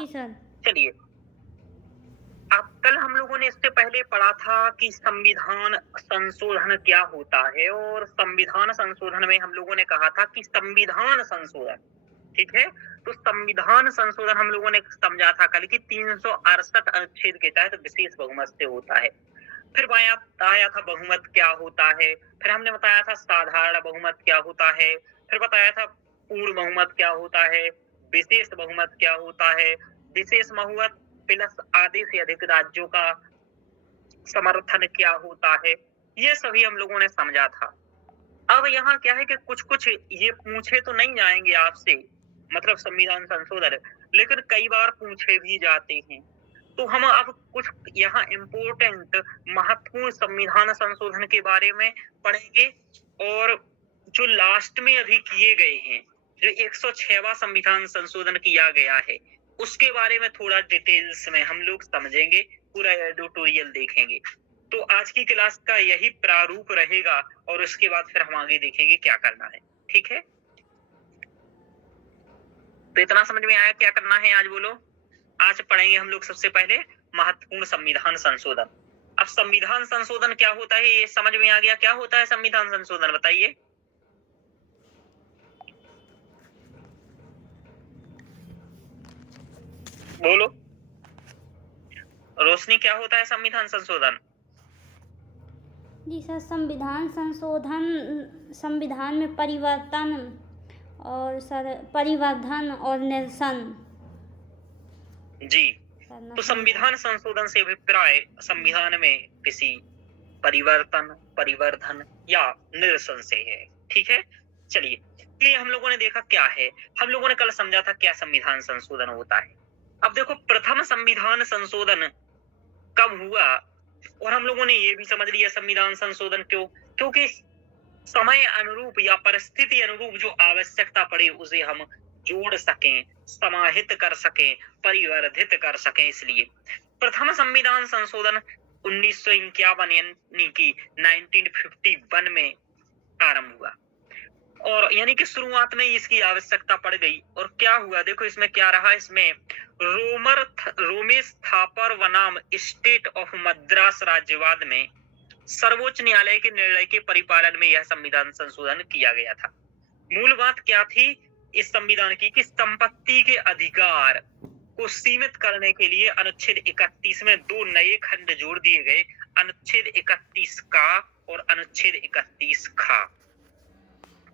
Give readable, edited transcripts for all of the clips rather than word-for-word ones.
जी sir. चलिए, अब कल हम लोगों ने इससे पहले पढ़ा था कि संविधान संशोधन क्या होता है, और संविधान संशोधन में हम लोगों ने कहा था कि संविधान संशोधन, ठीक है? तो संविधान संशोधन हम लोगों ने समझा था कल कि 368 अनुच्छेद के तहत विशेष बहुमत से होता है। फिर बताया था बहुमत क्या होता है, फिर हमने बताया था साधारण बहुमत क्या होता है, फिर बताया था पूर्ण बहुमत क्या होता है, विशेष बहुमत क्या होता है, विशेष बहुमत प्लस आधे से अधिक राज्यों का समर्थन क्या होता है, ये सभी हम लोगों ने समझा था। अब यहाँ क्या है कि कुछ-कुछ ये पूछे तो नहीं जाएँगे आपसे, मतलब संविधान संशोधन, लेकिन कई बार पूछे भी जाते हैं। तो हम अब कुछ यहाँ इम्पोर्टेंट महत्वपूर्ण संविधान संशोधन के बारे में पढ़ेंगे, और जो लास्ट में अभी किए गए हैं, जो 106वां संविधान संशोधन किया गया है, उसके बारे में थोड़ा डिटेल्स में हम लोग समझेंगे, पूरा एडिटोरियल देखेंगे। तो आज की क्लास का यही प्रारूप रहेगा, और उसके बाद फिर हम आगे देखेंगे क्या करना है, ठीक है? तो इतना समझ में आया क्या करना है आज, बोलो? आज पढ़ेंगे हम लोग सबसे पहले महत्वपूर्ण संविधान संशोधन। अब संविधान संशोधन क्या होता है ये समझ में आ गया, क्या होता है संविधान संशोधन, बताइए? बोलो रोशनी, क्या होता है संविधान संशोधन? जी सर, संविधान संशोधन संविधान में परिवर्तन और सर परिवर्धन और निरसन। जी, करना तो संविधान। संविधान संशोधन से अभिप्राय संविधान में किसी परिवर्तन, परिवर्धन या निरसन से है, ठीक है? चलिए, ये हम लोगों ने देखा क्या है, हम लोगों ने कल समझा था क्या संविधान संशोधन होता है। अब देखो, प्रथम संविधान संशोधन कब हुआ, और हम लोगों ने ये भी समझ लिया संविधान संशोधन क्यों, क्योंकि समय अनुरूप या परिस्थिति अनुरूप जो आवश्यकता पड़े उसे हम जोड़ सकें, समाहित कर सकें, परिवर्धित कर सकें, इसलिए प्रथम संविधान संशोधन 1951 यानी कि 1951 में आरंभ हुआ, और यानी कि शुरुआत में ही इसकी आवश्यकता पड़ गई। और क्या हुआ, देखो इसमें क्या रहा, इसमें रोमेश थापर बनाम स्टेट ऑफ मद्रास राज्यवाद में सर्वोच्च न्यायालय के निर्णय के परिपालन में यह संविधान संशोधन किया गया था। मूल बात क्या थी इस संविधान की, कि संपत्ति के अधिकार को सीमित करने के लिए अनुच्छेद 31 में दो नए खंड जोड़ दिए गए, अनुच्छेद 31 का और अनुच्छेद 31 खा,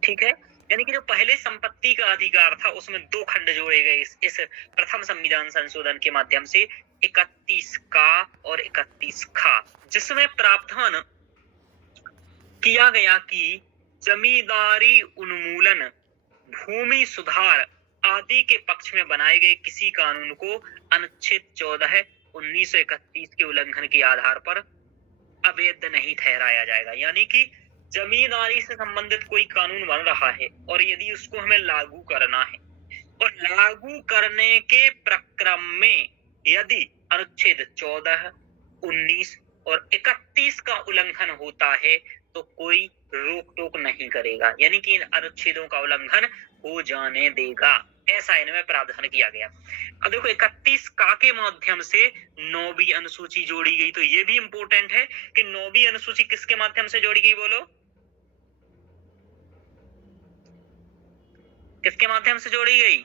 ठीक है? यानी कि जो पहले संपत्ति का अधिकार था उसमें दो खंड जोड़े गए इस प्रथम संविधान संशोधन के माध्यम से, 31 का और 31 खा, जिसमें प्रावधान किया गया कि जमींदारी उन्मूलन, भूमि सुधार आदि के पक्ष में बनाए गए किसी कानून को अनुच्छेद 14 1931 के उल्लंघन के आधार पर अवैध नहीं ठहराया जाएगा। यानी कि जमींदारी से संबंधित कोई कानून बन रहा है और यदि उसको हमें लागू करना है, और लागू करने के प्रक्रम में यदि अनुच्छेद 14, 19 और 31 का उल्लंघन होता है तो कोई रोक टोक नहीं करेगा, यानी कि इन अनुच्छेदों का उल्लंघन हो जाने देगा, ऐसा इनमें प्रावधान किया गया। अब देखो 31 का के माध्यम से 9वीं अनुसूची जोड़ी गई, तो ये भी इंपॉर्टेंट है कि 9वीं अनुसूची किसके माध्यम से जोड़ी गई, बोलो किसके माध्यम से जोड़ी गई,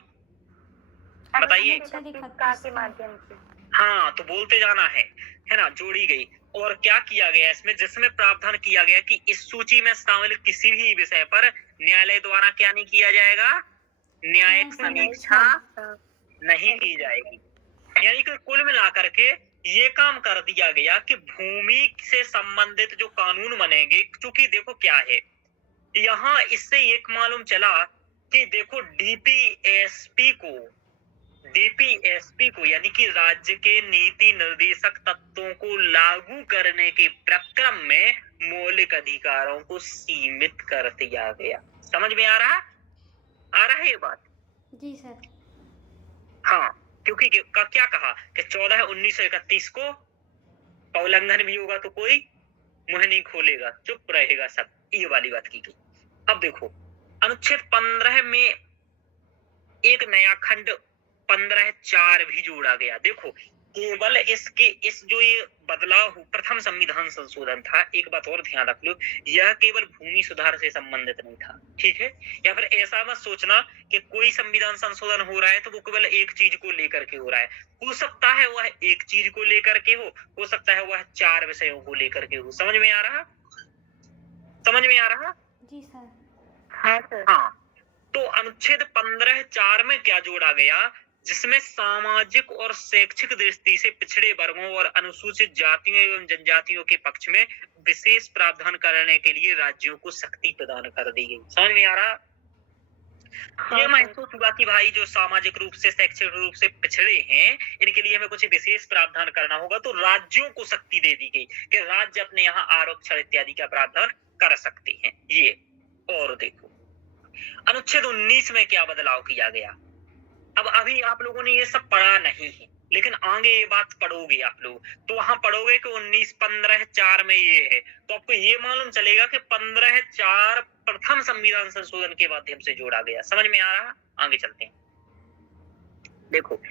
बताइए? के माध्यम से। हाँ, तो बोलते जाना है ना, जोड़ी गई। और क्या किया गया इसमें, जिसमें प्रावधान किया गया कि इस सूची में शामिल किसी भी विषय पर न्यायालय द्वारा क्या नहीं किया जाएगा, न्यायिक समीक्षा नहीं की जाएगी। यानी कि कुल मिलाकर के ये काम कर दिया गया कि भूमि से संबंधित जो कानून बनेंगे, क्योंकि देखो क्या है यहाँ, इससे एक मालूम चला कि देखो डीपीएसपी को यानी कि राज्य के नीति निर्देशक तत्वों को लागू करने के प्रक्रम में मौलिक अधिकारों को सीमित कर दिया गया। समझ में आ रहा है ये बात? जी सर। हाँ, क्योंकि क्या कहा कि 14 1931 को का उल्लंघन भी होगा तो कोई मुंह नहीं खोलेगा, चुप रहेगा सब, ये वाली बात की गई। अब देखो अनुच्छेद 15 में एक नया खंड 15(4) भी जोड़ा गया। देखो केवल इस जो ये बदलाव प्रथम संविधान संशोधन था, एक बात और ध्यान रख लो, यह केवल भूमि सुधार से संबंधित नहीं था, ठीक है। या फिर ऐसा मत सोचना कि कोई संविधान संशोधन हो रहा है तो वो केवल एक चीज को लेकर के हो रहा है। हो सकता है वह एक चीज को लेकर के हो सकता है वह 4 विषयों को लेकर के हो। समझ में आ रहा? समझ में आ रहा? जी सर। हाँ सर। हाँ, तो अनुच्छेद 15(4) में क्या जोड़ा गया, जिसमें सामाजिक और शैक्षिक दृष्टि से पिछड़े वर्गों और अनुसूचित जातियों एवं जनजातियों के पक्ष में विशेष प्रावधान करने के लिए राज्यों को शक्ति प्रदान कर दी गई। समझ में आ रहा? ये महसूस हुआ कि भाई जो सामाजिक रूप से शैक्षिक रूप से पिछड़े हैं, इनके लिए हमें कुछ विशेष प्रावधान करना होगा, तो राज्यों को शक्ति दे दी गई कि राज्य अपने यहाँ आरक्षण इत्यादि का प्रावधान कर सकते हैं। ये और देखो अनुच्छेद 19 में क्या बदलाव किया गया। अब अभी आप लोगों ने ये सब पढ़ा नहीं है, लेकिन आगे ये बात पढ़ोगे आप लोग, तो वहां पढ़ोगे कि 15(4) में ये है, तो आपको ये मालूम चलेगा कि 15(4) प्रथम संविधान संशोधन के माध्यम से जोड़ा गया। समझ में आ रहा? आगे चलते हैं। देखो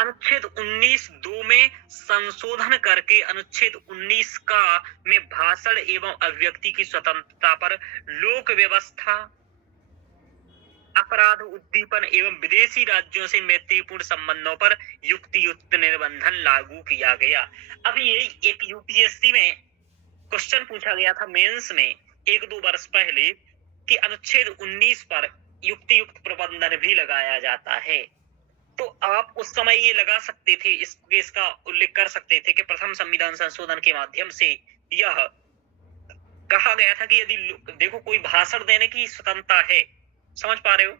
अनुच्छेद 19(2) में संशोधन करके अनुच्छेद 19 का में भाषण एवं अभिव्यक्ति की स्वतंत्रता पर लोक व्यवस्था, अपराध उद्दीपन एवं विदेशी राज्यों से मैत्रीपूर्ण संबंधों पर युक्तियुक्त निर्बंधन लागू किया गया। अब ये एक यूपीएससी में क्वेश्चन पूछा गया था मेंस में 1-2 वर्ष पहले कि अनुच्छेद 19 पर युक्तियुक्त प्रबंधन भी लगाया जाता है। तो आप उस समय ये लगा सकते थे, इसका उल्लेख कर सकते थे कि प्रथम संविधान संशोधन के माध्यम से यह कहा गया था कि यदि देखो कोई भाषण देने की स्वतंत्रता है, समझ पा रहे हो,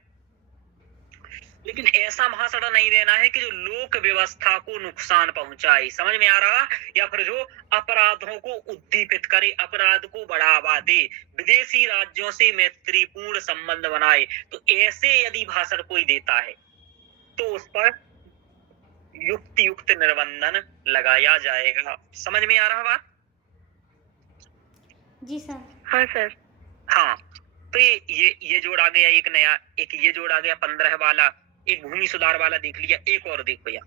लेकिन ऐसा भाषण नहीं देना है कि जो लोक व्यवस्था को नुकसान पहुंचाए। समझ में आ रहा? या फिर जो अपराधों को उद्दीपित करे, अपराध को बढ़ावा दे, विदेशी राज्यों से मैत्रीपूर्ण संबंध बनाए। तो ऐसे यदि भाषण कोई देता है तो उस पर युक्तियुक्त निर्बंधन लगाया जाएगा। समझ में आ रहा बात? जी सर। हाँ सर। हाँ, तो ये जोड़ा गया एक नया, एक ये जोड़ा गया 15 वाला, एक भूमि सुधार वाला देख लिया। एक और देखो यार,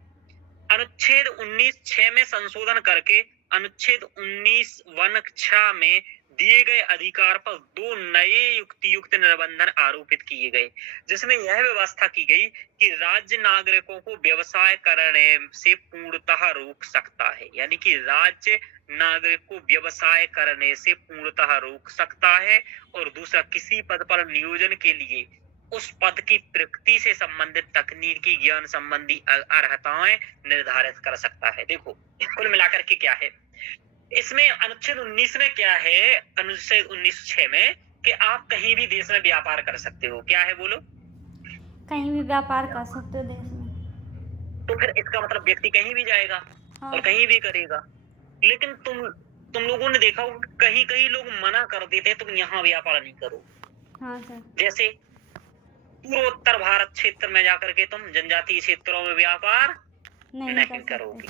अनुच्छेद 19(6) में संशोधन करके अनुच्छेद 19(1)(6) में दिए गए अधिकार पर 2 नए युक्तियुक्त निर्बंधन आरोपित किए गए, जिसमें यह व्यवस्था की गई कि राज्य नागरिकों को व्यवसाय करने से पूर्णतः रोक सकता है। यानी कि राज्य नागरिक को व्यवसाय करने से पूर्णतः रोक सकता है। और दूसरा, किसी पद पर नियोजन के लिए उस पद की प्रकृति से संबंधित तकनीकी ज्ञान संबंधी अर्हताएं निर्धारित कर सकता है। देखो कुल मिलाकर के क्या है इसमें, अनुच्छेद 19 में क्या है, अनुच्छेद 19(6) में कि आप कहीं भी देश में व्यापार कर सकते हो। क्या है बोलो? कहीं भी व्यापार कर सकते हो देश में। तो फिर इसका मतलब व्यक्ति कहीं भी जाएगा और कहीं भी करेगा। लेकिन तुम लोगों ने देखा होगा कहीं कहीं लोग मना कर देते हैं, तुम यहाँ व्यापार नहीं करो। हाँ सर। जैसे पूर्वोत्तर भारत क्षेत्र में जाकर के तुम जनजातीय क्षेत्रों में व्यापार नहीं करोगे,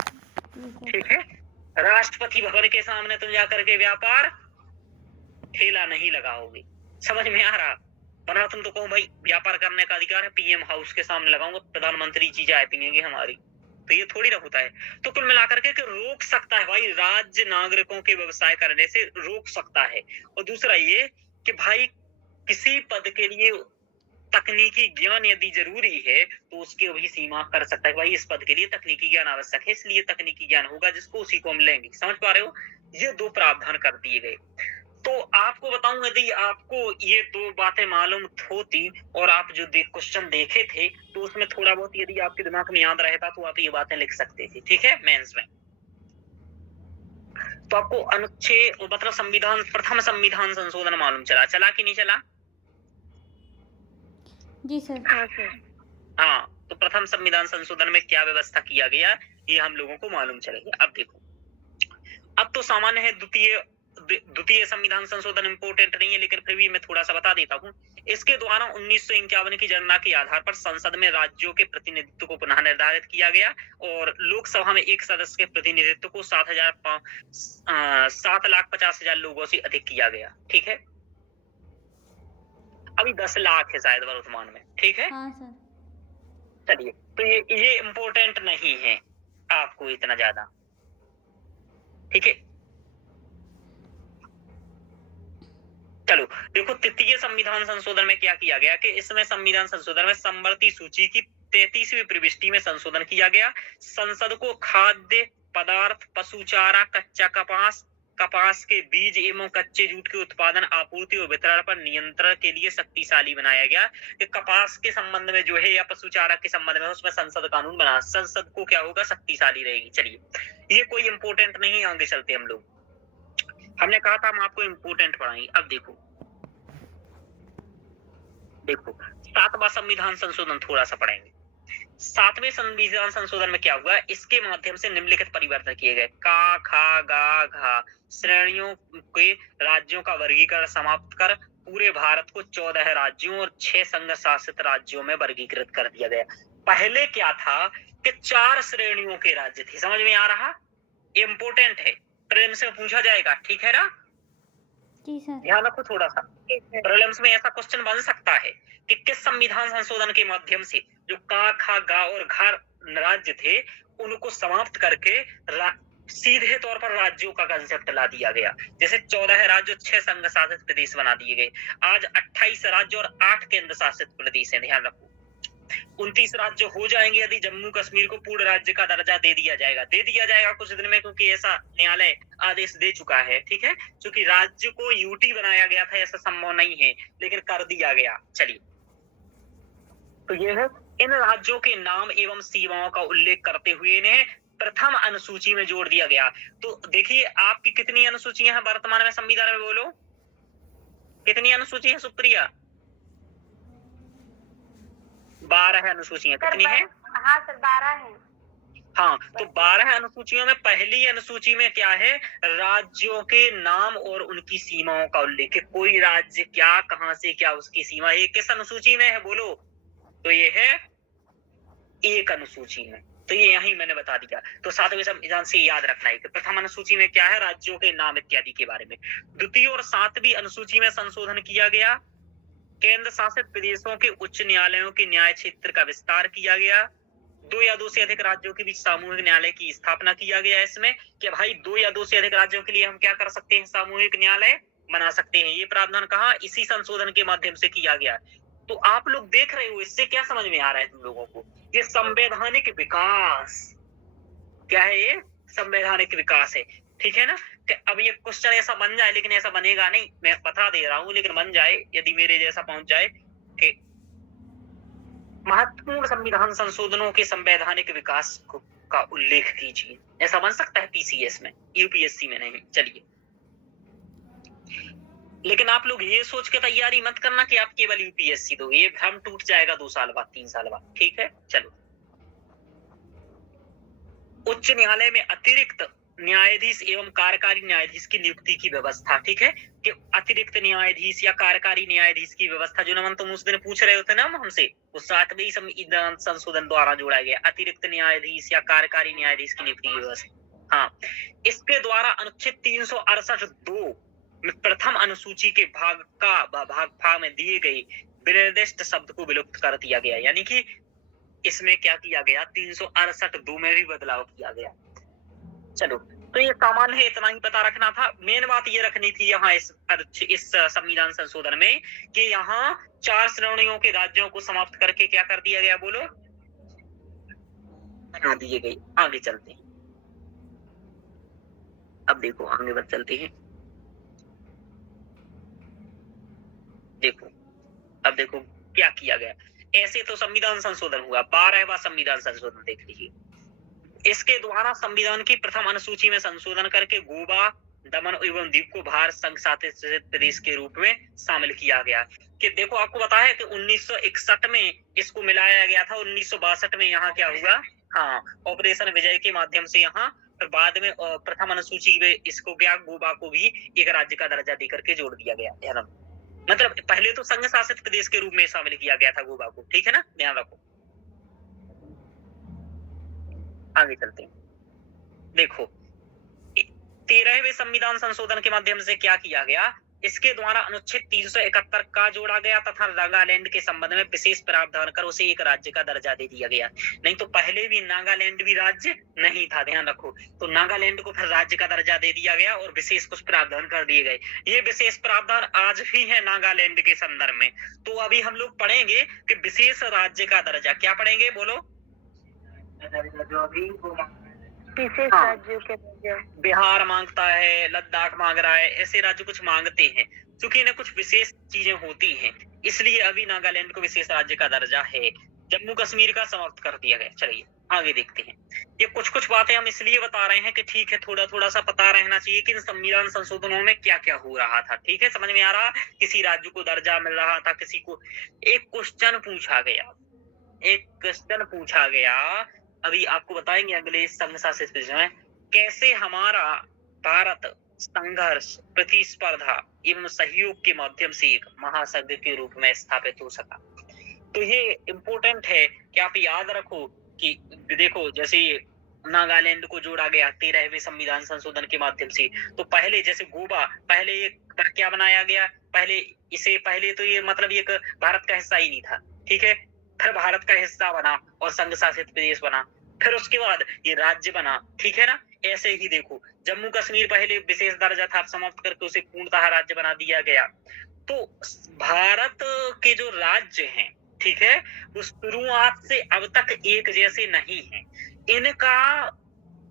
ठीक है। राष्ट्रपति भवन के सामने तुम जाकर के व्यापार ठेला नहीं लगाओगे। समझ में आ रहा? वरना तुम तो कहो भाई व्यापार करने का अधिकार है, पीएम हाउस के सामने लगाऊंगा, प्रधानमंत्री जी चाय पियेंगे हमारी, तो ये थोड़ी ना होता है। तो कुल मिलाकर के रोक सकता है भाई, राज्य नागरिकों के व्यवसाय करने से रोक सकता है। और दूसरा ये कि भाई किसी पद के लिए तकनीकी ज्ञान यदि जरूरी है तो उसकी भी सीमा कर सकता है। भाई इस पद के लिए तकनीकी ज्ञान आवश्यक है, इसलिए तकनीकी ज्ञान होगा, जिसको उसी को हम लेंगे। समझ पा रहे हो? ये 2 प्रावधान कर दिए गए। तो आपको बताऊं, यदि आपको ये 2 बातें मालूम होती और आप जो क्वेश्चन देखे थे तो उसमें थोड़ा बहुत यदि आपके दिमाग में याद रहता तो आप ये बातें लिख सकते थे, ठीक है, मेंस में। तो आपको अनुच्छेद मतलब संविधान, प्रथम संविधान संशोधन मालूम चला कि नहीं चला? जी सर। हाँ सर। हाँ, तो प्रथम संविधान संशोधन में क्या व्यवस्था किया गया ये हम लोगों को मालूम चलेगा। अब देखो, अब तो सामान्य है, द्वितीय संविधान संशोधन इंपोर्टेंट नहीं है, लेकिन फिर भी मैं थोड़ा सा बता देता हूँ। इसके द्वारा 1951 की जनगणना के आधार पर संसद में राज्यों के प्रतिनिधित्व को पुनः निर्धारित किया गया और लोकसभा में एक सदस्य के प्रतिनिधित्व को 7,50,000 लोगों से अधिक किया गया, ठीक है। अभी 10 लाख है शायद वर्तमान में, ठीक है। हाँ सर। चलिए तो ये इम्पोर्टेंट नहीं है आपको इतना ज्यादा, ठीक है। चलो देखो, तृतीय संविधान संशोधन में क्या किया गया कि इसमें संविधान संशोधन में समवर्ती सूची की 33वीं प्रविष्टि में संशोधन किया गया। संसद को खाद्य पदार्थ, पशु चारा, कच्चा कपास, कपास के बीज एवं कच्चे जूट के उत्पादन, आपूर्ति और वितरण पर नियंत्रण के लिए शक्तिशाली बनाया गया। कि कपास के संबंध में जो है या पशु चारा के संबंध में उसमें संसद कानून बना, संसद को क्या होगा, शक्तिशाली रहेगी। चलिए ये कोई इंपोर्टेंट नहीं है, आगे चलते हम लोग। हमने कहा था हम आपको इम्पोर्टेंट पढ़ाएंगे। अब देखो देखो 7वां संविधान संशोधन थोड़ा सा पढ़ेंगे। 7वें संविधान संशोधन में क्या हुआ, इसके माध्यम से निम्नलिखित परिवर्तन किए गए। का, खा, गा, घा श्रेणियों के राज्यों का वर्गीकरण समाप्त कर पूरे भारत को 14 राज्यों और 6 संघ शासित राज्यों में वर्गीकृत कर दिया गया। पहले क्या था कि 4 श्रेणियों के राज्य थे। समझ में आ रहा, इम्पोर्टेंट है, प्रीलिम्स में पूछा जाएगा, ठीक है ना। ध्यान रखो थोड़ा सा, प्रीलिम्स में ऐसा क्वेश्चन बन सकता है कि किस संविधान संशोधन के माध्यम से जो का, खा, गा और घा राज्य थे उनको समाप्त करके सीधे तौर पर राज्यों का कंसेप्ट ला दिया गया। जैसे 14 राज्य, 6 संघ शासित प्रदेश बना दिए गए। आज 28 राज्य और 8 केंद्र शासित प्रदेश है। ध्यान रखो 29 राज्य हो जाएंगे यदि जम्मू कश्मीर को पूर्ण राज्य का दर्जा दे दिया जाएगा कुछ दिन में, क्योंकि ऐसा न्यायालय आदेश दे चुका है, ठीक है। क्योंकि राज्य को यूटी बनाया गया था, ऐसा संभव नहीं है, लेकिन कर दिया गया। चलिए, तो ये है, इन राज्यों के नाम एवं सीमाओं का उल्लेख करते हुए इन्हें प्रथम अनुसूची में जोड़ दिया गया। तो देखिए आपकी कितनी अनुसूचियां हैं वर्तमान में संविधान में, बोलो कितनी अनुसूची है सुप्रिया? 12 अनुसूचियां। कितनी है? हाँ सर 12 है। हाँ, तो 12 अनुसूचियों में पहली अनुसूची में क्या है, राज्यों के नाम और उनकी सीमाओं का उल्लेख है। कोई राज्य क्या, कहां से क्या उसकी सीमा, ये किस अनुसूची में है बोलो? तो ये है 1 अनुसूची में। तो ये यही मैंने बता दिया। तो 7वें संविधान से याद रखना है कि प्रथम अनुसूची में क्या है, राज्यों के नाम इत्यादि के बारे में। द्वितीय और 7वीं अनुसूची में संशोधन किया गया। केंद्र शासित प्रदेशों के उच्च न्यायालयों के न्याय क्षेत्र का विस्तार किया गया। 2 या 2 से अधिक राज्यों के बीच सामूहिक न्यायालय की स्थापना किया गया। इसमें कि भाई 2 या 2 से अधिक राज्यों के लिए हम क्या कर सकते हैं, सामूहिक न्यायालय बना सकते हैं। ये प्रावधान कहा, इसी संशोधन के माध्यम से किया गया। तो आप लोग देख रहे हो, इससे क्या समझ में आ रहा है तुम लोगों को, ये संवैधानिक विकास क्या है, ये संवैधानिक विकास है, ठीक है ना। कि अब ये क्वेश्चन ऐसा बन जाए, लेकिन ऐसा बनेगा नहीं, मैं बता दे रहा हूं, लेकिन बन जाए यदि मेरे जैसा पहुंच जाए कि महत्वपूर्ण संविधान संशोधनों के संवैधानिक विकास का उल्लेख कीजिए, ऐसा बन सकता है पीसीएस में, यूपीएससी में नहीं। चलिए, लेकिन आप लोग ये सोच के तैयारी मत करना कि आप केवल यूपीएससी दो, ये भ्रम टूट जाएगा 2 साल बाद, 3 साल बाद, ठीक है। चलो, उच्च न्यायालय में अतिरिक्त न्यायाधीश एवं कार्यकारी न्यायाधीश की नियुक्ति की व्यवस्था, ठीक है। कि अतिरिक्त न्यायाधीश या कार्यकारी न्यायाधीश की व्यवस्था, जो नमन तुम उस दिन पूछ रहे होते ना हमसे, वो 7वें संविधान संशोधन द्वारा जोड़ा गया। अतिरिक्त न्यायाधीश या कार्यकारी न्यायाधीश की नियुक्ति की व्यवस्था। हाँ, इसके द्वारा अनुच्छेद 368(2) में प्रथम अनुसूची के भाग में दिए गए विनिर्दिष्ट शब्द को विलुप्त कर दिया गया। यानी कि इसमें क्या किया गया, 368(2) में भी बदलाव किया गया। चलो, तो ये सामान्य है, इतना ही पता रखना था। मेन बात ये रखनी थी यहाँ इस संविधान संशोधन में कि यहाँ 4 श्रेणियों के राज्यों को समाप्त करके क्या कर दिया गया, बोलो, बना दिए गए। आगे चलते हैं, अब देखो आगे बढ़ चलते हैं। देखो, अब देखो क्या किया गया। ऐसे तो संविधान संशोधन हुआ, 12वां संविधान संशोधन देख लीजिए। इसके द्वारा संविधान की प्रथम अनुसूची में संशोधन करके गोवा, दमन एवं दीव को भारत संघ शासित प्रदेश के रूप में शामिल किया गया। कि देखो आपको पता है कि 1961 में इसको मिलाया गया था, 1962 में यहाँ क्या हुआ, हाँ, ऑपरेशन विजय के माध्यम से यहाँ, फिर बाद में प्रथम अनुसूची में इसको क्या, गोवा को भी एक राज्य का दर्जा देकर के जोड़ दिया गया। मतलब पहले तो संघ शासित प्रदेश के रूप में शामिल किया गया था गोवा को, ठीक है ना, ध्यान रखो। आगे चलते हैं, देखो 13वें संविधान संशोधन के माध्यम से क्या किया गया, इसके द्वारा अनुच्छेद 371 का जोड़ा गया तथा नागालैंड के संबंध में विशेष प्रावधान कर उसे एक राज्य का दर्जा दे दिया गया। नहीं तो पहले भी नागालैंड भी राज्य नहीं था, ध्यान रखो। तो नागालैंड को फिर राज्य का दर्जा दे दिया गया और विशेष कुछ प्रावधान कर दिए गए। ये विशेष प्रावधान आज भी है नागालैंड के संदर्भ में। तो अभी हम लोग पढ़ेंगे कि विशेष राज्य का दर्जा, क्या पढ़ेंगे बोलो? जो अभी विशेष हाँ। राज्यों के दर्जे। बिहार मांगता है, लद्दाख मांग रहा है, ऐसे राज्य कुछ मांगते हैं। क्योंकि इन्हें कुछ विशेष चीजें होती हैं, इसलिए अभी नागालैंड को विशेष राज्य का दर्जा है। जम्मू कश्मीर का समाप्त कर दिया गया। चलिए आगे देखते हैं। ये कुछ बातें हम इसलिए बता रहे हैं कि ठीक है, थोड़ा सा पता रहना चाहिए कि इन संविधान संशोधनों में क्या क्या हो रहा था। ठीक है, समझ में आ रहा? किसी राज्य को दर्जा मिल रहा था, किसी को। एक क्वेश्चन पूछा गया, अभी आपको बताएंगे अगले संघ शासित प्रदेश में कैसे हमारा भारत संघर्ष, प्रतिस्पर्धा एवं सहयोग के माध्यम से एक महासंघ के रूप में स्थापित हो सका। तो ये इम्पोर्टेंट है कि आप याद रखो कि देखो, जैसे नागालैंड को जोड़ा गया 13वें संविधान संशोधन के माध्यम से। तो पहले जैसे गोवा, पहले ये क्या बनाया गया? पहले तो ये मतलब एक भारत का हिस्सा ही नहीं था। ठीक है, फिर भारत का हिस्सा बना और संघ शासित प्रदेश बना, फिर उसके बाद ये राज्य बना। ठीक है ना? ऐसे ही देखो, जम्मू कश्मीर पहले विशेष दर्जा था, समाप्त करके उसे पूर्णतः राज्य बना दिया गया। तो भारत के जो राज्य हैं, ठीक है, वो शुरुआत से अब तक एक जैसे नहीं है। इनका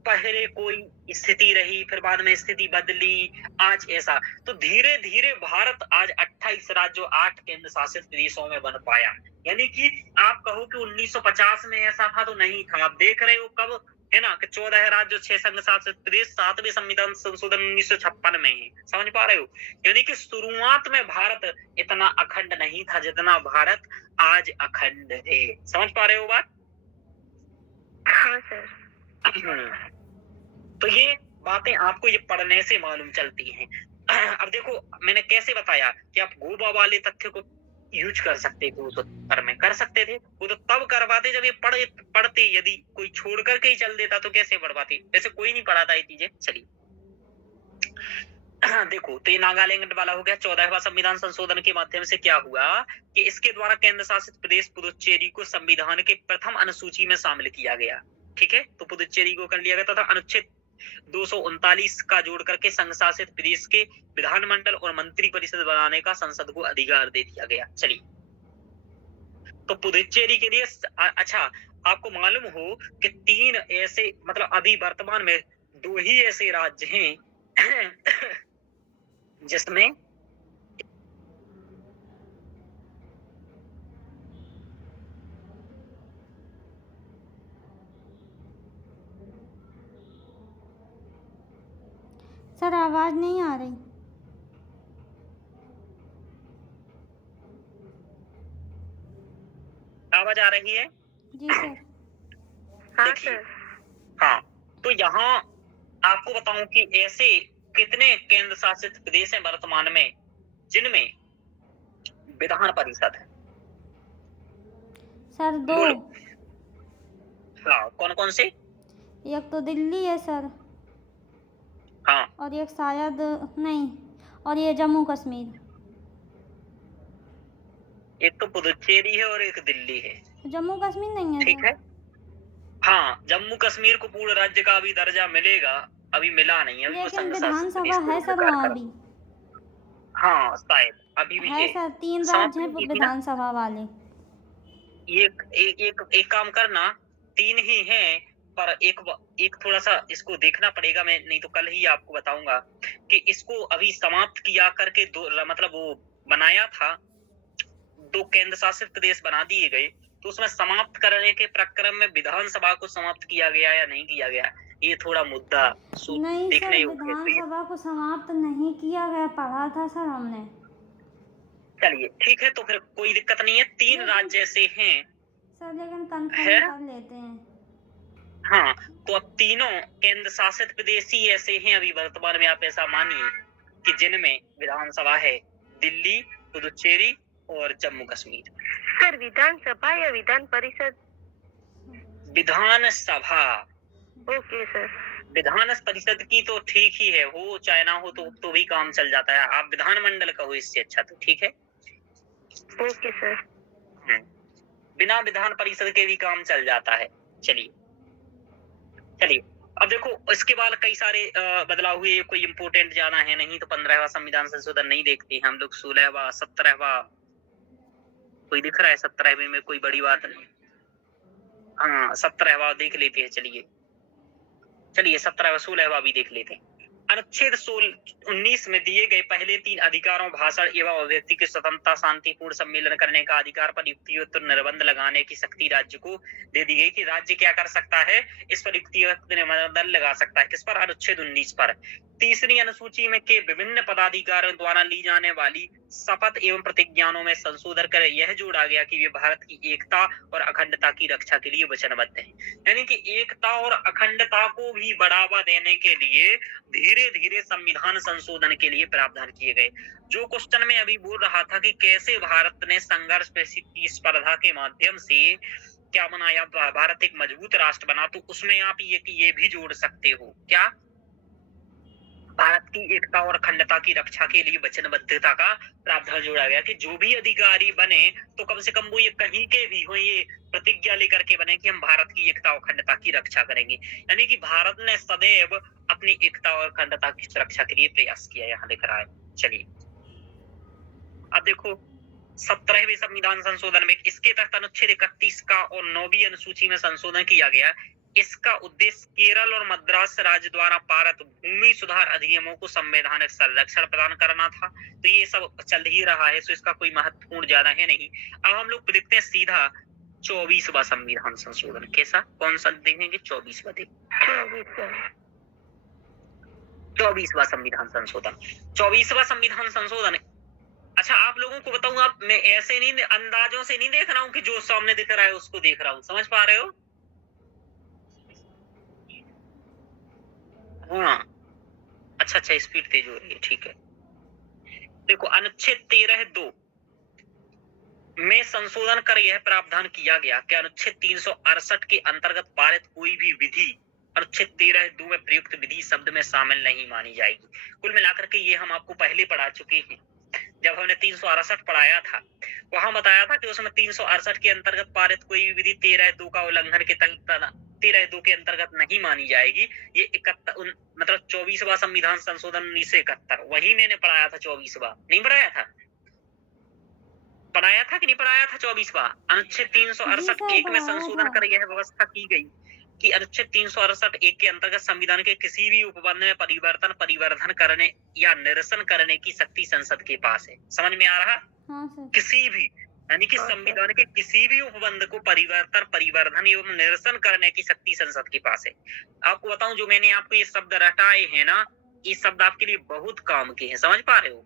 पहले कोई स्थिति रही, फिर बाद में स्थिति बदली, आज ऐसा। तो धीरे धीरे भारत आज 28 राज्यों 8 केंद्र शासित प्रदेशों में बन पाया। यानी कि आप कहो कि 1950 में ऐसा था तो नहीं था। आप देख रहे हो कब है ना कि 14 राज्य 6 संघ शासित प्रदेश, 7वें संविधान संशोधन 1956 में है। समझ पा रहे हो? यानी कि शुरुआत में भारत इतना अखंड नहीं था जितना भारत आज अखंड है। समझ पा रहे हो बात? हाँ सर। तो ये बातें आपको ये पढ़ने से मालूम चलती हैं। अब देखो, मैंने कैसे बताया कि आप गोवा वाले तथ्य को यूज कर सकते थे, उस उत्तर में कर सकते थे। वो तो तब करवाते जब ये पढ़ते। यदि कोई छोड़ करके ही चल देता तो कैसे पढ़वाते? वैसे कोई नहीं पढ़ाता ये चीजें। चलिए देखो, तो ये नागालैंड वाला हो गया। 14वां संविधान संशोधन के माध्यम से क्या हुआ कि इसके द्वारा केंद्र शासित प्रदेश पुदुचेरी को संविधान के प्रथम अनुसूची में शामिल किया गया। ठीक है, तो पुदुचेरी को कर लिया गया तथा अनुच्छेद 239 का जोड़ करके संघ शासित प्रदेश के विधानमंडल और मंत्री परिषद बनाने का संसद को अधिकार दे दिया गया। चलिए, तो पुदुचेरी के लिए अच्छा, आपको मालूम हो कि 3 ऐसे, मतलब अभी वर्तमान में 2 ही ऐसे राज्य हैं जिसमें सर आवाज नहीं आ रही। आवाज आ रही है? जी सर। हाँ देखिए, सर। हाँ, तो यहाँ आपको बताऊं कि ऐसे कितने केंद्र शासित प्रदेश हैं वर्तमान में जिनमें विधान परिषद है? सर 2। बोलो। हाँ, कौन कौन से? एक तो दिल्ली है सर, हाँ, और एक शायद नहीं, और ये जम्मू कश्मीर। एक तो पुदुचेरी है और एक दिल्ली है। जम्मू कश्मीर नहीं है ठीक सर। है, हाँ, जम्मू कश्मीर को पूर्ण राज्य का अभी दर्जा मिलेगा, अभी मिला नहीं है। लेकिन विधानसभा है सर वहाँ भी। हाँ, शायद अभी भी है सर, 3 राज्य हैं विधानसभा वाले। एक काम करना, 3 ही हैं, पर एक थोड़ा सा इसको देखना पड़ेगा। मैं नहीं तो कल ही आपको बताऊंगा कि इसको अभी समाप्त किया करके 2, मतलब वो बनाया था, 2 केंद्र शासित प्रदेश बना दिए गए। तो उसमें समाप्त करने के प्रक्रम में विधानसभा को समाप्त किया गया या नहीं किया गया, ये थोड़ा मुद्दा नहीं देखने सर, योग्य है। विधानसभा को समाप्त नहीं किया गया, पढ़ा था सर हमने। चलिए ठीक है, तो फिर कोई दिक्कत नहीं है। 3 राज्य ऐसे हैं सर, लेकिन कंफर्म कर लेते हैं। हाँ, तो अब तीनों केंद्र शासित प्रदेश ही ऐसे हैं अभी वर्तमान में, आप ऐसा मानिए कि जिनमें विधानसभा है, दिल्ली, पुदुचेरी और जम्मू कश्मीर। सर विधानसभा या विधान परिषद? विधानसभा। Okay sir. विधान परिषद की तो ठीक ही है, हो चाहे ना हो तो भी काम चल जाता है। आप विधानमंडल कहो इससे अच्छा, तो ठीक है। Okay sir. बिना विधान परिषद के भी काम चल जाता है। चलिए चलिए, अब देखो इसके बाद कई सारे बदलाव हुए, कोई इंपोर्टेंट ज्यादा है नहीं, तो 15वां संविधान संशोधन नहीं देखते हैं हम लोग। 16वां 17वां कोई दिख रहा है? 17वें में कोई बड़ी बात नहीं। हाँ 17वां देख लेते हैं। चलिए 17वां 16वां भी देख लेते हैं। अनुच्छेद 19 में दिए गए पहले 3 अधिकारों भाषण एवं अभिव्यक्ति की स्वतंत्रता, शांतिपूर्ण सम्मेलन करने का अधिकार पर युक्तियुक्त निर्बंध लगाने की शक्ति राज्य को दे दी गई कि राज्य क्या कर सकता है, इस पर युक्तियुक्त निर्बंध लगा सकता है। किस पर? अनुच्छेद 19 पर। तीसरी अनुसूची में के विभिन्न पदाधिकारियों द्वारा ली जाने वाली शपथ एवं प्रतिज्ञानों में संशोधन कर यह जोड़ा गया कि वे भारत की एकता और अखंडता की रक्षा के लिए वचनबद्ध हैं। यानी कि एकता और अखंडता को भी बढ़ावा देने के लिए धीरे धीरे संविधान संशोधन के लिए प्रावधान किए गए। जो क्वेश्चन में अभी बोल रहा था कि कैसे भारत ने संघर्ष स्पर्धा के माध्यम से क्या बनाया, भारत एक मजबूत राष्ट्र बना, तो उसमें आप ये भी जोड़ सकते हो। क्या? भारत की एकता और अखंडता की रक्षा के लिए वचनबद्धता का प्रावधान जोड़ा गया कि जो भी अधिकारी बने तो कम से कम वो ये कहीं के भी हो, ये प्रतिज्ञा लेकर के बने कि हम भारत की एकता और अखंडता की रक्षा करेंगे। यानी कि भारत ने सदैव अपनी एकता और अखंडता की सुरक्षा के लिए प्रयास किया, यहाँ लिख रहा है। चलिए अब देखो 17वें संविधान संशोधन में इसके तहत अनुच्छेद 31 का और 9वीं अनुसूची में संशोधन किया गया। इसका उद्देश्य केरल और मद्रास राज्य द्वारा पारित भूमि सुधार अधिनियमों को संवैधानिक संरक्षण प्रदान करना था। तो ये सब चल ही रहा है, तो इसका कोई महत्वपूर्ण ज्यादा है नहीं। अब हम लोग देखते हैं सीधा 24वां संविधान संशोधन। कैसा? कौन सा देखेंगे? 24वां देखेंगे। 24वां संविधान संशोधन। 24वां संविधान संशोधन। अच्छा आप लोगों को बताऊं, आप मैं ऐसे नहीं अंदाजों से नहीं देख रहा हूं कि जो सामने दिख रहा है उसको देख रहा हूं, समझ पा रहे हो? हाँ अच्छा स्पीड तेज हो रही है, ठीक है। देखो अनुच्छेद 13(2) में संशोधन कर यह प्रावधान किया गया कि अनुच्छेद 368 के अंतर्गत पारित कोई भी विधि अनुच्छेद 13(2) में प्रयुक्त विधि शब्द में शामिल नहीं मानी जाएगी। कुल मिलाकर के ये हम आपको पहले पढ़ा चुके हैं। जब हमने 368 पढ़ाया था वहां बताया था कि उसमें 368 के अंतर्गत पारित कोई भी विधि 13(2) का उल्लंघन के तहत 13(2) के अंतर्गत नहीं मानी जाएगी। ये 71 मतलब 24वां संविधान संशोधन 1971 वही मैंने पढ़ाया था। 24वां नहीं पढ़ाया था? पढ़ाया था कि नहीं पढ़ाया था? 24वां अनुच्छेद 368(1) में संशोधन कर यह व्यवस्था की गई कि अनुच्छेद 368(1) के अंतर्गत संविधान के किसी भी उपबंध में परिवर्तन, परिवर्धन करने या निरसन करने की शक्ति संसद के पास है। समझ में आ रहा? हाँ सर। किसी भी यानी कि संविधान के किसी भी उपबंध को परिवर्तन, परिवर्धन एवं निरसन करने की शक्ति संसद के पास है। आपको बताऊं जो मैंने आपको ये शब्द रटाए हैं ना, ये शब्द आपके लिए बहुत काम के हैं। समझ पा रहे हो?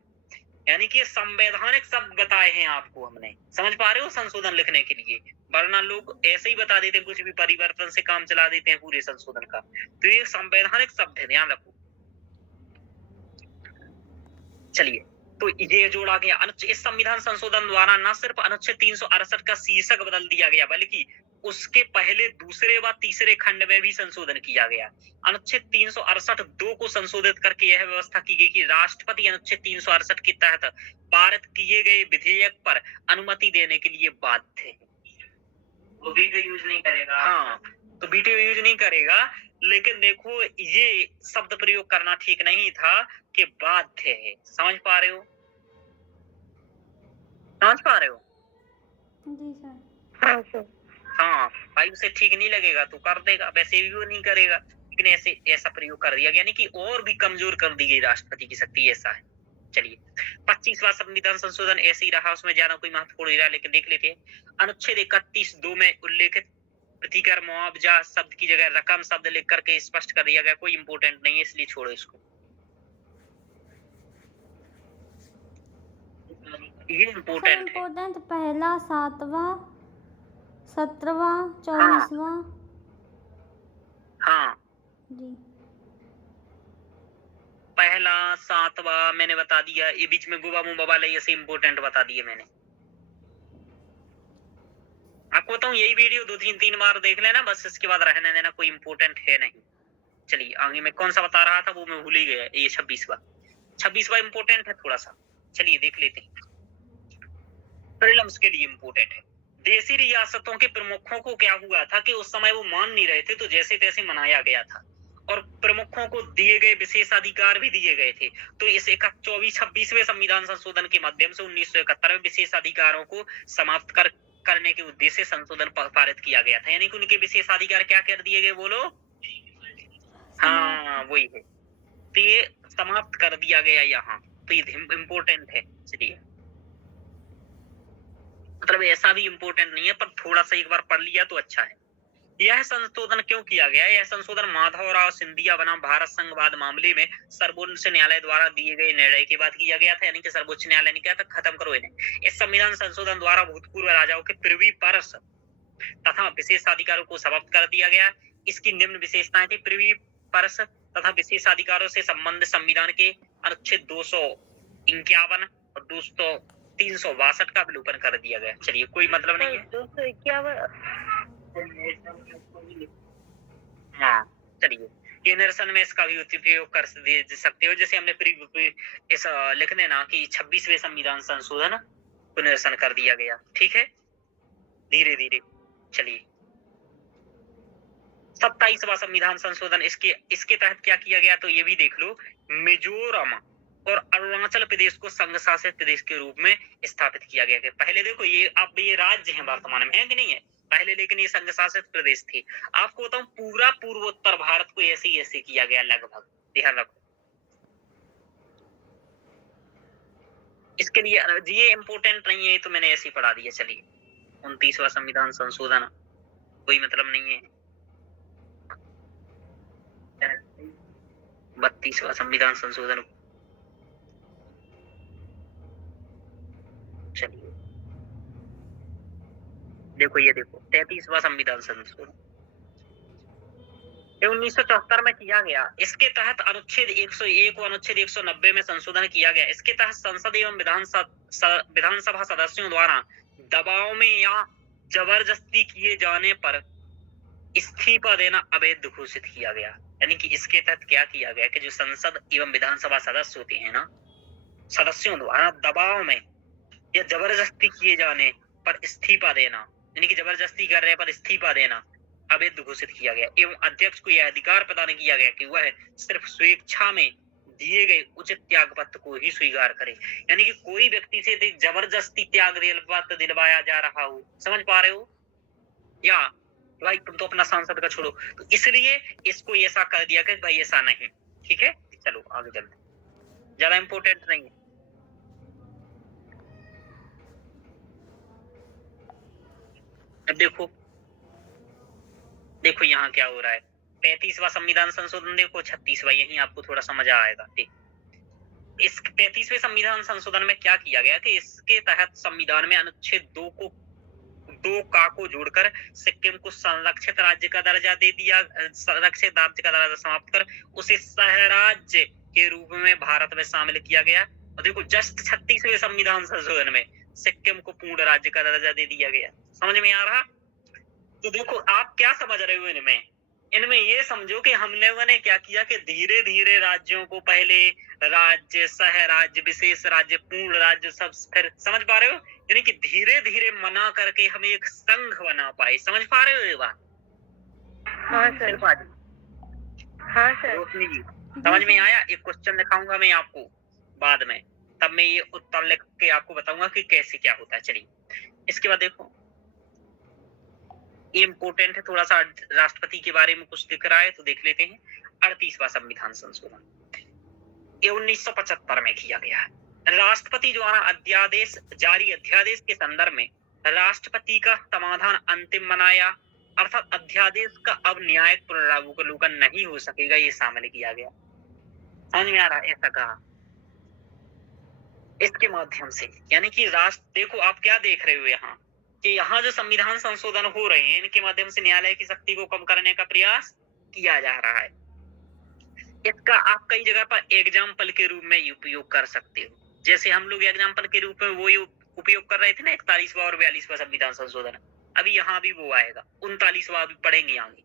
यानी कि संवैधानिक शब्द बताए हैं आपको हमने, समझ पा रहे हो? संशोधन लिखने के लिए, वरना लोग ऐसे ही बता देते हैं, कुछ भी परिवर्तन से काम चला देते हैं पूरे संशोधन का। तो ये संवैधानिक शब्द है, ध्यान रखो। चलिए तो ये जोड़ा गया। इस संविधान संशोधन द्वारा न सिर्फ अनुच्छेद 368 का शीर्षक बदल दिया गया बल्कि उसके पहले दूसरे व तीसरे खंड में भी संशोधन किया गया। अनुच्छेद 368(2) को संशोधित करके यह व्यवस्था की गई कि राष्ट्रपति अनुच्छेद 368 के तहत पारित किए गए विधेयक पर अनुमति देने के लिए बाध्य है। वो वीटो यूज नहीं करेगा। हाँ तो वीटो यूज नहीं करेगा, लेकिन देखो ये शब्द प्रयोग करना ठीक नहीं था कि बाध्य है। समझ पा रहे हो? समझ पा रहे हो? जी सर। हाँ सर। हाँ भाई उसे ठीक नहीं लगेगा तो कर देगा, वैसे भी वो नहीं करेगा, लेकिन ऐसा प्रयोग कर दिया, यानी कि और भी कमजोर कर दी गई राष्ट्रपति की शक्ति, ऐसा है। चलिए 25वां संविधान संशोधन ऐसे ही रहा, उसमें ज्यादा कोई महत्वपूर्ण रहा, लेकिन देख लेते हैं। अनुच्छेद 31(2) में उल्लेखित प्रतिकर मुआवजा शब्द की जगह रकम शब्द लिख करके स्पष्ट कर दिया गया। कोई इंपोर्टेंट नहीं है इसलिए छोड़ो इसको। ये इम्पोर्टेंट है। पहला 7वां 17वां 24वां। हाँ जी पहला 7वां मैंने बता दिया, ये बीच में गोवा मुंबा वाले ऐसे इम्पोर्टेंट बता दिए मैंने आपको। बताऊं यही वीडियो 2-3 बार देख लेना बस, इसके बाद रहने देना, कोई इम्पोर्टेंट है नहीं। चलिए आगे मैं कौन सा बता रहा था वो मैं भूल ही गया, ये 26वां इम्पोर्टेंट है थोड़ा सा, चलिए देख लेते हैं। प्रीलिम्स के लिए इम्पोर्टेंट है। देशी रियासतों के प्रमुखों को क्या हुआ था कि उस समय वो मान नहीं रहे थे, तो जैसे तैसे मनाया गया था और प्रमुखों को दिए गए विशेषाधिकार भी दिए गए थे। तो इस 26वें संविधान संशोधन के माध्यम से 1971 में विशेषाधिकारों को समाप्त करने के उद्देश्य से संशोधन पारित किया गया था। यानी कि उनके विशेषाधिकार क्या कर दिए गए, बोलो? हाँ वही है, तो ये समाप्त कर दिया गया यहाँ, तो ये इम्पोर्टेंट है। चलिए मतलब ऐसा भी इम्पोर्टेंट नहीं है, पर थोड़ा सा एक बार पढ़ लिया तो अच्छा है। यह संशोधन क्यों किया गया? यह संशोधन माधवराव सिंधिया बनाम भारत संघवाद मामले में सर्वोच्च न्यायालय द्वारा दिए गए निर्णय के बाद किया गया था। यानी कि सर्वोच्च न्यायालय ने कहा था खत्म करो इन्हें। इस संविधान संशोधन द्वारा भूतपूर्व राजाओं के प्रिवी पर्स तथा विशेषाधिकारों को समाप्त कर दिया गया। इसकी निम्न विशेषताएं थी। प्रिवी पर्स तथा विशेषाधिकारों से संबंधित संविधान के अनुच्छेद 251 और 362 का विलोपन कर दिया गया। चलिए कोई मतलब नहीं है। 251 हाँ चलिए, ये निरसन में इसका भी उपयोग कर सकते हो, जैसे हमने इस लिख देना कि 26वें संविधान संशोधन को निरसन कर दिया गया। ठीक है, धीरे धीरे चलिए। 27वां संविधान संशोधन, इसके तहत क्या किया गया तो ये भी देख लो। मिजोरम और अरुणाचल प्रदेश को संघ शासित प्रदेश के रूप में स्थापित किया गया। पहले देखो ये अब ये राज्य है वर्तमान में, है कि नहीं है पहले, लेकिन ये संघ शासित प्रदेश थे। आपको बताऊं पूरा पूर्वोत्तर भारत को ऐसे किया गया लगभग, ध्यान रखो। इसके लिए ये इम्पोर्टेंट नहीं है, तो मैंने ऐसे ही पढ़ा दिया। चलिए 29वां संविधान संशोधन कोई मतलब नहीं है। 32वां संविधान संशोधन, चलिए देखो ये देखो 33वां संविधान संशोधन 1974 में किया गया। इसके तहत अनुच्छेद 101 और अनुच्छेद 190 में संशोधन किया गया। इसके तहत संसद एवं विधानसभा सदस्यों द्वारा दबाव में या जबरदस्ती किए जाने पर इस्तीफा देना अवैध घोषित किया गया। यानी कि इसके तहत क्या किया गया कि जो संसद एवं विधानसभा सदस्य होते हैं ना, सदस्यों द्वारा दबाव में या जबरदस्ती किए जाने पर इस्तीफा देना, यानी कि जबरदस्ती कर रहे पर इस्तीफा देना अवैध घोषित किया गया। एवं अध्यक्ष को यह अधिकार प्रदान किया गया कि वह सिर्फ स्वेच्छा में दिए गए उचित त्याग पत्र को ही स्वीकार करे। यानी कि कोई व्यक्ति से जबरदस्ती त्याग पत्र दिलवाया जा रहा हो, समझ पा रहे हो? या भाई तुम तो अपना सांसद का छोड़ो, तो इसलिए इसको ऐसा कर दिया कि भाई ऐसा नहीं। ठीक है, चलो आगे चलते, ज्यादा इंपॉर्टेंट नहीं है। अब देखो यहाँ क्या हो रहा है। 35वां संविधान संशोधन देखो, 36वां, यही आपको थोड़ा समझ आएगा। ठीक, इस 35वें संविधान संशोधन में क्या किया गया कि इसके तहत संविधान में अनुच्छेद 2 को जोड़कर सिक्किम को संरक्षित राज्य का दर्जा दे दिया। संरक्षित राज्य का दर्जा समाप्त कर उसे सह राज्य के रूप में भारत में शामिल किया गया। और देखो जस्ट 36वें संविधान संशोधन में सिक्किम को पूर्ण राज्य का दर्जा दे दिया गया। समझ में आ रहा? तो देखो आप क्या समझ रहे हो इनमें ये समझो कि हम लोगों ने क्या किया कि धीरे धीरे राज्यों को पहले राज्य, सह राज्य, विशेष राज्य, पूर्ण राज्य सब, फिर समझ पा रहे हो? यानी कि धीरे धीरे मना करके हम एक संघ बना पाए। समझ पा रहे हो ये बात? हाँ सर। हाँ सर। रोशनी जी समझ में आया? एक क्वेश्चन दिखाऊंगा मैं आपको बाद में, तब मैं ये उत्तर लिख के आपको बताऊंगा कि कैसे क्या होता है। चलिए इसके बाद देखो ये इम्पोर्टेंट है थोड़ा सा, राष्ट्रपति के बारे में कुछ दिख रहा है तो देख लेते हैं। 38वां संविधान संशोधन ये 1975 में किया गया है। राष्ट्रपति द्वारा अध्यादेश के संदर्भ में राष्ट्रपति का समाधान अंतिम बनाया, अर्थात अध्यादेश का अब न्यायिक पुनरावलोकन नहीं हो सकेगा, ये शामिल किया गया। समझ में आ रहा है? ऐसा कहा इसके माध्यम से, यानी कि देखो आप क्या देख रहे हो यहाँ कि यहाँ जो संविधान संशोधन हो रहे हैं इनके माध्यम से न्यायालय की शक्ति को कम करने का प्रयास किया जा रहा है। इसका आप कई जगह पर एग्जाम्पल के रूप में उपयोग कर सकते हो, जैसे हम लोग एग्जाम्पल के रूप में वो उपयोग कर रहे थे ना 41वां और 42वां संविधान संशोधन। अभी यहाँ भी वो आएगा, 39वां भी पढ़ेंगे आगे।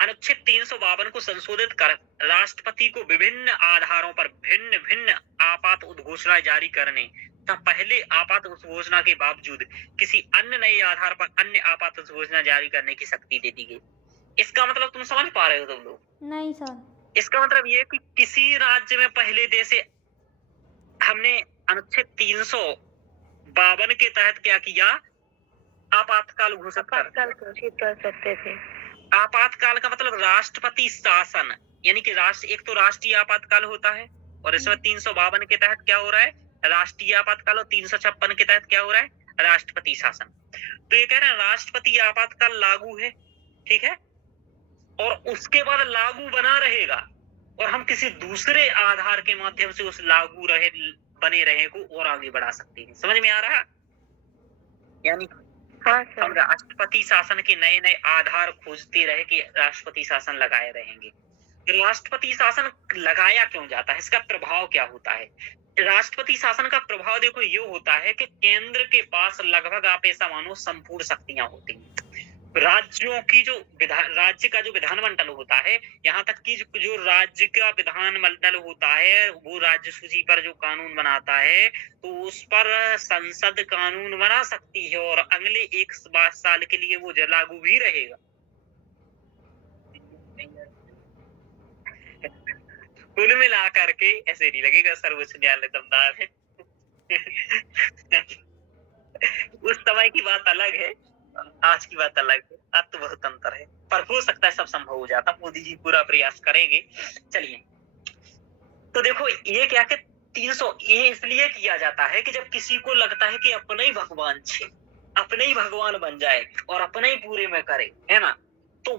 अनुच्छेद 352 को संशोधित कर राष्ट्रपति को विभिन्न आधारों पर भिन्न भिन्न आपात उद्घोषणा जारी करने तथा पहले आपात उद्घोषणा के बावजूद किसी अन्य नए आधार पर अन्य आपात उद्घोषणा जारी करने की शक्ति दे दी गई। इसका मतलब तुम समझ पा रहे हो तुम लोग? नहीं सर। इसका मतलब ये कि किसी राज्य में पहले जैसे हमने अनुच्छेद 352 के तहत क्या किया, आपातकाल घोषित कर सकते थे। आपातकाल का मतलब राष्ट्रपति शासन, यानी कि एक तो राष्ट्रीय आपातकाल होता है और इसमें 352 के तहत क्या हो रहा है, राष्ट्रीय आपातकाल, और 356 के तहत क्या हो रहा है, राष्ट्रपति शासन। तो ये कह रहे हैं राष्ट्रपति आपातकाल लागू है, ठीक है, और उसके बाद लागू बना रहेगा और हम किसी दूसरे आधार के माध्यम से उस लागू रहे बने रहे को और आगे बढ़ा सकते हैं। समझ में आ रहा है? यानी हाँ सर। हम राष्ट्रपति शासन के नए नए आधार खोजते रहे कि राष्ट्रपति शासन लगाए रहेंगे। राष्ट्रपति शासन लगाया क्यों जाता है, इसका प्रभाव क्या होता है? राष्ट्रपति शासन का प्रभाव देखो ये होता है कि केंद्र के पास लगभग आप ऐसा मानो संपूर्ण शक्तियां होती हैं। राज्यों की जो राज्य का जो विधानमंडल होता है, यहाँ तक कि जो राज्य का विधानमंडल होता है वो राज्य सूची पर जो कानून बनाता है तो उस पर संसद कानून बना सकती है और अगले 1 साल के लिए वो लागू भी रहेगा। कुल मिला करके ऐसे नहीं लगेगा सर्वोच्च न्यायालय दमदार है। उस समय की बात अलग है, आज की बात अलग है, आज तो बहुत अंतर है, पर हो सकता है सब संभव हो जाता। मोदी जी पूरा प्रयास करेंगे। चलिए, तो देखो ये क्या कि 300 ये इसलिए किया जाता है कि जब किसी को लगता है कि अपने ही भगवान छे, अपने ही भगवान बन जाए और अपने ही पूरे में करे, है ना, तो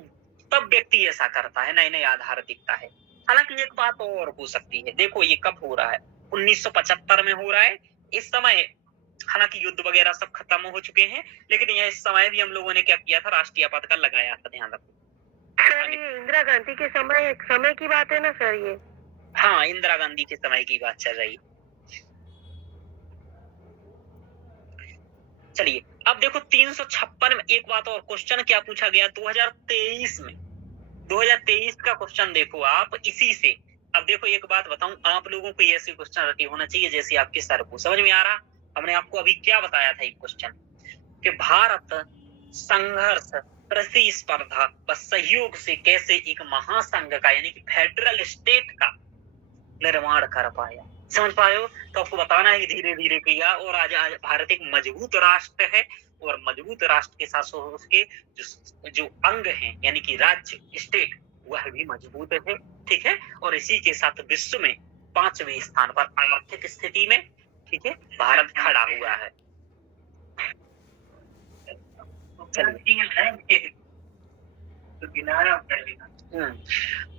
तब व्यक्ति ऐसा करता है, नए नए आधार दिखता है। हालांकि एक बात और हो सकती है, देखो ये कब हो रहा है, 1975 में हो रहा है। इस समय हालांकि युद्ध वगैरह सब खत्म हो चुके हैं, लेकिन यह इस समय भी हम लोगों ने क्या किया था, राष्ट्रीय आपातकाल लगाया था। ध्यान रखो सर, ये इंदिरा गांधी के समय की बात है ना सर ये? हाँ, इंदिरा गांधी के समय की बात चल रही है। चलिए अब देखो 356 में एक बात और, क्वेश्चन क्या पूछा गया 2023 में, 2023 का क्वेश्चन देखो आप इसी से। अब देखो एक बात बताऊं, आप लोगों को ऐसे क्वेश्चन रटे होना चाहिए जैसे आपके सर को। समझ में आ रहा? हमने आपको अभी क्या बताया था, एक क्वेश्चन कि भारत संघर्ष, प्रतिस्पर्धा व सहयोग से कैसे एक महासंघ का यानी कि फेडरल स्टेट का निर्माण कर पाया। समझ पाए हो? तो आपको बताना है कि धीरे धीरे किया और आज भारत एक मजबूत राष्ट्र है और मजबूत राष्ट्र के साथ उसके जो अंग हैं यानी कि राज्य, स्टेट, वह भी मजबूत है, ठीक है। और इसी के साथ विश्व में 5वें स्थान पर आर्थिक स्थिति में, ठीक है, भारत खड़ा हुआ है।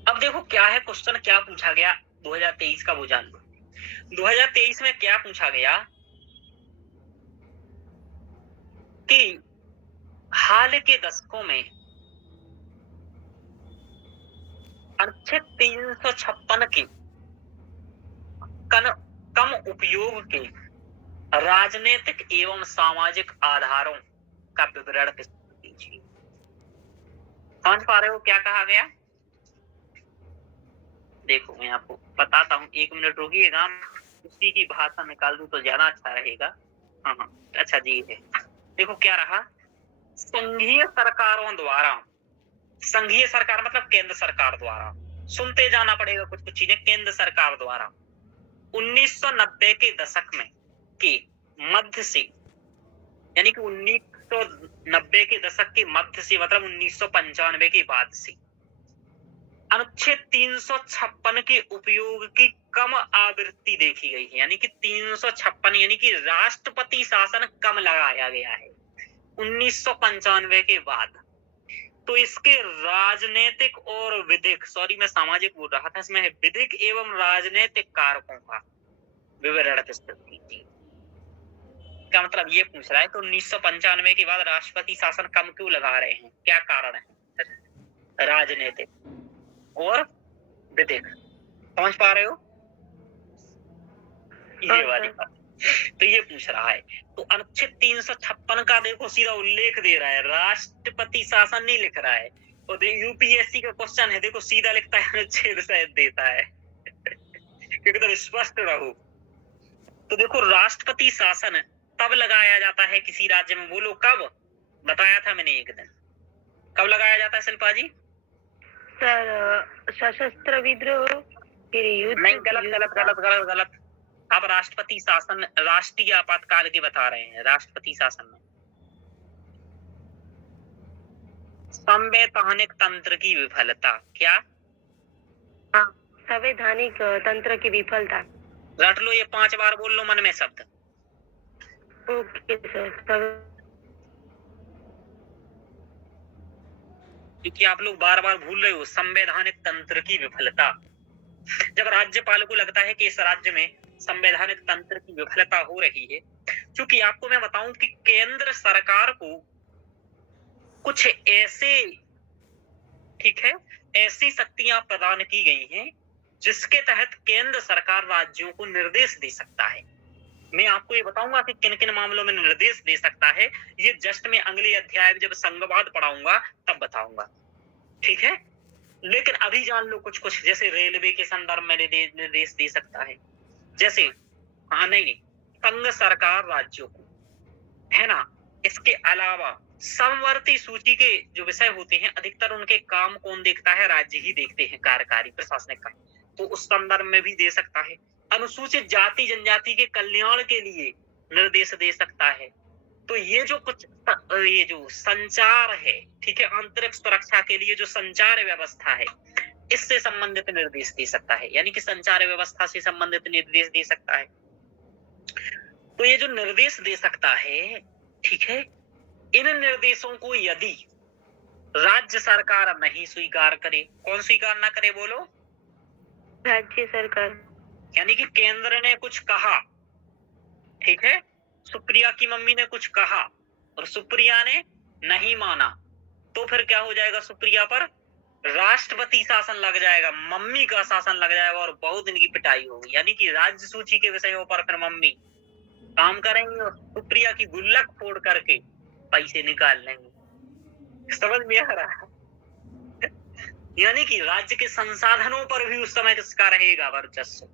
अब देखो क्या है क्वेश्चन, क्या पूछा गया 2023 का, वो जान लो। 2023 में क्या पूछा गया कि हाल के दशकों में अनुच्छेद 356 के कम उपयोग के राजनीतिक एवं सामाजिक आधारों का विवरण कीजिए। समझ पा रहे हो क्या कहा गया? देखो मैं आपको बताता हूँ, 1 मिनट रुकिएगा, उसी की भाषा निकाल दूं तो ज्यादा अच्छा रहेगा। हाँ, अच्छा जी है। देखो क्या रहा, संघीय सरकारों द्वारा, संघीय सरकार मतलब केंद्र सरकार द्वारा, सुनते जाना पड़ेगा कुछ कुछ चीजें, केंद्र सरकार द्वारा 1990 के दशक में के मध्य से, यानी कि 1990 के दशक के मध्य से मतलब 1995 के बाद से अनुच्छेद 356 के उपयोग की कम आवृत्ति देखी गई है। यानी कि 356 यानी कि राष्ट्रपति शासन कम लगाया गया है 1995 के बाद। तो इसके राजनीतिक और विधिक, सॉरी मैं सामाजिक बोल रहा था, इसमें विधिक एवं राजनीतिक कारकों का विवरण प्रस्तुत कीजिए। क्या मतलब ये पूछ रहा है कि 1995 के बाद राष्ट्रपति शासन कम क्यों लगा रहे हैं, क्या कारण है? राजनीतिक और विधिक। समझ पा रहे हो ये वाली बात? तो ये पूछ रहा है। तो अनुच्छेद 356 का देखो सीधा उल्लेख दे रहा है, राष्ट्रपति शासन नहीं लिख रहा है। और यूपीएससी का क्वेश्चन है, देखो सीधा लिखता है अनुच्छेद सहित देता है एकदम स्पष्ट रहो। तो देखो राष्ट्रपति शासन तब लगाया जाता है किसी राज्य में, बोलो कब? बताया था मैंने एक दिन, कब लगाया जाता है शिल्पा जी? सर सशस्त्र विद्रोह फिर युद्ध। नहीं, गलत गलत गलत गलत गलत। अब राष्ट्रपति शासन राष्ट्रीय आपातकाल की बता रहे हैं। राष्ट्रपति शासन में संवैधानिक तंत्र की विफलता, क्या? हाँ, संवैधानिक तंत्र की विफलता। रट लो, ये 5 बार बोल लो मन में शब्द। Okay sir. क्योंकि आप लोग बार बार भूल रहे हो, संवैधानिक तंत्र की विफलता। जब राज्यपाल को लगता है कि इस राज्य में संवैधानिक तंत्र की विफलता हो रही है, क्योंकि आपको मैं बताऊं कि केंद्र सरकार को कुछ ऐसे, ठीक है, ऐसी शक्तियां प्रदान की गई हैं जिसके तहत केंद्र सरकार राज्यों को निर्देश दे सकता है। मैं आपको ये बताऊंगा कि किन किन मामलों में निर्देश दे सकता है, ये जस्ट मैं अगले अध्याय में जब संघवाद पढ़ाऊंगा तब बताऊंगा, ठीक है? लेकिन अभी जान लो कुछ कुछ, जैसे रेलवे के संदर्भ में निर्देश दे सकता है, जैसे हाँ नहीं, संघ सरकार राज्यों को, है ना। इसके अलावा समवर्ती सूची के जो विषय होते हैं अधिकतर उनके काम कौन देखता है? राज्य ही देखते हैं, कार्यकारी प्रशासनिक का, तो उस संदर्भ में भी दे सकता है। अनुसूचित जाति जनजाति के कल्याण के लिए निर्देश दे सकता है। तो ये जो कुछ, ये जो संचार है, ठीक है, आंतरिक सुरक्षा के लिए जो संचार व्यवस्था है, इससे संबंधित निर्देश दे सकता है, यानी कि संचार व्यवस्था से संबंधित निर्देश दे सकता है। तो ये जो निर्देश दे सकता है, ठीक है, इन निर्देशों को यदि राज्य सरकार नहीं स्वीकार करे, कौन स्वीकार ना करे बोलो? राज्य सरकार। यानी कि केंद्र ने कुछ कहा, ठीक है, सुप्रिया की मम्मी ने कुछ कहा और सुप्रिया ने नहीं माना, तो फिर क्या हो जाएगा? सुप्रिया पर राष्ट्रपति शासन लग जाएगा, मम्मी का शासन लग जाएगा और बहुत इनकी पिटाई होगी। यानी कि राज्य सूची के विषयों पर फिर मम्मी काम करेंगी और सुप्रिया की गुल्लक फोड़ करके पैसे निकाल लेंगे। समझ में आ रहा है? यानी कि राज्य के संसाधनों पर भी उस समय किसका रहेगा? वर्चस्व।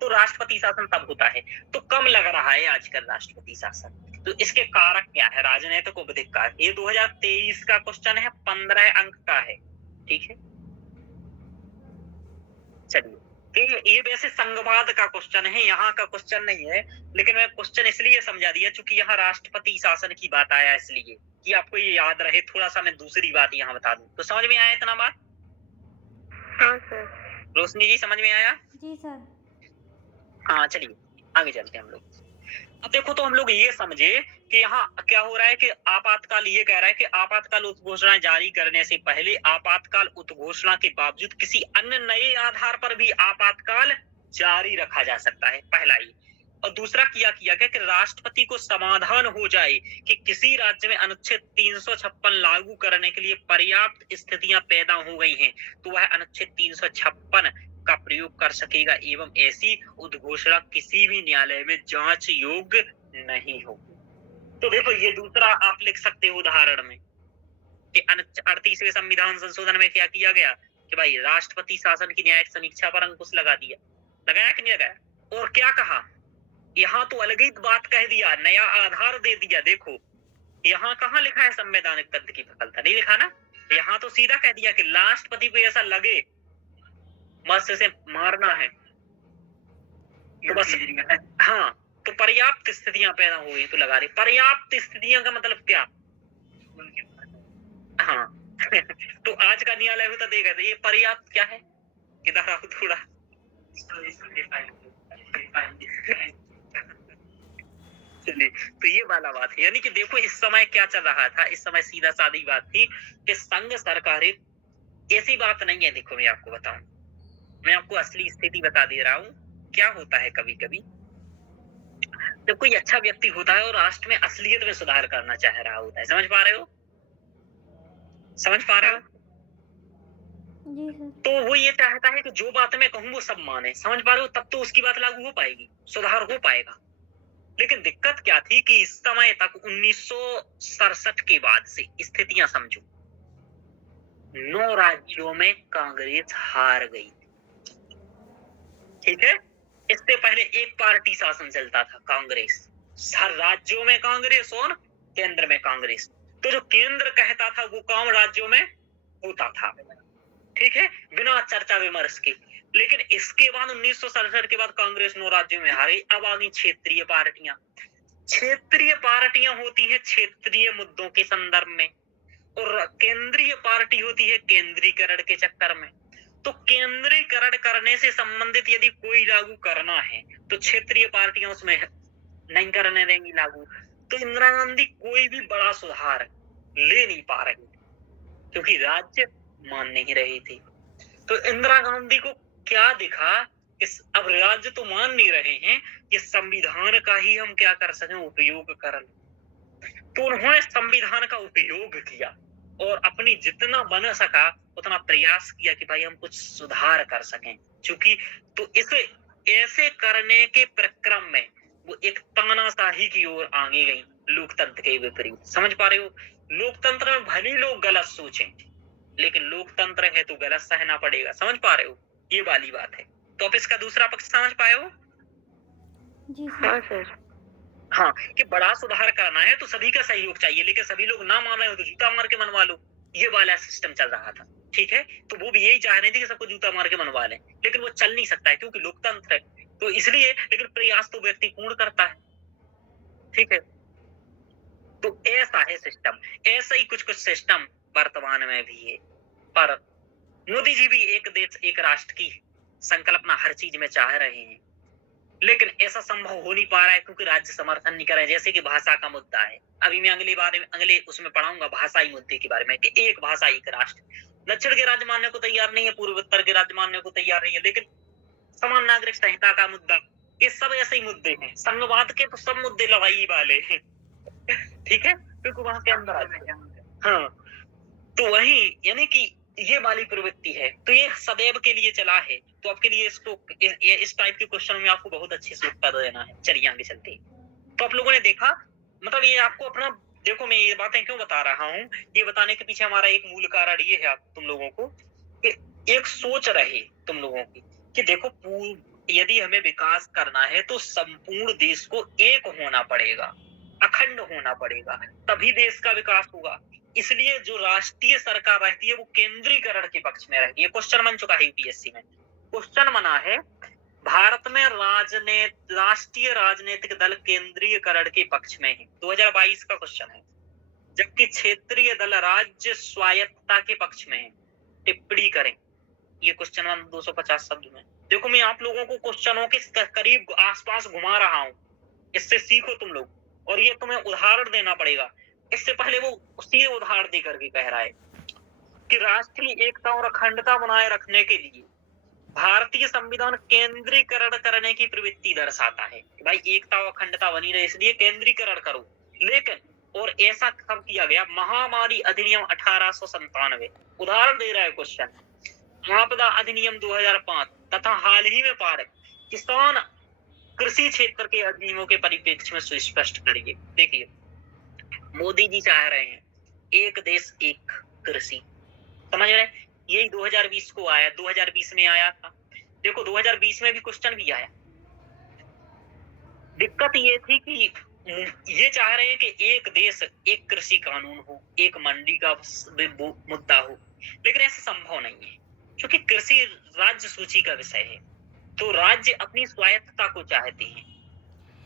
तो राष्ट्रपति शासन तब होता है। तो कम लग रहा है आजकल राष्ट्रपति शासन, तो इसके कारक क्या है? राजनीतिक उपधिक कारक। ये 2023 का क्वेश्चन है, 15 अंक का है, ठीक है। चलिए, ये वैसे संघवाद का क्वेश्चन है, यहाँ का क्वेश्चन नहीं है, लेकिन मैं क्वेश्चन इसलिए समझा दिया क्योंकि यहाँ राष्ट्रपति शासन की बात आया, इसलिए कि आपको ये याद रहे। थोड़ा सा मैं दूसरी बात यहाँ बता दूं, तो समझ में आया इतना बात? हाँ सर। रोशनी जी समझ में आया? जी सर। हाँ, चलिए आगे चलते हैं हम लोग। अब देखो, तो हम लोग ये समझे कि यहाँ क्या हो रहा है कि आपातकाल ये कह रहा है कि आपातकाल उद्घोषणा जारी करने से पहले आपातकाल उद्घोषणा के बावजूद किसी अन्य नए आधार पर भी आपातकाल जारी रखा जा सकता है, पहला ही। और दूसरा किया गया कि राष्ट्रपति को समाधान हो जाए कि किसी राज्य में अनुच्छेद 356 लागू करने के लिए पर्याप्त स्थितियां पैदा हो गई हैं, तो वह अनुच्छेद 356 का प्रयोग कर सकेगा एवं ऐसी उद्घोषणा किसी भी न्यायालय में जांच योग्य नहीं होगी। तो देखो, ये दूसरा आप लिख सकते हो उदाहरण में कि 38वें संविधान संशोधन में क्या किया गया कि भाई राष्ट्रपति शासन की न्यायिक समीक्षा पर अंकुश लगा दिया, लगाया कि नहीं लगाया? और क्या कहा, यहाँ तो अलग ही बात कह दिया, नया आधार दे दिया। देखो यहाँ कहाँ लिखा है संवैधानिक तंत्र की विफलता? नहीं लिखा ना, यहाँ तो सीधा कह दिया कि राष्ट्रपति को ऐसा लगे बस इसे मारना है, तो बस हाँ, तो पर्याप्त स्थितियां पैदा हो गई तो लगा रहे। पर्याप्त स्थितियां का मतलब क्या? हाँ तो आज का न्यायालय होता देखा था, ये पर्याप्त क्या है? इधर आओ थोड़ा। चलिए, तो ये वाला बात है। यानी कि देखो इस समय क्या चल रहा था, इस समय सीधा सादी बात थी कि संघ सरकार, ऐसी बात नहीं है। देखो मैं आपको बताऊं, मैं आपको असली स्थिति बता दे रहा हूं। क्या होता है कभी कभी जब कोई अच्छा व्यक्ति होता है और राष्ट्र में असलियत में सुधार करना चाह रहा होता है, समझ पा रहे हो? समझ पा रहे हो? जी सर। तो वो ये चाहता है कि जो बात मैं कहूं वो सब माने, समझ पा रहे हो? तब तो उसकी बात लागू हो पाएगी, सुधार हो पाएगा। लेकिन दिक्कत क्या थी कि इस समय तक 1967 के बाद से स्थितियां समझो, 9 राज्यों में कांग्रेस हार गई। ठीक है, इससे पहले एक पार्टी शासन चलता था, कांग्रेस। हर राज्यों में कांग्रेस और केंद्र में कांग्रेस। तो जो केंद्र कहता था वो काम राज्यों में होता था, ठीक है, बिना चर्चा विमर्श के। लेकिन इसके बाद 1967 के बाद कांग्रेस 9 राज्यों में हार गई। अब आ गई क्षेत्रीय पार्टियां। क्षेत्रीय पार्टियां होती है क्षेत्रीय मुद्दों के संदर्भ में, और केंद्रीय पार्टी होती है केंद्रीकरण के चक्कर में। तो केंद्रीकरण करने से संबंधित यदि कोई लागू करना है तो क्षेत्रीय पार्टियां उसमें नहीं करने देंगी लागू। तो इंदिरा गांधी कोई भी बड़ा सुधार ले नहीं पा रही क्योंकि राज्य मान नहीं रही थी। तो इंदिरा गांधी को क्या दिखा, इस अब राज्य तो मान नहीं रहे हैं, कि संविधान का ही हम क्या कर सकें, उपयोग कर लें। तो उन्होंने संविधान का उपयोग किया और अपनी जितना बन सका उतना प्रयास किया कि भाई हम कुछ सुधार कर सकें। चूंकि तो इसे ऐसे करने के प्रक्रम में वो एक तानाशाही की ओर आगे गई, लोकतंत्र के विपरीत। समझ पा रहे हो, लोकतंत्र में भले लोग गलत सोचें लेकिन लोकतंत्र है तो गलत सहना पड़ेगा। समझ पा रहे हो, ये वाली बात है। तो आप इसका दूसरा पक्ष समझ पाए हो? जी हाँ सर। सर। हाँ, कि बड़ा सुधार करना है तो सभी का सहयोग चाहिए, लेकिन सभी लोग ना मान रहे हो तो जूता मार के मनवा लो, ये वाला सिस्टम चल रहा था। ठीक है, तो वो भी यही चाह रहे थे कि सबको जूता मार के मनवा लें, लेकिन वो चल नहीं सकता है क्योंकि लोकतंत्र है। तो इसलिए, लेकिन प्रयास तो व्यक्ति पूर्ण करता है। ठीक है, तो ऐसा है सिस्टम। ऐसा ही कुछ कुछ सिस्टम वर्तमान में भी है। पर मोदी जी भी एक देश एक राष्ट्र की संकल्पना हर चीज में चाह रहे हैं, लेकिन ऐसा संभव हो नहीं पा रहा है क्योंकि राज्य समर्थन नहीं कर रहे हैं। जैसे कि भाषा का मुद्दा है, अभी मैं अगले उसमें पढ़ाऊंगा भाषाई मुद्दे के बारे में, कि एक भाषा एक राष्ट्र। दक्षिण के राज्य मानने को तैयार नहीं है, पूर्व उत्तर के राज्य मानने को तैयार नहीं है, लेकिन समान नागरिक संहिता का मुद्दा, ये सब ऐसे ही मुद्दे हैं। संघवाद के तो सब मुद्दे लड़ाई वाले हैं। ठीक है, क्योंकि वहां के अंदर हाँ, तो वही यानी कि ये वाली प्रवृत्ति है। तो ये सदैव के लिए चला है। तो आपके लिए इसको इस टाइप के क्वेश्चन में आपको बहुत अच्छे से उत्तर देना है। चलिए आगे चलते हैं। तो आप लोगों ने देखा, मतलब ये आपको अपना, देखो मैं ये बातें क्यों बता रहा हूँ, ये बताने के पीछे हमारा एक मूल कारण ये है तुम लोगों को, कि एक सोच रहे तुम लोगों की कि देखो यदि हमें विकास करना है तो संपूर्ण देश को एक होना पड़ेगा, अखंड होना पड़ेगा, तभी देश का विकास होगा। इसलिए जो राष्ट्रीय सरकार रहती है वो केंद्रीकरण के पक्ष में रहती है। क्वेश्चन बन चुका है यूपीएससी में, क्वेश्चन बना है भारत में राष्ट्रीय राजनीतिक दल केंद्रीयकरण के पक्ष में है, 2022 का क्वेश्चन है, जबकि क्षेत्रीय दल राज्य स्वायत्तता के पक्ष में है। टिप्पणी करें। ये क्वेश्चन 250 शब्द में। देखो मैं आप लोगों को क्वेश्चनों के करीब आसपास घुमा रहा हूँ, इससे सीखो तुम लोग। और ये तुम्हें उदाहरण देना पड़ेगा। इससे पहले वो उसी उदाहरण दे करके कह रहा है कि राष्ट्रीय एकता और अखंडता बनाए रखने के लिए भारतीय संविधान केंद्रीकरण करने की प्रवृत्ति दर्शाता है कि भाई एकता और अखंडता बनी रहे, इसलिए केंद्रीकरण करो। लेकिन और ऐसा कब किया गया, महामारी अधिनियम 1897, उदाहरण दे रहा है क्वेश्चन, आपदा अधिनियम 2005 तथा हाल ही में पारित किसान कृषि क्षेत्र के अधिनियमों के परिप्रेक्ष्य में सुस्पष्ट करिए। देखिए मोदी जी चाह रहे हैं एक देश एक कृषि, समझ रहे हैं, यही 2020 को आया, 2020 में आया था। देखो 2020 में भी क्वेश्चन भी आया। दिक्कत ये थी कि ये चाह रहे हैं कि एक देश एक कृषि कानून हो, एक मंडी का मुद्दा हो, लेकिन ऐसा संभव नहीं है क्योंकि कृषि राज्य सूची का विषय है। तो राज्य अपनी स्वायत्तता को चाहते हैं,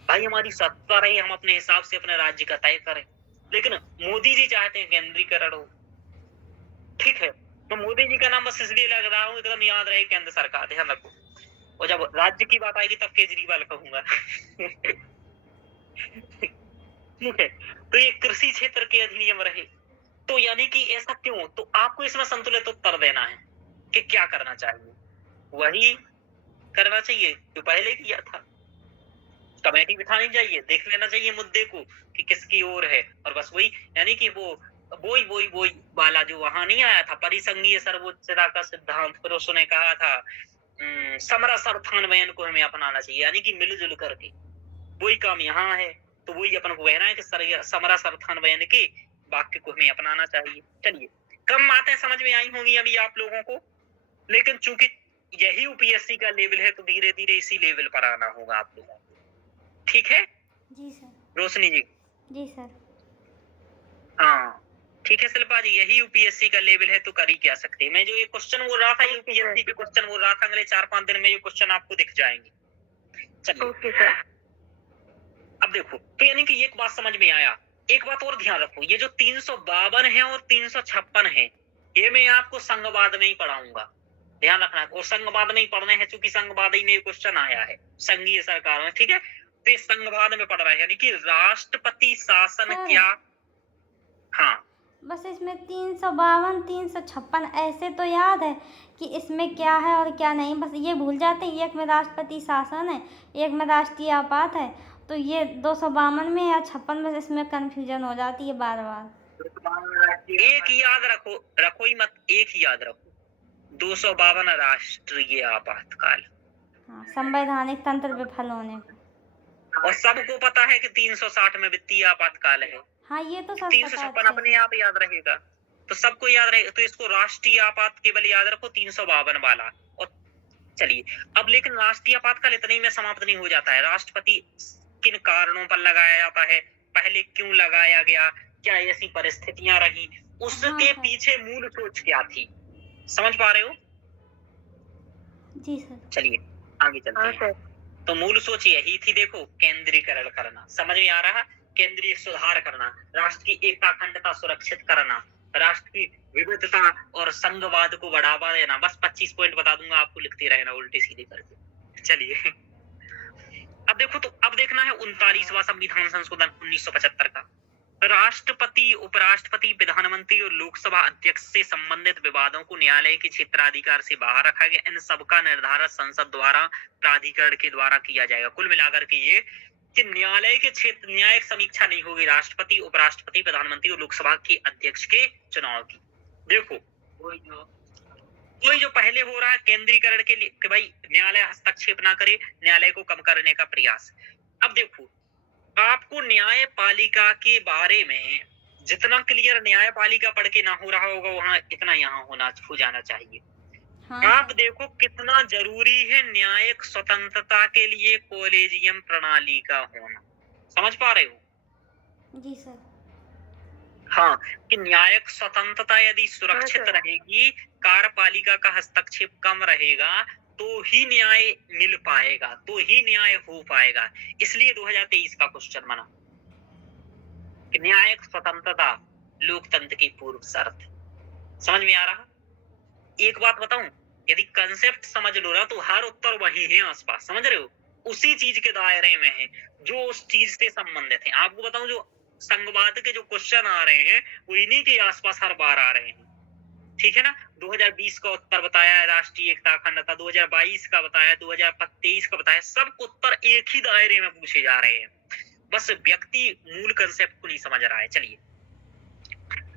भाई हमारी सत्ता रही, हम अपने हिसाब से अपने राज्य का तय करें। लेकिन मोदी जी चाहते हैं केंद्रीकरण हो। ठीक है, तो मोदी जी का नाम बस इसलिए लग रहा हूँ एकदम याद रहे, केंद्र सरकार, ध्यान रखो। और जब राज्य की बात आएगी तब केजरीवाल कहूंगा। ठीक है, तो ये कृषि क्षेत्र के अधिनियम रहे। तो यानी कि ऐसा क्यों, तो आपको इसमें संतुलित उत्तर देना है कि क्या करना चाहिए, वही करना चाहिए जो पहले किया था। कमेटी बिठानी चाहिए, देख लेना चाहिए मुद्दे को कि किसकी ओर है, और बस वही, यानी कि वही वाला जो वहां नहीं आया था, परिसंघीय सर्वोच्चता का सिद्धांत, फिर उसने कहा था समरस अर्थान्वयन को हमें अपनाना चाहिए, यानी कि मिलजुल करके। वही काम यहाँ है, तो वही अपन को कहना है कि समरस अर्थान्वयन के वाक्य को हमें अपनाना चाहिए। चलिए कम बातें समझ में आई होंगी अभी आप लोगों को, लेकिन चूंकि यही यूपीएससी का लेवल है तो धीरे धीरे इसी लेवल पर आना होगा आप लोगों को। ठीक है जी सर। रोशनी जी? जी सर। हाँ ठीक है शिल्पा जी, यही यूपीएससी का लेवल है तो कर ही क्या सकते हैं। मैं जो ये क्वेश्चन बोल रहा था यूपीएससी के क्वेश्चन बोल रहा था, अगले 4-5 दिन में ये क्वेश्चन आपको दिख जाएंगे। चलिए ओके सर। अब देखो, तो यानी कि एक बात समझ में आया। एक बात और ध्यान रखो, ये जो 352 है और 356 है, ये मैं आपको संघवाद में ही पढ़ाऊंगा, ध्यान रखना। और संघवाद में ही पढ़ने हैं क्योंकि संघवाद ही में क्वेश्चन आया है संघीय सरकार में, ठीक है। तो ये संघवाद में पढ़ रहे हैं, यानी कि राष्ट्रपति शासन सर। क्या। हाँ बस इसमें 352 356 ऐसे तो याद है कि इसमें क्या है और क्या नहीं, बस ये भूल जाते हैं। एक में राष्ट्रपति शासन है, एक में राष्ट्रीय आपात है, तो ये 252 में या 56 में इसमें कंफ्यूजन हो जाती है बार बार। एक याद रखो, रखो ही मत, एक ही याद रखो, 252 राष्ट्रीय आपातकाल। हाँ, संवैधानिक तंत्र विफल होने पर। और सबको पता है कि 360 में वित्तीय आपातकाल है। हाँ ये तो सर 356 अपने आप याद रहेगा, तो सबको याद रहेगा। तो इसको राष्ट्रीय आपात केवल याद रखो 352 वाला। और चलिए अब, लेकिन राष्ट्रीय आपातकाल इतने ही में समाप्त नहीं हो जाता है। राष्ट्रपति किन कारणों पर लगाया जाता है, पहले क्यों लगाया गया, क्या ऐसी परिस्थितियां रही, उसके पीछे मूल सोच क्या थी, समझ पा रहे हो? जी सर। चलिए आगे चलते हैं। तो मूल सोच यही थी, देखो, केंद्रीकरण करना, समझ में आ रहा, केंद्रीय सुधार करना, राष्ट्र की एकता अखंडता सुरक्षित करना, राष्ट्र की विविधता और संघवाद को बढ़ावा देना। बस 25 पॉइंट बता दूंगा आपको, लिखते रहना उल्टे सीधे करके। चलिए अब देखो, तो अब देखना है 39वां संविधान संशोधन 1975 का। राष्ट्रपति, उपराष्ट्रपति, प्रधानमंत्री और लोकसभा अध्यक्ष से संबंधित विवादों को न्यायालय के क्षेत्राधिकार से बाहर रखा गया। इन सबका निर्धारण संसद द्वारा, प्राधिकरण के द्वारा किया जाएगा। कुल मिलाकर के ये कि न्यायालय के क्षेत्र, न्यायिक समीक्षा नहीं होगी राष्ट्रपति, उपराष्ट्रपति, प्रधानमंत्री और लोकसभा के अध्यक्ष के चुनाव की। देखो कोई जो पहले हो रहा है केंद्रीकरण के लिए कि भाई न्यायालय हस्तक्षेप ना करे, न्यायालय को कम करने का प्रयास। अब देखो, आपको न्यायपालिका के बारे में जितना क्लियर न्यायपालिका पढ़ के ना हो रहा होगा, वहां इतना यहाँ हो जाना चाहिए। हाँ, आप देखो कितना जरूरी है न्यायिक स्वतंत्रता के लिए कॉलेजियम प्रणाली का होना, समझ पा रहे हो? जी सर। हाँ, कि न्यायिक स्वतंत्रता यदि सुरक्षित रहेगी, कार्यपालिका का हस्तक्षेप कम रहेगा, तो ही न्याय मिल पाएगा, तो ही न्याय हो पाएगा। इसलिए 2023 का क्वेश्चन बना कि न्यायिक स्वतंत्रता लोकतंत्र की पूर्व शर्त। समझ में आ रहा? एक बात बताऊं, यदि कंसेप्ट समझ लो ना तो हर उत्तर वही है आसपास, समझ रहे हो? उसी चीज के दायरे में है जो उस चीज से संबंधित है। आपको बताऊं, जो संघवाद के जो क्वेश्चन आ रहे हैं वो इन्हीं के आसपास हर बार आ रहे हैं, ठीक है ना? 2020 का उत्तर बताया है राष्ट्रीय एकता अखंडता, 2022 का बताया, 2023 का बताया, सब उत्तर एक ही दायरे में पूछे जा रहे हैं। बस व्यक्ति मूल कंसेप्ट को नहीं समझ रहा है। चलिए,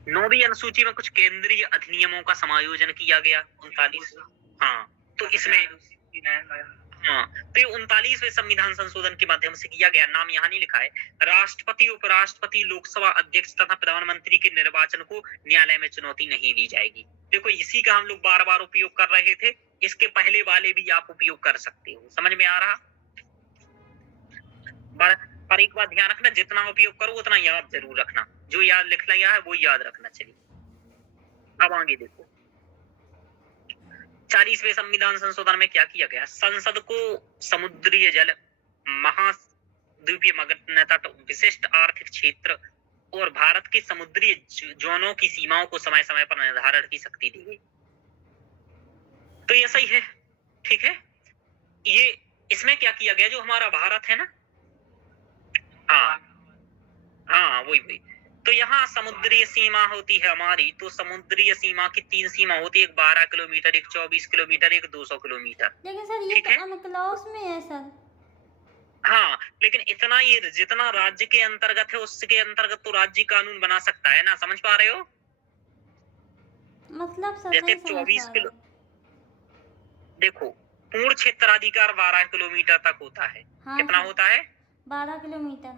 9वीं अनुसूची में कुछ केंद्रीय अधिनियमों का समायोजन किया गया 39। हाँ, तो इसमें हाँ, तो 39वें संविधान संशोधन के माध्यम से किया गया। नाम यहाँ नहीं लिखा है। राष्ट्रपति, उपराष्ट्रपति, लोकसभा अध्यक्ष तथा प्रधानमंत्री के निर्वाचन को न्यायालय में चुनौती नहीं दी जाएगी। देखो, इसी का हम लोग बार बार उपयोग कर रहे थे, इसके पहले वाले भी आप उपयोग कर सकते हो। समझ में आ रहा? पर एक बात ध्यान रखना, जितना उपयोग करो उतना याद जरूर रखना, जो याद लिख लिया है वो याद रखना। चलिए अब आगे देखो, 40वें संविधान संशोधन में क्या किया गया? संसद को समुद्रीय जल, महाद्वीपीय मगध तट, विशिष्ट आर्थिक क्षेत्र और भारत के समुद्री जोनों की सीमाओं को समय समय पर निर्धारण की शक्ति दी गई। तो ये सही है, ठीक है। ये इसमें क्या किया गया, जो हमारा भारत है ना, हाँ वही। तो यहाँ समुद्री सीमा होती है हमारी, तो समुद्री सीमा की 3 सीमा होती है, एक 12 किलोमीटर, एक 24 किलोमीटर, एक 200 किलोमीटर। लेकिन सर ये तो अनक्लॉस में है सर। हाँ, लेकिन इतना ये जितना राज्य के अंतर्गत है उसके अंतर्गत तो राज्य कानून बना सकता है ना, समझ पा रहे हो? मतलब सर जैसे 24 किलो, देखो पूर्ण क्षेत्राधिकार 12 किलोमीटर तक होता है। हाँ, कितना होता है? 12 किलोमीटर।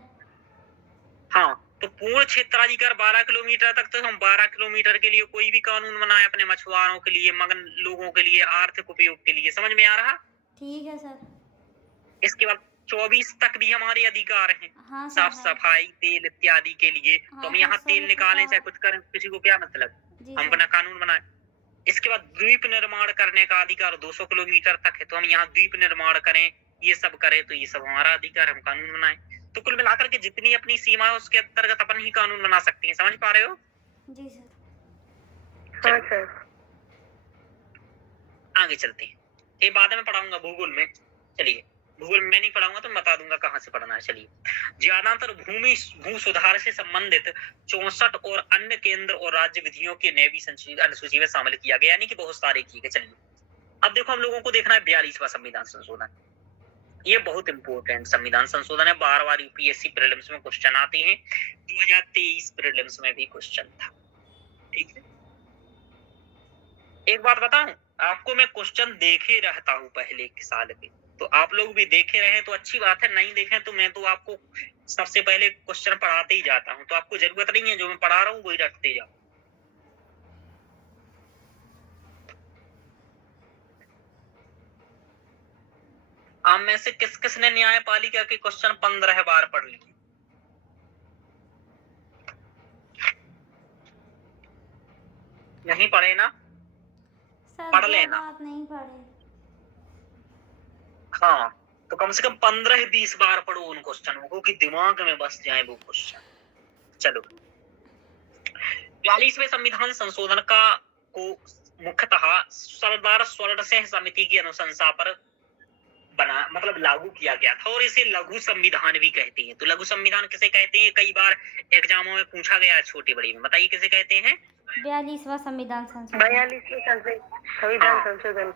हाँ, तो पूर्ण क्षेत्राधिकार 12 किलोमीटर तक, तो हम 12 किलोमीटर के लिए कोई भी कानून बनाए अपने मछुआरों के लिए, मगन लोगों के लिए, आर्थिक उपयोग के लिए। समझ में आ रहा? ठीक है सर। इसके बाद 24 तक भी हमारे अधिकार हैं, हाँ सर साफ है। सफाई, तेल इत्यादि के लिए। तो हम हाँ, यहाँ सर, तेल निकालें पता चाहे है। कुछ करें, किसी को क्या मतलब, जी हम सर। अपना कानून बनाए। इसके बाद द्वीप निर्माण करने का अधिकार 200 किलोमीटर तक है, तो हम यहाँ द्वीप निर्माण करें, ये सब करें, तो ये सब हमारा अधिकार, हम कानून बनाए। तो कुल मिलाकर के जितनी अपनी सीमा है उसके अंतर्गत अपन ही कानून बना सकते हैं। समझ पा रहे हो? जी सर। हाँ सर। आगे चलते हैं, ये बाद में पढ़ाऊंगा भूगोल में। चलिए, भूगोल में नहीं पढ़ाऊंगा तो बता दूंगा कहाँ से पढ़ना है। चलिए, ज्यादातर भू सुधार से संबंधित 64 और अन्य केंद्र और राज्य विधियों के नए भी अनुसूची में शामिल किया गया, यानी कि बहुत सारे किए गए। चलिए, अब देखो हम लोगों को देखना है 42वां संविधान संशोधन। ये बहुत इंपॉर्टेंट संविधान संशोधन है, बार यूपीएससी प्रीलिम्स में क्वेश्चन आते हैं, 2023 प्रीलिम्स में भी क्वेश्चन था। ठीक है, एक बात बताऊं आपको, मैं क्वेश्चन देखे रहता हूं पहले के साल के, तो आप लोग भी देखे रहे तो अच्छी बात है, नहीं देखे तो मैं तो आपको सबसे पहले क्वेश्चन पढ़ाते ही जाता हूं, तो आपको जरूरत नहीं है जो मैं पढ़ा रहा हूँ वही रटते जाओ। आप में से किस किस ने न्यायपालिका के क्वेश्चन 15 बार पढ़ लिए? नहीं पढ़े ना? सर पढ़ वो लेना। बात नहीं पढ़े। हाँ, तो कम से कम 15-20 बार पढ़ो उन क्वेश्चनों को कि दिमाग में बस जाए वो क्वेश्चन। चलो, 42वें संविधान संशोधन का को मुख्यतः सरदार स्वर्ण सिंह समिति की अनुशंसा पर बना, मतलब लागू किया गया था, और इसे लघु संविधान भी कहते हैं। तो लघु संविधान किसे कहते हैं? कई बार एग्जामों में पूछा गया है छोटी बड़ी में, बताइए किसे कहते हैं? 42वां संविधान संशोधन। 42वें संविधान संशोधन।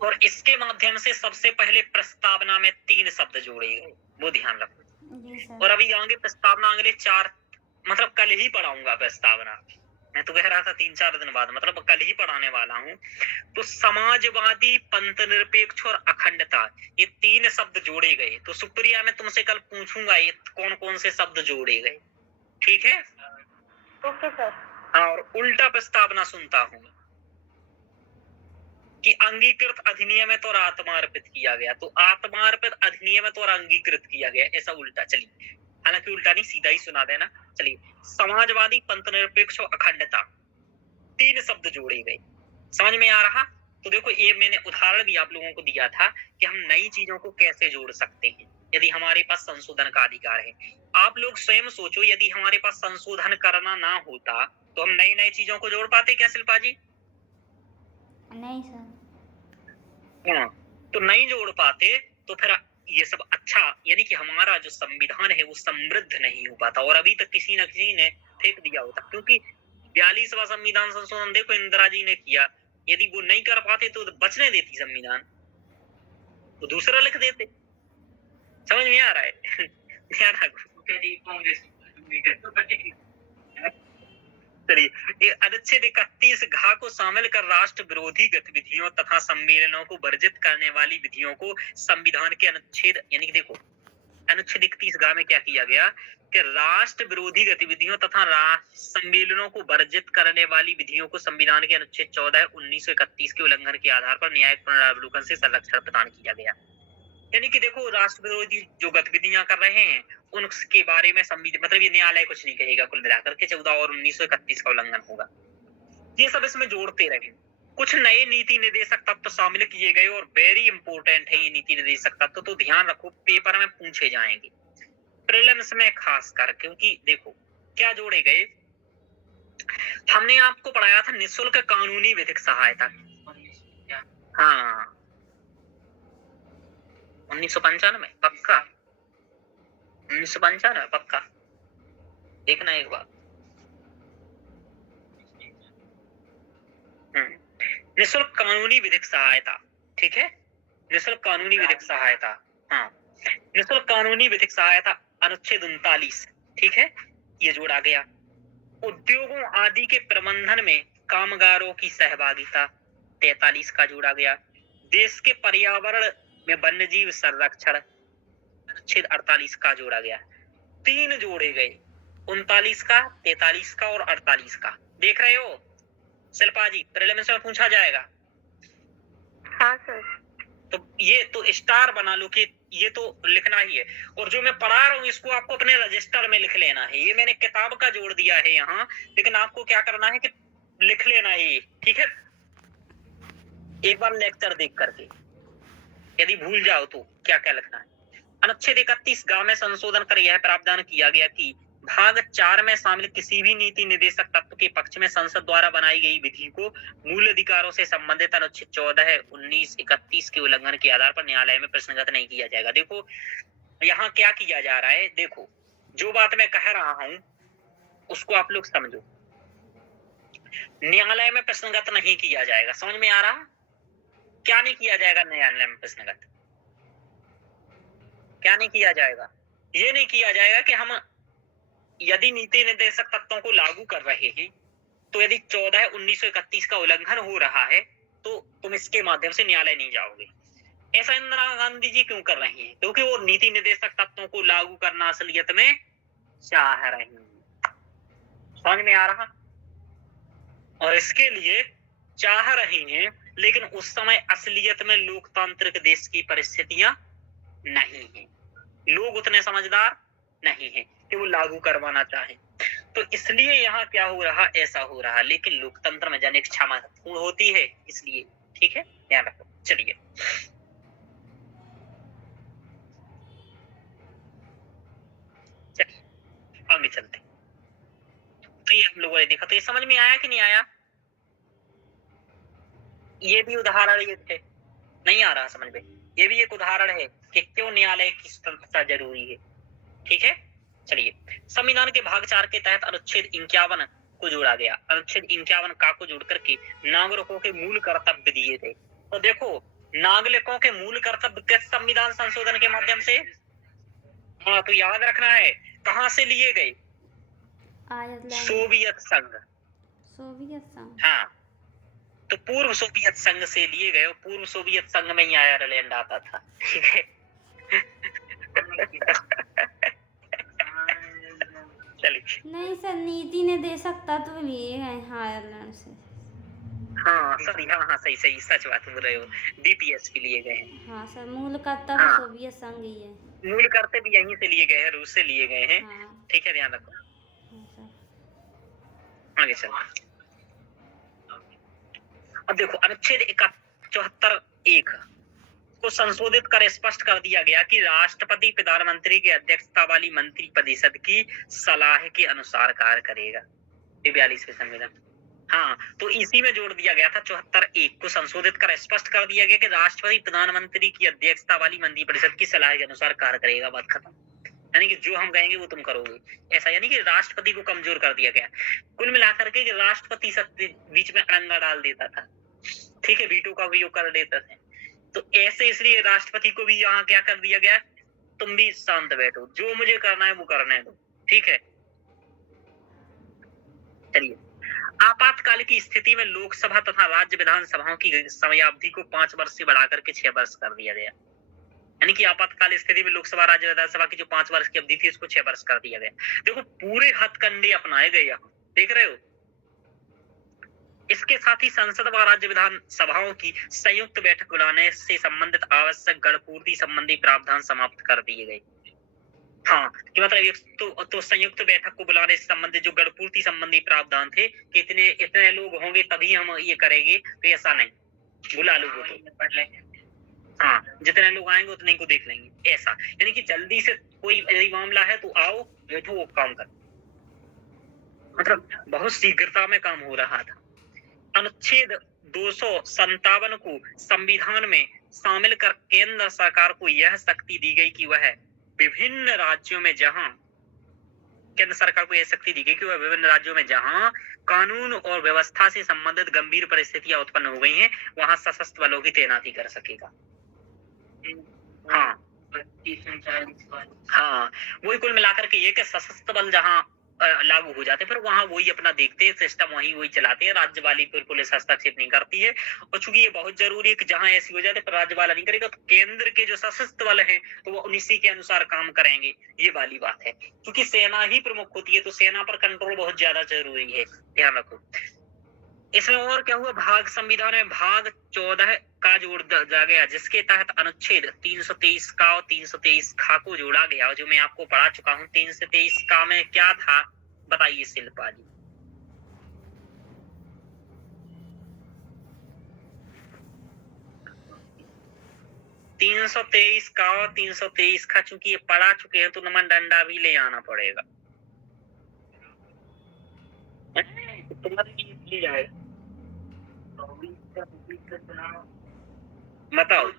और इसके माध्यम से सबसे पहले प्रस्तावना में 3 शब्द जोड़े गए, वो ध्यान रखो। जी सर। और अभी आगे प्रस्तावना अगले 4, मतलब कल ही पढ़ाऊंगा प्रस्तावना। मैं तो कह रहा था 3-4 दिन बाद, मतलब कल ही पढ़ाने वाला हूँ। तो समाजवादी, पंथ निरपेक्ष और अखंडता, ये 3 शब्द जोड़े गए। तो सुप्रिया, मैं तुमसे कल पूछूंगा ये कौन कौन से शब्द जोड़े गए, ठीक है? Okay sir. और उल्टा प्रस्तावना सुनता हूँ कि अंगीकृत अधिनियमित और आत्मार्पित किया गया, तो आत्मार्पित, अधिनियमित और अंगीकृत किया गया, ऐसा उल्टा। चलिए, हालांकि उल्टा नहीं, सीधा ही सुना देना। चलिए, समाजवादी, पंथ निरपेक्ष और अखंडता, 3 शब्द जोड़े गए। समझ में आ रहा? तो देखो, ये मैंने उदाहरण भी आप लोगों को दिया था कि हम नई चीजों को कैसे जोड़ सकते हैं यदि हमारे पास संशोधन का अधिकार है। आप लोग स्वयं सोचो, यदि हमारे पास संशोधन करना ना होता तो हम नई नई चीजों को जोड़ पाते क्या शिल्पा जी? नहीं सर। हाँ, तो नहीं जोड़ पाते तो फिर ये सब अच्छा, यानी कि हमारा जो संविधान है वो समृद्ध नहीं हो पाता, और अभी तक किसी न किसी ने फेंक दिया होता। क्योंकि 42वां संविधान संशोधन देखो इंदिरा जी ने किया, यदि वो नहीं कर पाते तो बचने देती संविधान, तो दूसरा लिख देते। समझ में आ रहा है? चलिए, अनुच्छेद 31 घ को शामिल कर राष्ट्र विरोधी गतिविधियों तथा सम्मेलनों को वर्जित करने वाली विधियों को संविधान के अनुच्छेद, यानी कि देखो अनुच्छेद 31 घ में क्या किया गया कि राष्ट्र विरोधी गतिविधियों तथा सम्मेलनों को वर्जित करने वाली विधियों को संविधान के अनुच्छेद 14 1931 के उल्लंघन के आधार पर न्यायिक पुनरावलोकन से संरक्षण प्रदान किया गया। यानी कि देखो, राष्ट्र विरोधी जो गतिविधियां कर रहे हैं उनके बारे में संविधान, मतलब ये न्यायालय कुछ नहीं कहेगा, कुल मिलाकर के 14 और 1931 का उल्लंघन होगा। ये सब इसमें जोड़ते रहे। कुछ नए नीति निर्देशक तत्व शामिल किए गए, और वेरी इंपॉर्टेंट है ये नीति निर्देशक तत्व, तो ध्यान रखो पेपर में पूछे जाएंगे प्रीलिम्स में खास कर। क्योंकि देखो क्या जोड़े गए, हमने आपको पढ़ाया था निःशुल्क कानूनी विधिक सहायता। हाँ, 1995 पक्का, 1995 पक्का, देखना एक बार। निःशुल्क कानूनी विधिक सहायता, ठीक है, निःशुल्क कानूनी विधिक सहायता। हाँ, निःशुल्क कानूनी विधिक सहायता अनुच्छेद 39, ठीक है, ये जोड़ा गया। उद्योगों आदि के प्रबंधन में कामगारों की सहभागिता 43 का जोड़ा गया। देश के पर्यावरण में वन्यजीव संरक्षण अनुच्छेद 48 का जोड़ा गया। 3 जोड़े गए, 39 का, 43 का और 48 का। देख रहे हो शिल्पा जी, प्रीलिम्स में पूछा जाएगा। हाँ सर। तो ये तो स्टार बना लो कि ये तो लिखना ही है। और जो मैं पढ़ा रहा हूँ इसको आपको अपने रजिस्टर में लिख लेना है। ये मैंने किताब का जोड़ दिया है यहाँ, लेकिन आपको क्या करना है कि लिख लेना है, ठीक है, एक बार लेक्चर देख करके। यदि भूल जाओ तो क्या क्या लिखना है। अनुच्छेद 31 ग में संशोधन कर यह प्रावधान किया गया कि भाग 4 में शामिल किसी भी नीति निर्देशक तत्व के पक्ष में संसद द्वारा बनाई गई विधि को मूल अधिकारों से संबंधित अनुच्छेद 14, 19, 31 के उल्लंघन के आधार पर न्यायालय में प्रश्नगत नहीं किया जाएगा। देखो यहाँ क्या किया जा रहा है, देखो जो बात मैं कह रहा हूं उसको आप लोग समझो। न्यायालय में प्रश्नगत नहीं किया जाएगा, समझ में आ रहा? क्या नहीं किया जाएगा न्यायालय में प्रश्नगत? क्या नहीं किया जाएगा? ये नहीं किया जाएगा कि हम यदि नीति निर्देशक तत्वों को लागू कर रहे हैं तो यदि 14, 19, 31 का उल्लंघन हो रहा है तो तुम इसके माध्यम से न्यायालय नहीं जाओगे। ऐसा इंदिरा गांधी जी क्यों कर रही हैं? क्योंकि वो नीति निर्देशक तत्वों को लागू करना असलियत में चाह रही हैं। समझ में आ रहा? और इसके लिए चाह रही हैं, लेकिन उस समय असलियत में लोकतांत्रिक देश की परिस्थितियां नहीं है, लोग उतने समझदार नहीं है कि वो लागू करवाना चाहे। तो इसलिए यहाँ क्या हो रहा, ऐसा हो रहा। लेकिन लोकतंत्र में जन इच्छा महत्वपूर्ण होती है, इसलिए ठीक है, ध्यान रखो। चलिए आगे चलते। तो ये हम लोगों ने देखा, तो ये समझ में आया कि नहीं आया? ये भी उदाहरण ये थे, नहीं आ रहा समझ में? ये भी एक उदाहरण है कि क्यों न्यायालय की स्वतंत्रता जरूरी है, ठीक है। चलिए, संविधान के भाग 4 के तहत अनुच्छेद 51 को जोड़ा गया। अनुच्छेद 51 का को जोड़ करके नागरिकों के मूल कर्तव्य दिए गए। तो देखो, नागरिकों के मूल कर्तव्य किस संविधान संशोधन के माध्यम से? हाँ, तो याद रखना है कहाँ से लिए गए? सोवियत संघ। सोवियत संघ, हाँ, तो पूर्व सोवियत संघ से लिए गए। पूर्व सोवियत संघ में ही आयरलैंड आता था, ठीक है। चलिए, नहीं सर, नीति निर्देशक तत्व लिए हैं आयरलैंड से। हाँ सॉरी, हाँ सही सही, सच बात बोल रहे हो, डीपीएस के लिए गए हैं। हाँ सर, मूल कर्तव्य हाँ, सोवियत संघ ही है। मूल करते भी यहीं से लिए गए हैं, रूस से लिए गए हैं, हाँ, ठीक है, ध्यान रखो। हाँ सर। आगे चलो। अब देखो, अनुच्छेद 74(1) को संशोधित कर स्पष्ट कर दिया गया कि राष्ट्रपति प्रधानमंत्री की अध्यक्षता वाली मंत्रिपरिषद की सलाह के अनुसार कार्य करेगा। 42वें संविधान। हाँ, तो इसी में जोड़ दिया गया था 74(1) को संशोधित कर स्पष्ट कर दिया गया कि राष्ट्रपति प्रधानमंत्री की अध्यक्षता वाली मंत्रिपरिषद की सलाह के अनुसार कार्य करेगा। बात खत्म। यानी कि जो हम कहेंगे वो तुम करोगे, ऐसा। यानी कि राष्ट्रपति को कमजोर कर दिया गया। कुल मिलाकर के राष्ट्रपति बीच में अड़ंगा डाल देता था, ठीक है, वीटो का उपयोग कर देते थे। तो ऐसे इसलिए राष्ट्रपति को भी यहाँ क्या कर दिया गया, तुम भी शांत बैठो, जो मुझे करना है वो करने दो, ठीक है। चलिए, आपातकाल की स्थिति में लोकसभा तथा राज्य विधानसभाओं की समयावधि को 5 वर्ष से बढ़ाकर के 6 वर्ष कर दिया गया। यानी कि आपातकाल स्थिति में लोकसभा राज्य विधानसभा की जो 5 वर्ष की अवधि थी उसको 6 वर्ष कर दिया गया। देखो, पूरे हथकंडे अपनाए गए यहाँ, देख रहे हो। इसके साथ ही संसद व राज्य विधानसभाओं की संयुक्त बैठक बुलाने से संबंधित आवश्यक गणपूर्ति संबंधी प्रावधान समाप्त कर दिए गए। हाँ, कि मतलब तो संयुक्त बैठक को बुलाने से संबंधित जो गणपूर्ति संबंधी प्रावधान थे कि इतने लोग होंगे तभी हम ये करेंगे, तो ऐसा नहीं, बुला लोगे तो हाँ, जितने लोग आएंगे उतने को देख लेंगे, ऐसा। यानी कि जल्दी से कोई यदि मामला है तो आओ, बैठो, वो काम कर। मतलब बहुत शीघ्रता में काम हो रहा था। अनुच्छेद 257 को संविधान में शामिल कर केंद्र सरकार को यह शक्ति दी गई कि वह विभिन्न राज्यों में जहां केंद्र सरकार को यह शक्ति दी गई कि वह विभिन्न राज्यों में जहां कानून और व्यवस्था से संबंधित गंभीर परिस्थितियां उत्पन्न हो गई हैं वहां सशस्त्र बलों की तैनाती कर सकेगा। हाँ, हाँ, वही कुल मिलाकर के ये कि सशस्त्र बल जहां लागू हो जाते हैं, फिर वहां वही अपना देखते हैं, सिस्टम वही चलाते हैं, राज्य वाली फिर पुलिस हस्तक्षेप नहीं करती है। और चूंकि ये बहुत जरूरी है कि जहां ऐसी हो जाए तो राज्य वाला नहीं करेगा, तो केंद्र के जो सशस्त्र बल हैं तो वो उन्हीं के अनुसार काम करेंगे, ये वाली बात है। क्योंकि सेना ही प्रमुख होती है, तो सेना पर कंट्रोल बहुत ज्यादा जरूरी है, ध्यान रखो। इसमें और क्या हुआ, भाग संविधान में भाग 14 का जोड़ दिया गया, जिसके तहत अनुच्छेद 323 का और 323 खा को जोड़ा गया, जो मैं आपको पढ़ा चुका हूँ। 323 का में क्या था, बताइए शिल्पा जी। तीन सौ तेईस का और 323 का, चूंकि ये पढ़ा चुके हैं तो नमन डंडा भी ले आना पड़ेगा। तुम्हारे लिए मिल जाएगा, बताओ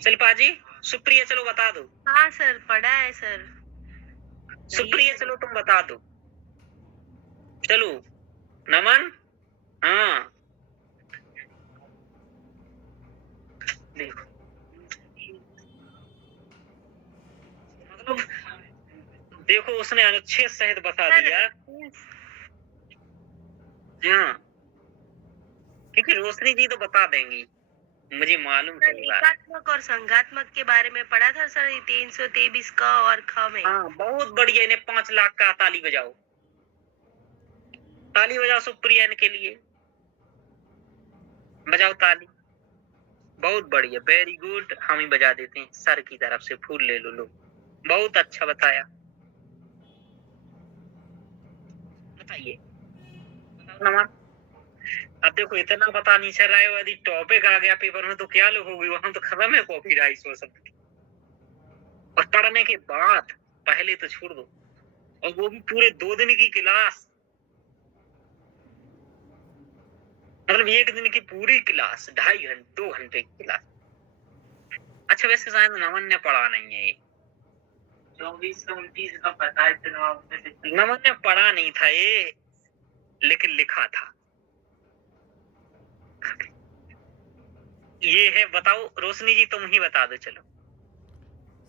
शिल्पा जी। सुप्रिया चलो बता दो। हाँ सर, पढ़ा है सर। सुप्रिया चलो तुम बता दो, चलो। नमन, हाँ देखो, मतलब देखो उसने अनुच्छेद सहित बता दिया। हाँ, क्योंकि रोशनी जी तो बता देंगी, मुझे मालूम सर, चल रहा है। एकात्मक और संघात्मक के बारे में पढ़ा था सर, 323 क और ख में। हाँ बहुत बढ़िया, इन्हें 5 लाख का ताली बजाओ, ताली बजाओ सुप्रिया इनके लिए, बजाओ ताली। बहुत बढ़िया, वेरी गुड, हम ही बजा देते हैं, सर की तरफ से फूल ले लो, लो बहुत अच्छा बताया। बताइए नमन। अब देखो इतना पता नहीं चल रहा है, यदि टॉपिक आ गया पेपर में तो क्या लिखोगे, वहां तो खत्म है कॉपीराइट वो सब। और पढ़ने के बाद पहले तो छोड़ दो, और वो भी पूरे 2 दिन की क्लास, मतलब 1 दिन की पूरी क्लास, 2.5 घंटे 2 घंटे की क्लास। अच्छा वैसे शायद नमन ने पढ़ा नहीं है ये, 24-29 का पता है, नमन ने पढ़ा नहीं था ये, लेकिन लिखा था। ये है, बताओ रोशनी जी तुम ही बता दो चलो।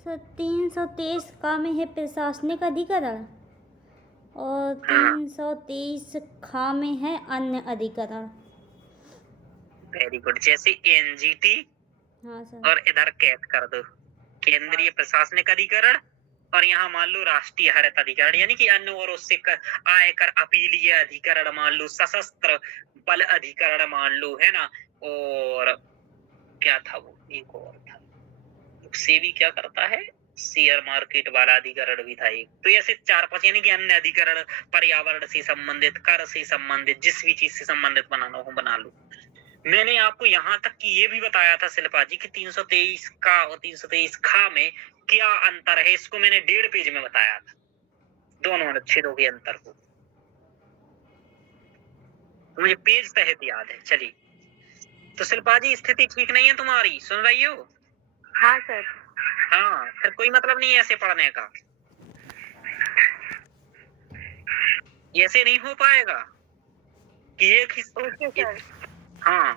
सर 323 का में है प्रशासनिक अधिकरण और 323 खा में है अन्य अधिकरण। वेरी गुड, जैसे एनजीटी हाँ सर। और इधर कैद कर दो केंद्रीय प्रशासनिक अधिकरण, और यहाँ मान लो राष्ट्रीय हरित अधिकरण, यानी कि अन्य और उससे आयकर अपीलीय अधिकरण मान लो, सशस्त्र बल अधिकरण मान लो, है ना। और क्या था वो, एक और था, उससे भी क्या करता है, शेयर मार्केट वाला अधिकरण भी था एक। तो ऐसे 4-5, यानी कि अन्य अधिकरण, पर्यावरण से संबंधित, कर से संबंधित, जिस भी चीज से संबंधित बनाना हो बना लो। मैंने आपको यहाँ तक कि ये भी बताया था शिल्पा जी कि 323 का और 323 खा में क्या अंतर है, इसको मैंने 1.5 पेज में बताया था, दोनों अनुच्छेदों के अंतर को, तो मुझे पेज सहित याद है। चलिए, तो शिल्पा जी स्थिति ठीक नहीं है तुम्हारी, सुन रही हो? हाँ सर। हाँ, फिर कोई मतलब नहीं है ऐसे पढ़ने का, ऐसे नहीं हो पाएगा कि एक ही ओके सर। हाँ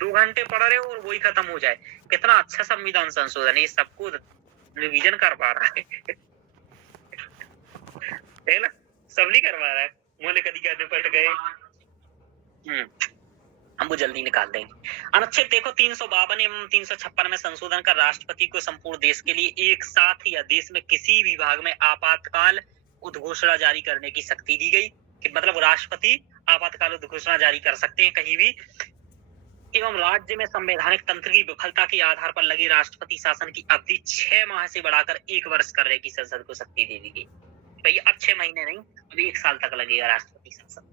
2 घंटे पढ़ रहे हो और वही खत्म हो जाए। कितना अच्छा संविधान संशोधन, ये सबको रिवीजन कर पा रहा है ना, सब नहीं करवा रहा है, मोले कदी क्या निपट गए। हम वो जल्दी निकाल देंगे। अनुच्छेद देखो 352 एवं 356 में संशोधन कर राष्ट्रपति को संपूर्ण देश के लिए एक साथ या देश में किसी भी भाग में आपातकाल उद्घोषणा जारी करने की शक्ति दी गई, कि मतलब राष्ट्रपति आपातकाल उद्घोषणा जारी कर सकते हैं कहीं भी, एवं राज्य में संवैधानिक तंत्र की विफलता के आधार पर लगे राष्ट्रपति शासन की अवधि 6 माह से बढ़ाकर 1 वर्ष करने की संसद को शक्ति दे दी गई। तो ये अब 6 महीने नहीं, अब 1 साल तक लगेगा राष्ट्रपति शासन।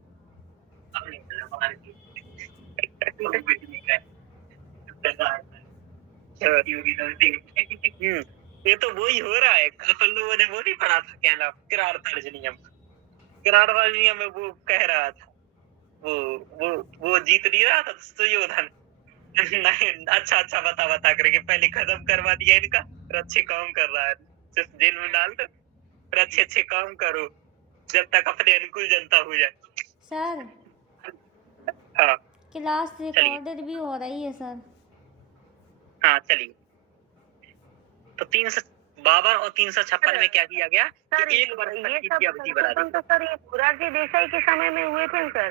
ये तो वही हो रहा है, अपन लोगों ने वो नहीं पढ़ा था, क्या नाम, किरार अधिनियम, किरार अधिनियम में वो कह रहा था, वो जीत नहीं रहा था सुयोधन। नहीं अच्छा बता करके पहले खत्म करवा दिया इनका, फिर अच्छे काम कर रहा है, सिर्फ जेल में डाल दो, फिर अच्छे काम करो जब तक अपने अनुकूल जनता हो जाए। सर हाँ क्लास रिकॉर्डेड भी हो रही है सर। हाँ चलिए, तो 52 और 356 में क्या किया गया सर कि 1 वर्ष तक ये की सब अवधि बढ़ा दी। संशोधन तो सर ये मोरारजी देसाई के समय में हुए थे सर,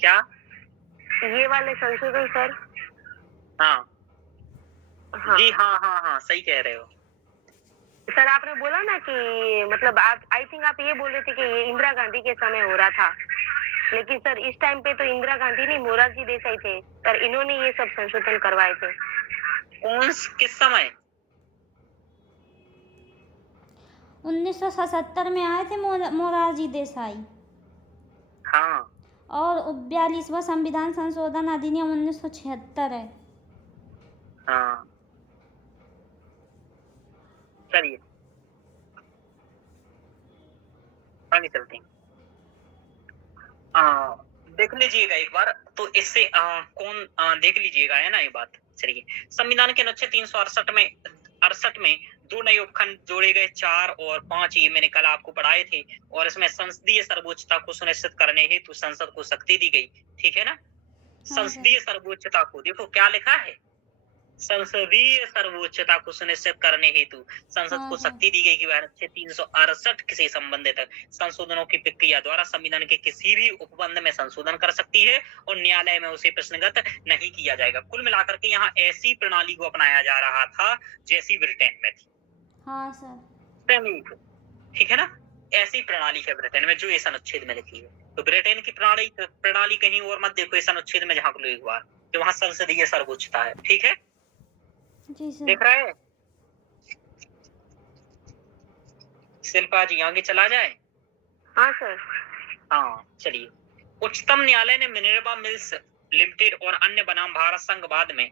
क्या? ये वाले संशोधन सर। हाँ हाँ जी, हाँ, सही कह रहे हो। सर, आपने बोला ना कि मतलब आप आई थिंक आप ये बोल रहे थे कि ये इंदिरा गांधी के समय हो रहा था, लेकिन सर इस टाइम पे तो इंदिरा गांधी नहीं मोरारजी देसाई थे सर, इन्होंने ये सब संशोधन करवाए थे। किस समय? 1977 में आए थे मोरारजी देसाई। हाँ और 42वां संविधान संशोधन अधिनियम 1976 है। हाँ, चलिए आगे चलते हैं। देख लीजिएगा एक बार, तो इससे कौन देख लीजिएगा, है ना ये बात। चलिए, संविधान के अनुच्छेद 368 में 2 नए उपखंड जोड़े गए, 4 और 5 ये मैंने कल आपको पढ़ाए थे, और इसमें संसदीय सर्वोच्चता को सुनिश्चित करने हेतु संसद को शक्ति दी गई, ठीक है ना। संसदीय सर्वोच्चता को देखो क्या लिखा है, संसदीय सर्वोच्चता को सुनिश्चित करने हेतु संसद को शक्ति दी गई कि वह अनुच्छेद 368 से संबंधित संशोधनों की प्रक्रिया द्वारा संविधान के किसी भी उपबंध में संशोधन कर सकती है और न्यायालय में उसे प्रश्नगत नहीं किया जाएगा। कुल मिलाकर के यहाँ ऐसी प्रणाली को अपनाया जा रहा था जैसी ब्रिटेन में थी। हाँ सर, ठीक है ना, ऐसी प्रणाली है ब्रिटेन में जो इस अनुच्छेद में लिखी है। तो ब्रिटेन की प्रणाली कहीं और मत देखो, इस अनुच्छेद में झांक लो एक बार, जो वहां संसदीय सर्वोच्चता है, ठीक है। जी सर। देख रहे हैं शिल्पा जी, आगे चला जाए। हाँ सर। हाँ चलिए, उच्चतम न्यायालय ने मिनर्वा मिल्स लिमिटेड और अन्य बनाम भारत संघवाद में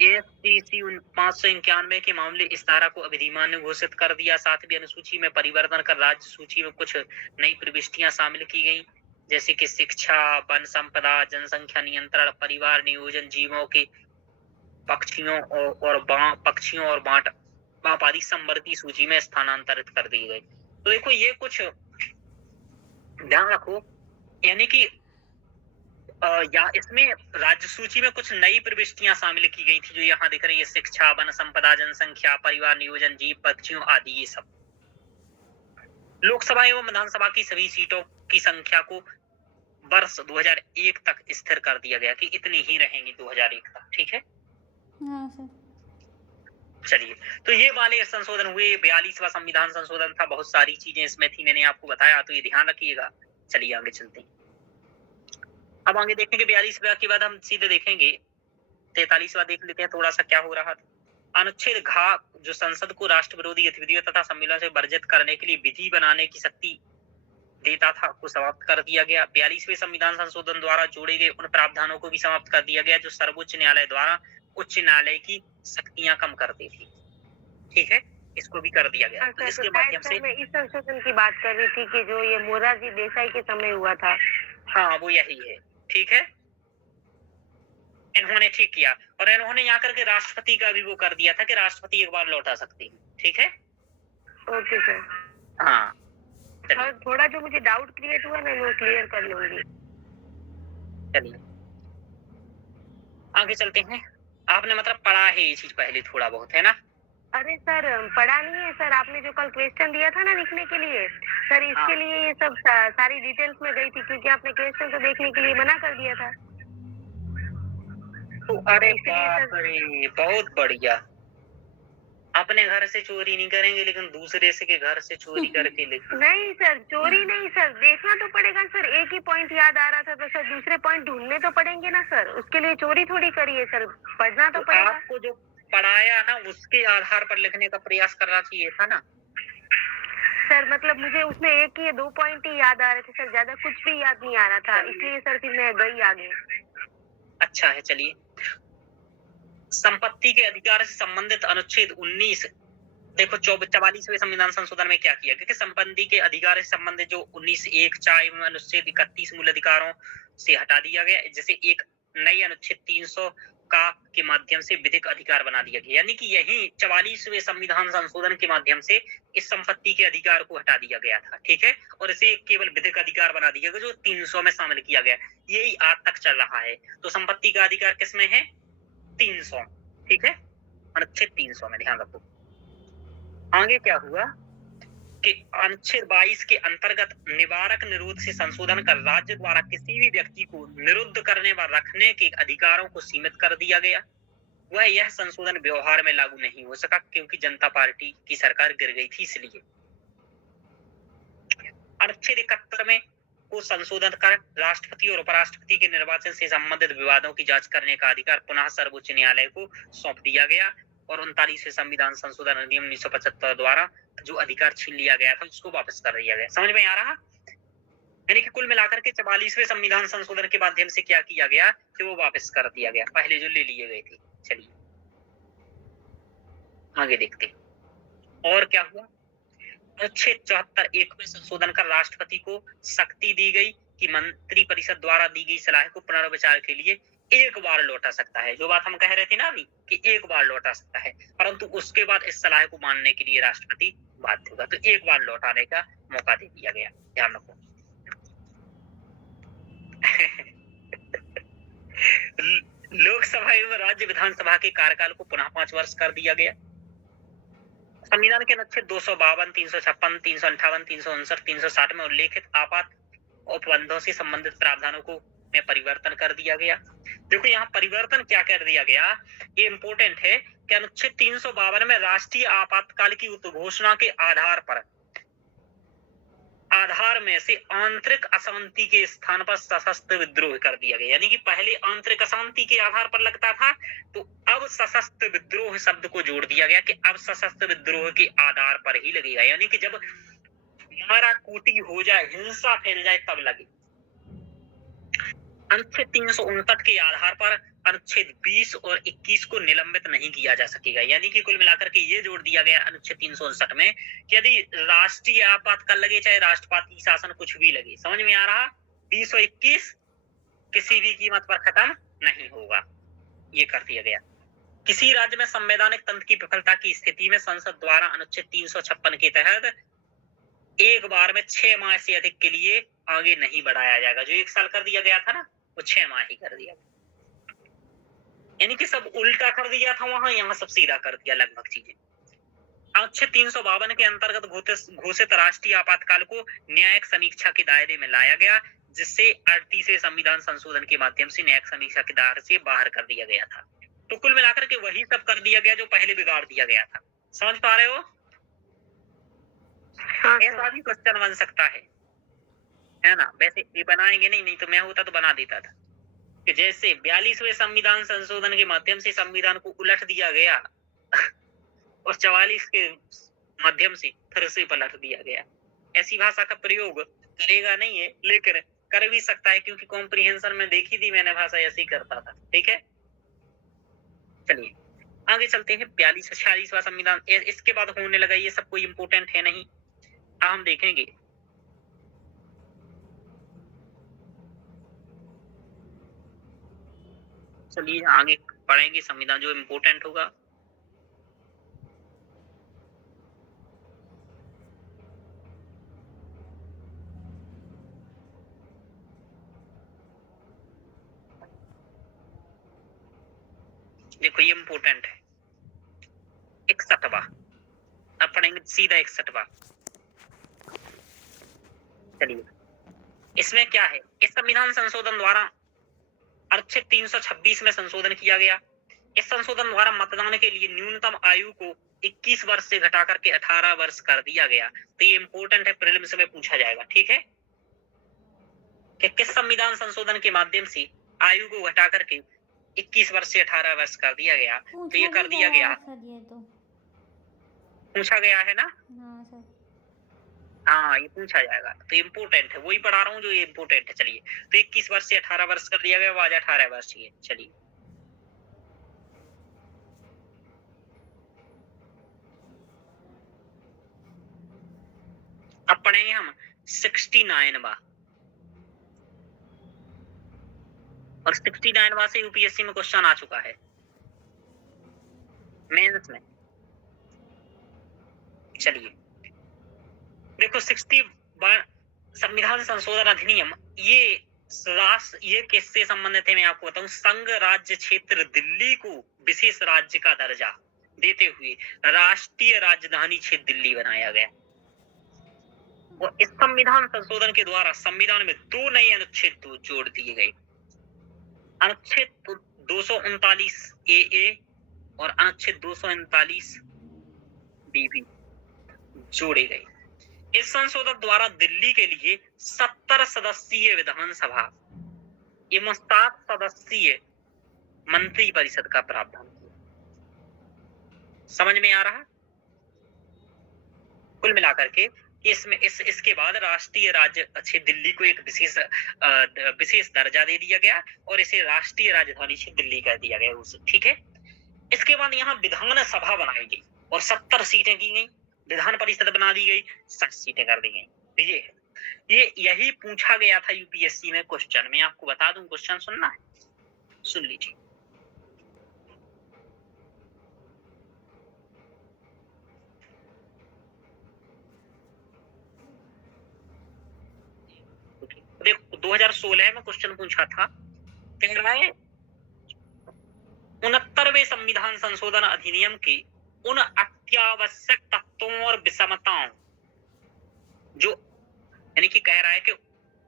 ASTC 591 के मामले इस धारा को अविधिमान्य घोषित कर दिया। साथ ही अनुसूची में परिवर्तन कर राज्य सूची में कुछ नई प्रविष्टियां शामिल की गई, जैसे कि शिक्षा, वन संपदा, जनसंख्या नियंत्रण, परिवार नियोजन, जीवों के पक्षियों और बाप आदि संवर्ती सूची में स्थानांतरित कर दी गई। तो देखो ये कुछ ध्यान रखो, यानी कि या इसमें राज्य सूची में कुछ नई प्रविष्टियां शामिल की गई थी जो यहाँ दिख रही है, शिक्षा, वन संपदा, जनसंख्या, परिवार नियोजन, जीव पक्षियों आदि। ये सब लोकसभा एवं विधानसभा की सभी सीटों की संख्या को वर्ष 2001 तक स्थिर कर दिया गया कि इतनी ही रहेंगी 2001 तक, ठीक है। हाँ सर। चलिए, तो ये वाले संशोधन हुए। 42वां संविधान संशोधन था, बहुत सारी चीजें इसमें थी, मैंने आपको बताया, तो ये ध्यान रखिएगा। चलिए आगे चलते हैं। अब आगे देखेंगे 42वां के बाद हम सीधे देखेंगे 43वां, देख लेते हैं थोड़ा सा क्या हो रहा था। अनुच्छेद घ जो संसद को राष्ट्र विरोधी गतिविधियों तथा सम्मेलन से वर्जित करने के लिए विधि बनाने की शक्ति देता था, को समाप्त कर दिया गया। 42वें संविधान संशोधन द्वारा जोड़े गए उन प्रावधानों को भी समाप्त कर दिया गया जो सर्वोच्च न्यायालय द्वारा उच्च न्यायालय की शक्तियां कम करती थी, ठीक है, इसको भी कर दिया गया। तो इसके माध्यम से मैं इस संशोधन की बात कर रही थी कि जो ये मोरारजी देसाई के समय हुआ था। हाँ वो यही है, ठीक है, इन्होंने ठीक किया, और इन्होंने यहाँ करके राष्ट्रपति का भी वो कर दिया था कि राष्ट्रपति एक बार लौटा सकती है, ठीक है। Okay sir. हाँ और थोड़ा जो मुझे डाउट क्रिएट हुआ मैं वो क्लियर कर लूंगी। चलिए आगे चलते हैं। आपने मतलब पढ़ा है ये चीज पहले थोड़ा बहुत, है ना। अरे सर पढ़ा नहीं है सर, आपने जो कल क्वेश्चन दिया था ना लिखने के लिए सर, इसके लिए ये सब सारी डिटेल्स में गई थी, क्योंकि आपने क्वेश्चन को देखने के लिए मना कर दिया था। तो अरे बाप रे, बहुत बढ़िया। अपने घर से चोरी नहीं करेंगे लेकिन दूसरे से के घर से चोरी करके लेंगे। नहीं सर, चोरी नहीं सर, देखना तो पड़ेगा सर। एक ही पॉइंट याद आ रहा था तो सर दूसरे पॉइंट ढूंढने तो पड़ेंगे ना सर, उसके लिए चोरी थोड़ी करिए सर, पढ़ना तो पड़ेगा। आपको जो पढ़ाया ना उसके आधार पर लिखने का प्रयास करना चाहिए था ना सर। मतलब मुझे उसमें एक ही 2 पॉइंट ही याद आ रहे थे सर, ज्यादा कुछ भी याद नहीं आ रहा था, इसलिए सर फिर मैं गई आगे। अच्छा है, चलिए। संपत्ति के अधिकार से संबंधित अनुच्छेद 19 देखो 44वें संविधान संशोधन में क्या किया, क्योंकि संपत्ति के अधिकार से संबंधित जो 19(1)(4) एवं अनुच्छेद 31 मूल अधिकारों से हटा दिया गया, जैसे एक नई अनुच्छेद 300 का के माध्यम से विधिक अधिकार बना दिया गया, यानी कि यही 44वें संविधान संशोधन के माध्यम से इस संपत्ति के अधिकार को हटा दिया गया था, ठीक है, और इसे केवल विधिक अधिकार बना दिया गया जो 300 में शामिल किया गया। यही आज तक चल रहा है। तो संपत्ति का अधिकार किसमें है? 300, ठीक है। अनुच्छेद 300 में, ध्यान रखो। आगे क्या हुआ कि अनुच्छेद 22 के अंतर्गत निवारक निरोध से संशोधन कर राज्य द्वारा किसी भी व्यक्ति को निरुद्ध करने व रखने के अधिकारों को सीमित कर दिया गया। वह यह संशोधन व्यवहार में लागू नहीं हो सका क्योंकि जनता पार्टी की सरकार गिर गई थी, इसलिए। अनुच्छेद 71 में को संशोधन कर राष्ट्रपति और उपराष्ट्रपति के निर्वाचन से संबंधित विवादों की जांच करने का अधिकार पुनः सर्वोच्च न्यायालय को सौंप दिया गया और 39वें संविधान संशोधन अधिनियम 1975 द्वारा जो अधिकार छीन लिया गया था उसको वापस कर दिया गया। समझ में आ रहा? यानी कि कुल मिलाकर के 44वें संविधान संशोधन के माध्यम से क्या किया गया कि वो वापस कर दिया गया, पहले जो ले लिए गए थे। चलिए आगे देखते और क्या हुआ। अनुच्छेद 74(1) में संशोधन कर राष्ट्रपति को शक्ति दी गई कि मंत्री परिषद द्वारा दी गई सलाह को पुनर्विचार के लिए एक बार लौटा सकता है। जो बात हम कह रहे थे ना अभी कि एक बार लौटा सकता है, परंतु उसके बाद इस सलाह को मानने के लिए राष्ट्रपति बाध्य होगा। तो एक बार लौटाने का मौका दे दिया गया, ध्यान रखो। लोकसभा एवं राज्य विधानसभा के कार्यकाल को पुनः 5 वर्ष कर दिया गया। संविधान के अनुच्छेद 252, 356, 358, 359, 360 में उल्लेखित आपात उपबंधों से संबंधित प्रावधानों को में परिवर्तन कर दिया गया। देखो यहाँ परिवर्तन क्या कर दिया गया, ये इंपोर्टेंट है कि अनुच्छेद 352 में राष्ट्रीय आपातकाल की उद्घोषणा के आधार में से आंतरिक अशांति के स्थान पर सशस्त्र विद्रोह कर दिया गया। यानी कि पहले आंतरिक अशांति के आधार पर लगता था, तो अब सशस्त्र विद्रोह शब्द को जोड़ दिया गया कि अब सशस्त्र विद्रोह के आधार पर ही लगेगा। यानी कि जब मारा कूटी हो जाए, हिंसा फैल जाए, तब लगे। अनुच्छेद 359 के आधार पर अनुच्छेद 20 और 21 को निलंबित नहीं किया जा सकेगा। यानी कि कुल मिलाकर के ये जोड़ दिया गया अनुच्छेद 359 में कि यदि राष्ट्रीय आपातकाल लगे, चाहे राष्ट्रपति शासन कुछ भी लगे, समझ में आ रहा, 20 और 21 किसी भी कीमत पर खत्म नहीं होगा, ये कर दिया गया। किसी राज्य में संवैधानिक तंत्र की विफलता की स्थिति में संसद द्वारा अनुच्छेद 356 के तहत एक बार में 6 माह से अधिक के लिए आगे नहीं बढ़ाया जाएगा। जो 1 साल कर दिया गया था ना, वो 6 माह ही कर दिया। यानी कि सब उल्टा कर दिया था वहां, यहाँ सब सीधा कर दिया लगभग चीजें। अनुच्छेद 352 के अंतर्गत घोषित राष्ट्रीय आपातकाल को न्यायिक समीक्षा के दायरे में लाया गया, जिससे 38वें संविधान संशोधन के माध्यम से न्यायिक समीक्षा के दायरे से बाहर कर दिया गया था। तो कुल मिलाकर के वही सब कर दिया गया जो पहले बिगाड़ दिया गया था। समझ पा रहे हो? ऐसा भी क्वेश्चन बन सकता है ना? वैसे ये बनाएंगे नहीं तो मैं होता तो बना देता था कि जैसे 42वें संविधान संशोधन के माध्यम से संविधान को उलट दिया गया और 44 के माध्यम से फिर से पलट दिया गया। ऐसी भाषा का प्रयोग करेगा नहीं है, लेकिन कर भी सकता है, क्योंकि कॉम्प्रिहेंशन में देखी थी मैंने, भाषा ऐसी करता था। ठीक है, चलिए आगे चलते हैं। 42-46वां संविधान, इसके बाद होने लगा, ये सब कोई इंपोर्टेंट है नहीं, हम देखेंगे। चलिए आगे पढ़ेंगे संविधान जो इम्पोर्टेंट होगा। देखो ये इम्पोर्टेंट है। 61वां, अब पढ़ेंगे सीधा 61वां। चलिए इसमें क्या है, इस संविधान संशोधन द्वारा अनुच्छेद 326 में संशोधन किया गया। इस संशोधन द्वारा मतदान के लिए न्यूनतम आयु को 21 वर्ष से घटा करके 18 वर्ष कर दिया गया। तो ये इंपोर्टेंट है, प्रीलिम्स में पूछा जाएगा। ठीक है, कि किस संविधान संशोधन के माध्यम से आयु को घटा करके 21 वर्ष से 18 वर्ष कर दिया गया। तो ये कर दिया गया, पूछा गया है ना? हाँ ये पूछा जाएगा, तो इम्पोर्टेंट है, वही पढ़ा रहा हूँ जो ये इम्पोर्टेंट है। चलिए तो 21 वर्ष से 18 वर्ष कर दिया गया, वो आज 18 वर्ष ही है। चलिए अब पढ़ेंगे हम 69वां, और 69वां से यूपीएससी में क्वेश्चन आ चुका है मेंस में। चलिए देखो 61 संविधान संशोधन अधिनियम, ये किससे संबंधित है मैं आपको बताऊं। संघ राज्य क्षेत्र दिल्ली को विशेष राज्य का दर्जा, देते हुए राष्ट्रीय राजधानी क्षेत्र दिल्ली बनाया गया। और इस संविधान संशोधन के द्वारा संविधान में 2 नए अनुच्छेद जोड़ दिए गए। अनुच्छेद 239 ए और अनुच्छेद 239 बी जोड़े गए। इस संशोधन द्वारा दिल्ली के लिए 70 सदस्यीय विधानसभा एवं 7 सदस्यीय मंत्री परिषद का प्रावधान किया। समझ में आ रहा? कुल मिलाकर के इसमें इसके बाद राष्ट्रीय राज्य क्षेत्र दिल्ली को एक विशेष दर्जा दे दिया गया और इसे राष्ट्रीय राजधानी क्षेत्र दिल्ली कर दिया गया उसे। ठीक है। इसके बाद यहाँ विधानसभा बनाई गई और 70 सीटें की गई। विधान परिषद बना दी गई, 60 सीटें कर दी गई। ये यही पूछा गया था यूपीएससी में क्वेश्चन में। आपको बता दूं, क्वेश्चन सुनना है, सुन लीजिए। देखो 2016 में क्वेश्चन पूछा था, कह रहा है 69वें संविधान संशोधन अधिनियम के उन अत्यावश्यक तत्वों और विषमताओं जो, यानी कि कह रहा है कि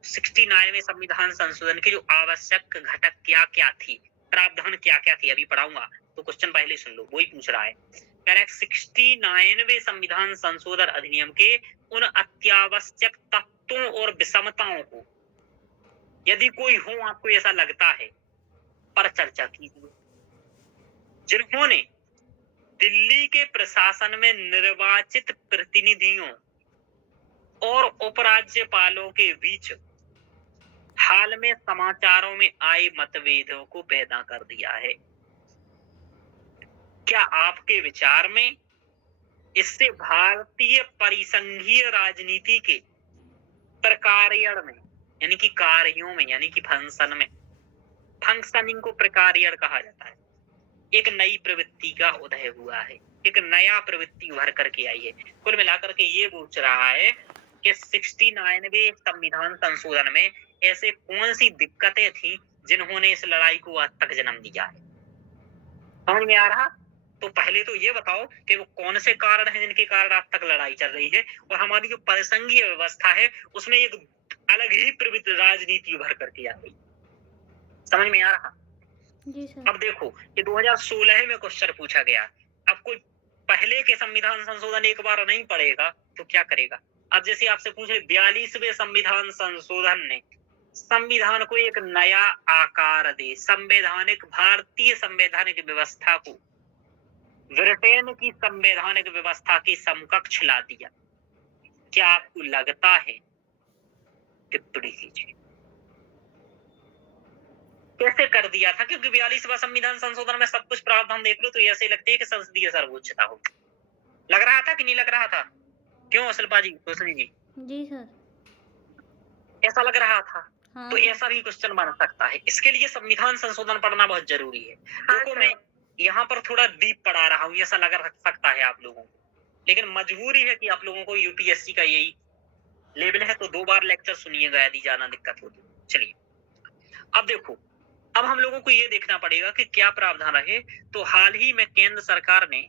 69वें संविधान संशोधन के जो आवश्यक घटक क्या क्या थी, प्रावधान क्या क्या थी, अभी पढ़ाऊंगा तो क्वेश्चन पहले सुन लो, वही पूछ रहा है। कह रहा है 69वें संविधान संशोधन अधिनियम के उन अत्यावश्यक तत्वों और विषमताओं को यदि कोई हो आपको ऐसा लगता है पर चर्चा कीजिए, जिन्होंने दिल्ली के प्रशासन में निर्वाचित प्रतिनिधियों और उपराज्यपालों के बीच हाल में समाचारों में आए मतभेदों को पैदा कर दिया है। क्या आपके विचार में इससे भारतीय परिसंघीय राजनीति के प्रकार्यण में, यानी कि कार्यों में, यानी कि फंक्शन में, फंक्शनिंग को प्रकार्यण कहा जाता है, एक नई प्रवृत्ति का उदय हुआ है, एक नया प्रवृत्ति उभर करके आई है। कुल मिलाकर के ये पूछ रहा है कि 69वें संविधान संशोधन में ऐसे कौन सी दिक्कतें थी जिन्होंने इस लड़ाई को आज तक जन्म दिया है। समझ में आ रहा? तो पहले तो ये बताओ कि वो कौन से कारण हैं जिनके कारण आज तक लड़ाई चल रही है, और हमारी जो परिसंघीय व्यवस्था है उसमें एक अलग ही प्रवृत्ति राजनीति उभर करके आ गई। समझ में आ रहा? जी सर। अब देखो कि 2016 में क्वेश्चन पूछा गया। अब कोई पहले के संविधान संशोधन एक बार नहीं पढ़ेगा तो क्या करेगा? अब जैसे आपसे पूछ रहे 42वें संविधान संशोधन ने संविधान को एक नया आकार दे, संवैधानिक भारतीय संवैधानिक व्यवस्था को ब्रिटेन की संवैधानिक व्यवस्था के समकक्ष ला दिया। क्या आपको लगता है? टिप्पणी कीजिए। कैसे कर दिया था? क्योंकि 42वां संविधान संशोधन में सब कुछ प्रावधान देख लो तो ऐसे लगते है कि संसदीय सर्वोच्चता हो। लग रहा था कि नहीं लग रहा था? क्यों शिल्पा जी, रोशनी जी? जी सर। ऐसा लग रहा था। हाँ। तो ऐसा भी क्वेश्चन बन सकता है। इसके लिए संविधान संशोधन पढ़ना बहुत जरूरी है। देखो मैं यहाँ पर थोड़ा डीप पढ़ा रहा हूँ, ऐसा लग सकता है आप लोगों को, लेकिन मजबूरी है कि आप लोगों को यूपीएससी का यही लेवल है, तो 2 बार लेक्चर सुनिएगा यदि जाना दिक्कत हो तो। चलिए अब देखो, अब हम लोगों को ये देखना पड़ेगा कि क्या प्रावधान रहे। तो हाल ही में केंद्र सरकार ने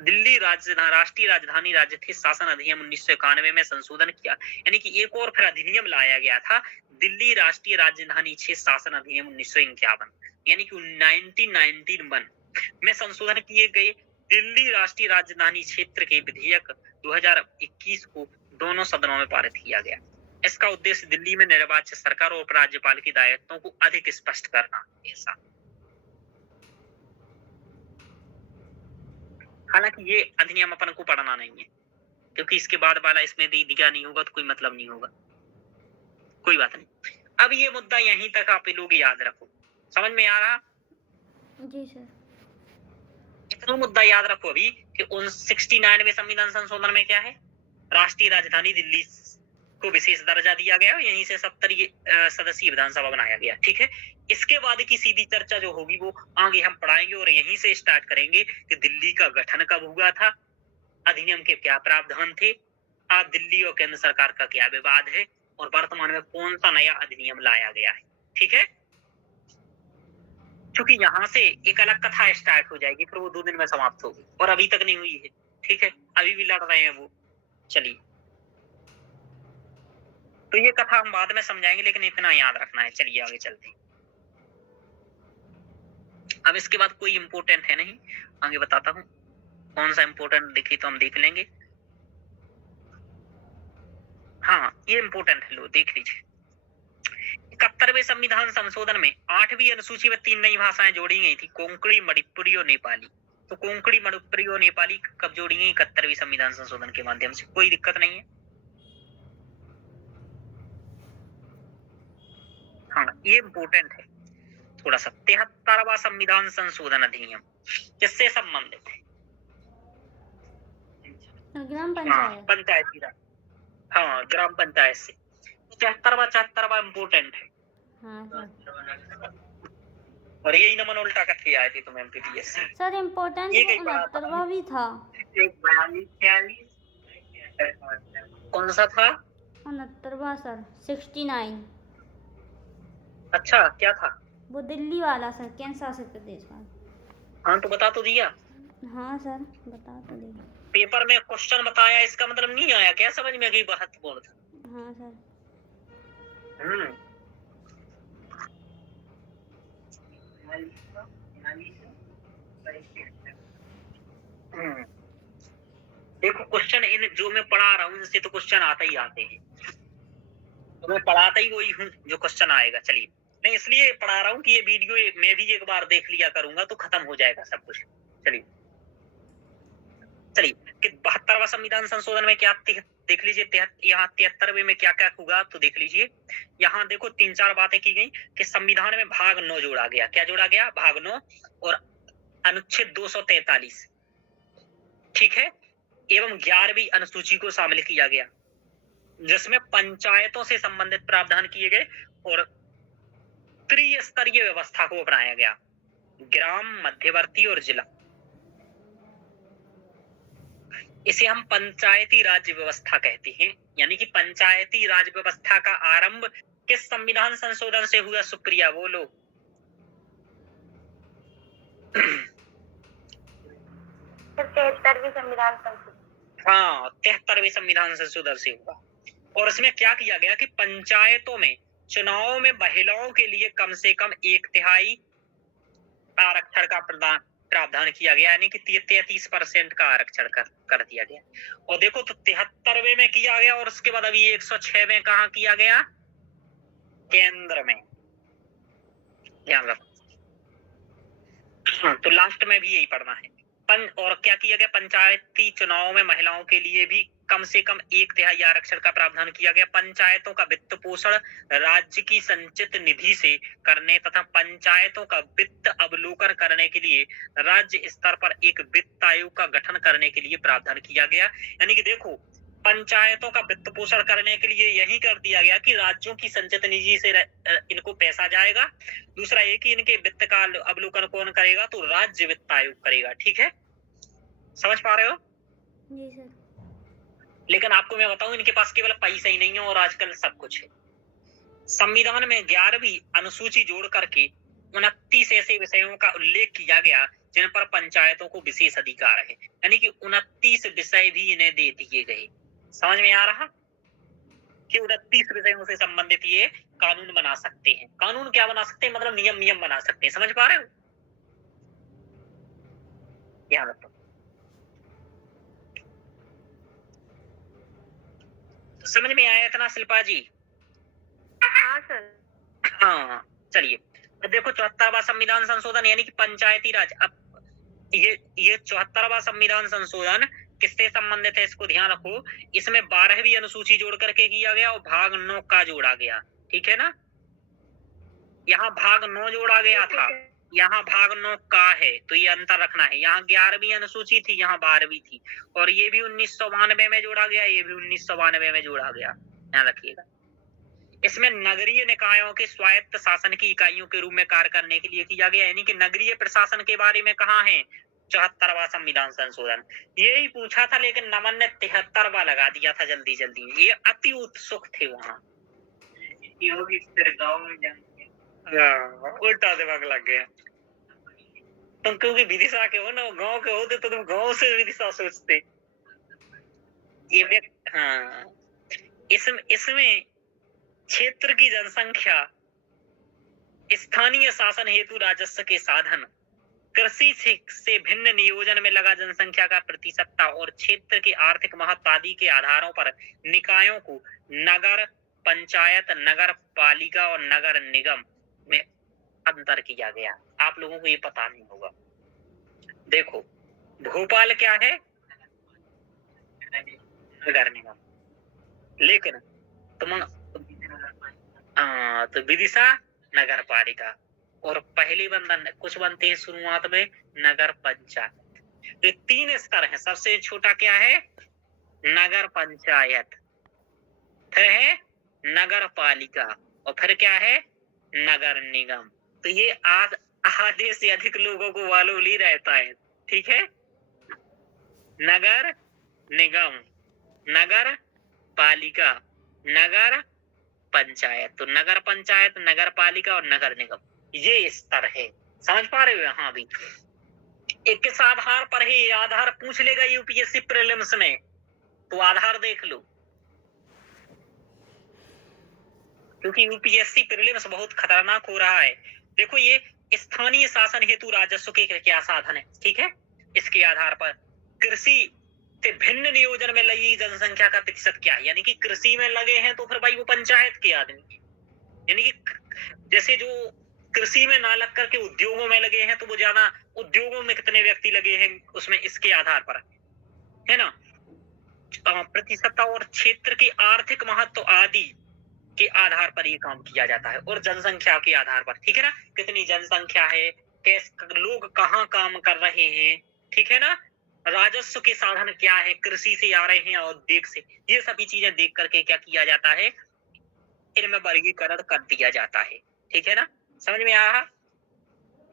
दिल्ली राष्ट्रीय राजधानी राज्य थे शासन अधिनियम 1991 में संशोधन किया, यानी कि एक और फिर अधिनियम लाया गया था, दिल्ली राष्ट्रीय राजधानी क्षेत्र शासन अधिनियम 1951, यानी कि 1991 में संशोधन किए गए। दिल्ली राष्ट्रीय राजधानी क्षेत्र के विधेयक 2021 को दोनों सदनों में पारित किया गया। इसका उद्देश्य दिल्ली में निर्वाचित सरकार और उपराज्यपाल की दायित्वों को अधिक स्पष्ट करना। ऐसा हालांकि ये अधिनियम अपन को पढ़ना नहीं है, क्योंकि इसके बाद वाला इसमें दिया नहीं होगा तो कोई मतलब नहीं होगा। कोई बात नहीं। अब ये मुद्दा यहीं तक आप लोग याद रखो। समझ में आ रहा? जी सर। इतना मुद्दा याद रखो अभी कि 69वें संविधान संशोधन में क्या है, राष्ट्रीय राजधानी दिल्ली को विशेष दर्जा दिया गया, यहीं से 70 सदस्यीय विधानसभा बनाया गया। ठीक है। इसके बाद की सीधी चर्चा जो होगी वो आगे हम पढ़ाएंगे और यहीं से स्टार्ट करेंगे कि दिल्ली का गठन कब हुआ था, अधिनियम के क्या प्रावधान थे, आज दिल्ली और केंद्र सरकार का क्या विवाद है, और वर्तमान में कौन सा नया अधिनियम लाया गया है। ठीक है। क्योंकि यहाँ से एक अलग कथा स्टार्ट हो जाएगी, फिर वो 2 दिन में समाप्त होगी और अभी तक नहीं हुई है। ठीक है, अभी भी लड़ रहे हैं वो। चलिए, तो ये कथा हम बाद में समझाएंगे, लेकिन इतना याद रखना है। चलिए आगे चलते हैं। अब इसके बाद कोई इम्पोर्टेंट है नहीं, आगे बताता हूँ। कौन सा इम्पोर्टेंट दिखी तो हम देख लेंगे। हाँ, ये इम्पोर्टेंट है, लो देख लीजिए। 71वें संविधान संशोधन में 8वीं अनुसूची में 3 नई भाषाएं जोड़ी गई थी, कोंकणी, मणिपुरी और नेपाली। तो कोंकणी, मणिपुरी और नेपाली कब जोड़ी गई? 71वें संविधान संशोधन के माध्यम से। कोई दिक्कत नहीं है। हाँ, ये इम्पोर्टेंट है थोड़ा सा। 73वां संविधान संशोधन अधिनियम किससे संबंधित है? ग्राम हाँ, पंचायत। पंचायती राज। हाँ, ग्राम पंचायत से। 74वां इम्पोर्टेंट है। हाँ सर। और यही नमन उल्टा करके आए थे तुम एमपीपीएस से। सर इम्पोर्टेंट ये कहीं पढ़ा था? 69वां भी था। 42, 43 कौन सा था? 69वां सर, 69। अच्छा, क्या था? वो दिल्ली वाला सर, केंद्र शासित प्रदेश वाला। हाँ, तो बता तो दिया। हाँ सर, बता तो दी। पेपर में क्वेश्चन बताया, इसका मतलब नहीं आया क्या समझ में कि महत्वपूर्ण था? हाँ सर। देखो, क्वेश्चन इन जो मैं पढ़ा रहा हूँ इनसे तो क्वेश्चन आते ही आते हैं। तो मैं पढ़ाता ही वही हूँ जो क्वेश्चन आएगा। चलिए, मैं इसलिए पढ़ा रहा हूँ कि ये वीडियो मैं भी एक बार देख लिया करूंगा तो खत्म हो जाएगा सब कुछ। चलिए कि 72वां संविधान संशोधन में क्या देख लीजिए। यहाँ 73वें में क्या क्या होगा तो देख लीजिए। यहाँ देखो 3-4 बातें की गई कि संविधान में भाग 9 जोड़ा गया। क्या जोड़ा गया? भाग 9 और अनुच्छेद 243, ठीक है, एवं 11वीं अनुसूची को शामिल किया गया, जिसमें पंचायतों से संबंधित प्रावधान किए गए और त्रिस्तरीय व्यवस्था को अपनाया गया, ग्राम, मध्यवर्ती और जिला। इसे हम पंचायती राज व्यवस्था कहते हैं। यानी कि पंचायती राज व्यवस्था का आरंभ किस संविधान संशोधन से हुआ? सुप्रिया बोलो। 73वें संविधान संशोधन। हाँ, 73वें संविधान संशोधन से हुआ। और इसमें क्या किया गया कि पंचायतों में चुनाव में महिलाओं के लिए कम से कम 1/3 आरक्षण का प्रावधान किया गया, यानी कि 33% का आरक्षण कर दिया गया। और देखो, तो 73वें में किया गया और उसके बाद अभी 106 में कहा किया गया? केंद्र में। ध्यान रखो। तो लास्ट में भी यही पढ़ना है। और क्या किया गया? पंचायती चुनाव में महिलाओं के लिए भी कम से कम 1/3 आरक्षण का प्रावधान किया गया। पंचायतों का वित्त पोषण राज्य की संचित निधि से करने तथा पंचायतों का वित्त अवलोकन करने के लिए राज्य स्तर पर एक वित्त आयोग का गठन करने के लिए प्रावधान किया गया। यानी कि देखो, पंचायतों का वित्त पोषण करने के लिए यही कर दिया गया कि राज्यों की संचित निधि से इनको पैसा जाएगा। दूसरा ये कि इनके वित्त का अवलोकन कौन करेगा? तो राज्य वित्त आयोग करेगा। ठीक है, समझ पा रहे हो? जी सर। लेकिन आपको मैं बताऊं, इनके पास केवल पैसा ही नहीं है और आजकल सब कुछ है। संविधान में 11वीं अनुसूची जोड़ करके 29 ऐसे विषयों का उल्लेख किया गया जिन पर पंचायतों को विशेष अधिकार है। यानी कि 29 विषय भी इन्हें दे दिए गए। समझ में आ रहा कि 29 विषयों से संबंधित ये कानून बना सकते हैं। कानून क्या बना सकते हैं? मतलब नियम बना सकते हैं। समझ पा रहे हो? ध्यान रखो। समझ में आया इतना शिल्पा जी? हाँ सर। हाँ, चलिए, तो देखो 74वां संविधान संशोधन यानी कि पंचायती राज। अब ये 74वां संविधान संशोधन किससे संबंधित है? इसको ध्यान रखो। इसमें 12वीं अनुसूची जोड़ करके किया गया और भाग 9 का जोड़ा गया। ठीक है ना? यहाँ भाग 9 जोड़ा गया था, यहाँ भाग 9 का है, तो ये अंतर रखना है। यहाँ 11वीं अनुसूची थी, यहाँ 12वीं थी। और ये भी 1992 में जोड़ा गया, ये भी 1992 में जोड़ा गया। ध्यान रखिएगा। इसमें नगरीय निकायों के स्वायत्त शासन की इकाइयों के रूप में कार्य करने के लिए किया गया। यानी कि नगरीय प्रशासन के बारे में कहा है 74वां संविधान संशोधन। यही पूछा था, लेकिन नमन ने 73वां लगा दिया था जल्दी जल्दी। ये अति उत्सुक थे वहां। उल्टा दिमाग लग गया। तुम क्योंकि विदिशा के हो ना, गांव के होते तो तुम गांव से विदिशा सोचते। ये व्यक्ति, हाँ, इसमें क्षेत्र की जनसंख्या, स्थानीय शासन हेतु राजस्व के साधन, कृषि से भिन्न नियोजन में लगा जनसंख्या का प्रतिशतता और क्षेत्र के आर्थिक महत्व आदि के आधारों पर निकायों को नगर पंचायत, नगर पालिका और नगर निगम में अंतर किया गया। आप लोगों को ये पता नहीं होगा। देखो, भोपाल क्या है? नगर निगम। लेकिन तुम तो विदिशा नगर पालिका, और पहली बंधन कुछ बनते हैं शुरुआत में नगर पंचायत। तो 3 स्तर है। सबसे छोटा क्या है? नगर पंचायत, फिर है नगर पालिका, और फिर क्या है? नगर निगम। तो ये आधे से अधिक लोगों को मालूम नहीं रहता है, ठीक है? नगर निगम, नगर पालिका, नगर पंचायत। तो नगर पंचायत, नगर पालिका और नगर निगम, ये स्तर है। समझ पा रहे हो? यहाँ भी एक किस आधार पर है? आधार पूछ लेगा यूपीएससी प्रीलिम्स में, तो आधार देख लो, क्योंकि यूपीएससी प्रीलिम्स बहुत खतरनाक हो रहा है। देखो, ये स्थानीय शासन हेतु राजस्व के क्या साधन है, ठीक है? इसके आधार पर कृषि से भिन्न नियोजन में लगी जनसंख्या का प्रतिशत क्या है, यानी कि कृषि में लगे हैं तो फिर भाई वो पंचायत के आदमी, यानी कि जैसे जो कृषि में ना लग करके उद्योगों में लगे हैं तो वो ज्यादा, उद्योगों में कितने व्यक्ति लगे हैं उसमें, इसके आधार पर, है ना, प्रतिशतता और क्षेत्र के आर्थिक महत्व आदि के आधार पर ये काम किया जाता है, और जनसंख्या के आधार पर, ठीक है ना, कितनी जनसंख्या है, कैसे लोग कहाँ काम कर रहे हैं, ठीक है ना, राजस्व के साधन क्या है, कृषि से आ रहे हैं, औद्योगिक से, ये सभी चीजें देख करके क्या किया जाता है, इनमें वर्गीकरण कर दिया जाता है, ठीक है ना? समझ में आया?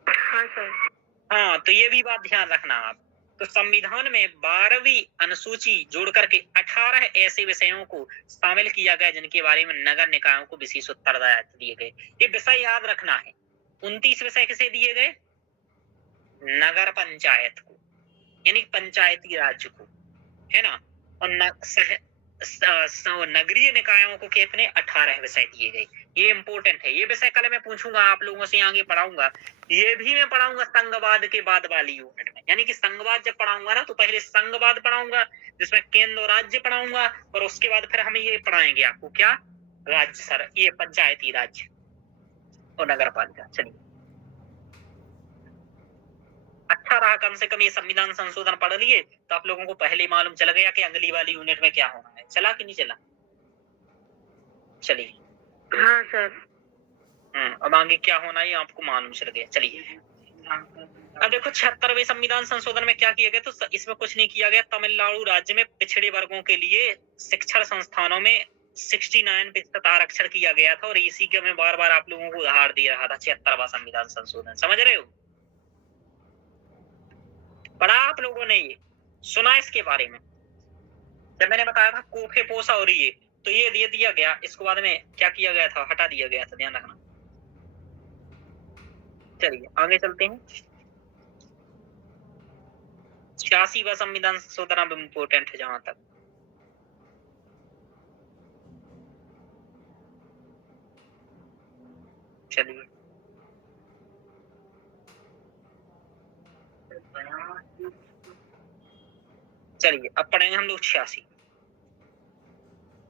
हाँ सर। हाँ, तो ये भी बात ध्यान रखना आप। तो संविधान में 12वीं अनुसूची जोड़ करके 18 ऐसे विषयों को शामिल किया गया जिनके बारे में नगर निकायों को विशेष उत्तरदायित्व दिए गए। ये विषय याद रखना है। 29 विषय किसे दिए गए? नगर पंचायत को, यानी पंचायती राज्य को, है ना, और नगरीय निकायों को कितने? 18 विषय दिए गए। ये इंपॉर्टेंट है, ये विषय कल मैं पूछूंगा आप लोगों से, आगे पढ़ाऊंगा। ये भी मैं पढ़ाऊंगा संघवाद के बाद वाली यूनिट में, यानी कि संघवाद जब पढ़ाऊंगा ना, तो पहले संघवाद पढ़ाऊंगा जिसमें केंद्र और राज्य पढ़ाऊंगा, और उसके बाद फिर हमें ये पढ़ाएंगे आपको क्या? राज्य सर, ये पंचायती राज्य और नगर पालिका। चलिए, अच्छा रहा कम से कम ये संविधान संशोधन पढ़ लिए, तो आप लोगों को पहले मालूम चल गया कि अगली वाली यूनिट में क्या होना है। चला कि नहीं चला? चलिए, हाँ सर। अब आगे क्या होना है आपको मालूम चल गया। चलिए, अब देखो 76वें संविधान संशोधन में क्या किया गया, तो इसमें कुछ नहीं किया गया। तमिलनाडु राज्य में पिछड़े वर्गों के लिए शिक्षण संस्थानों में 69% आरक्षण किया गया था, और इसी के मैं बार बार आप लोगों को उदाहरण दे रहा था। 76वां संविधान संशोधन, समझ रहे हो? पढ़ा आप लोगों ने? ये सुना इसके बारे में? जब मैंने बताया था कोखे पोसा और ये, तो ये दे दिया गया, इसको बाद में क्या किया गया था? हटा दिया गया था, ध्यान रखना। चलिए आगे चलते हैं। 86वां संविधान संशोधन अब इम्पोर्टेंट है जहां तक। चलिए, अब पढ़ेंगे हम लोग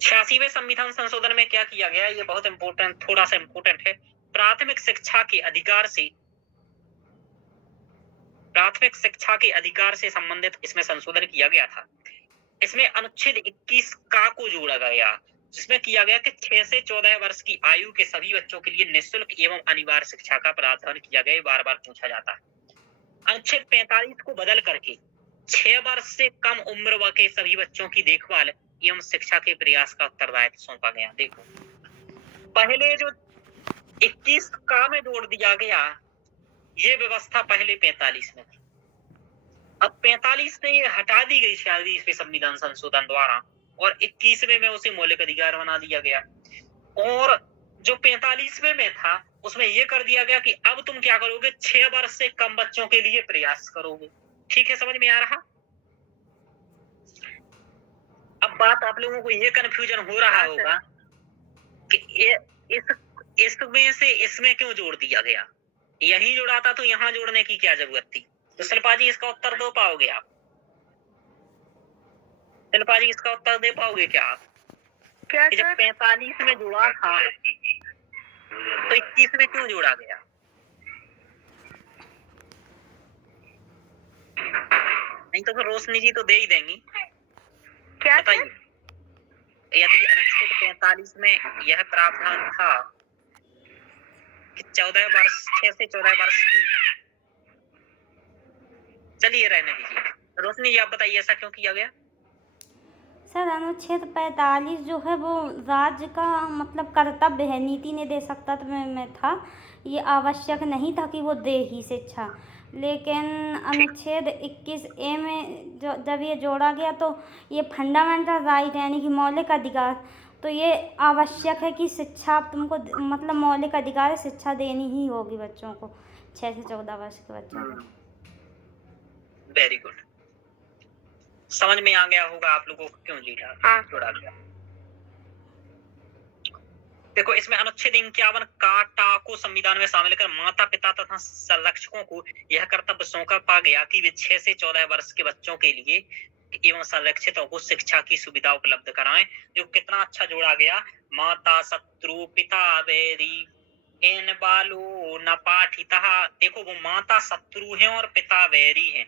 86वें संविधान संशोधन में क्या किया गया, ये बहुत इंपॉर्टेंट, थोड़ा सा इंपॉर्टेंट है। प्राथमिक शिक्षा के अधिकार से संबंधित इसमें संशोधन किया गया था। इसमें अनुच्छेद 21 का को जोड़ा गया, जिसमें किया गया कि 6 से 14 वर्ष की आयु के सभी बच्चों के लिए निःशुल्क एवं अनिवार्य शिक्षा का प्रावधान किया गया। बार बार पूछा जाता है। अनुच्छेद 45 को बदल करके 6 वर्ष से कम उम्र के सभी बच्चों की देखभाल एवं शिक्षा के प्रयास का उत्तरदायित्व सौंपा गया। देखो, पहले जो 21 का में जोड़ दिया गया, ये व्यवस्था पहले 45 में थी। अब 45 में ये हटा दी गई 46वें संविधान संशोधन द्वारा, और 21वें में उसे मौलिक अधिकार बना दिया गया। और जो 45वें में था उसमें ये कर दिया गया कि अब तुम क्या करोगे, 6 वर्ष से कम बच्चों के लिए प्रयास करोगे। ठीक है, समझ में आ रहा? अब बात आप लोगों को ये कंफ्यूजन हो रहा होगा कि इसमें से इसमें क्यों जोड़ दिया गया, यहीं जोड़ा था तो यहाँ जोड़ने की क्या जरूरत थी? तो शिल्पा जी इसका उत्तर दे पाओगे आप? शिल्पा जी इसका उत्तर दे पाओगे क्या आप? क्या कि जब सर? 45 में जोड़ा था तो 21 में क्यों जोड़ा गया? नहीं तो फिर रोशनी जी तो दे ही देंगी। क्या सर? बताइए, यदि अनुच्छेद 45 में यह प्रावधान था कि 14 वर्ष 6 से 14 वर्ष की, चलिए रहने दीजिए। रोशनी जी आप बताइए ऐसा क्यों किया गया? सर अनुच्छेद 45 जो है वो राज्य का मतलब कर्तव्य है, नीति निर्देशकत्व में था, ये आवश्यक नहीं था कि वो दे ही शिक्षा। लेकिन अनुच्छेद 21A में जब ये जोड़ा गया तो ये फंडामेंटल राइट यानी कि मौलिक अधिकार, तो ये आवश्यक है कि शिक्षा तुमको मतलब मौलिक अधिकार है, शिक्षा देनी ही होगी बच्चों को, 6 से 14 वर्ष के बच्चों को। वेरी गुड, समझ में आ गया होगा आप लोगों को क्यों जोड़ा गया। देखो इसमें अनुच्छेद 51 का को संविधान में शामिल कर माता पिता तथा संरक्षकों को यह कर्तव्य सौंपा गया कि वे 6 से 14 वर्ष के बच्चों के लिए एवं संरक्षितों को शिक्षा की सुविधा उपलब्ध कराएं। जो कितना अच्छा जोड़ा गया, माता शत्रु पिता वैरी इन बालो न पाठितः। देखो वो माता शत्रु है और पिता वैरी है,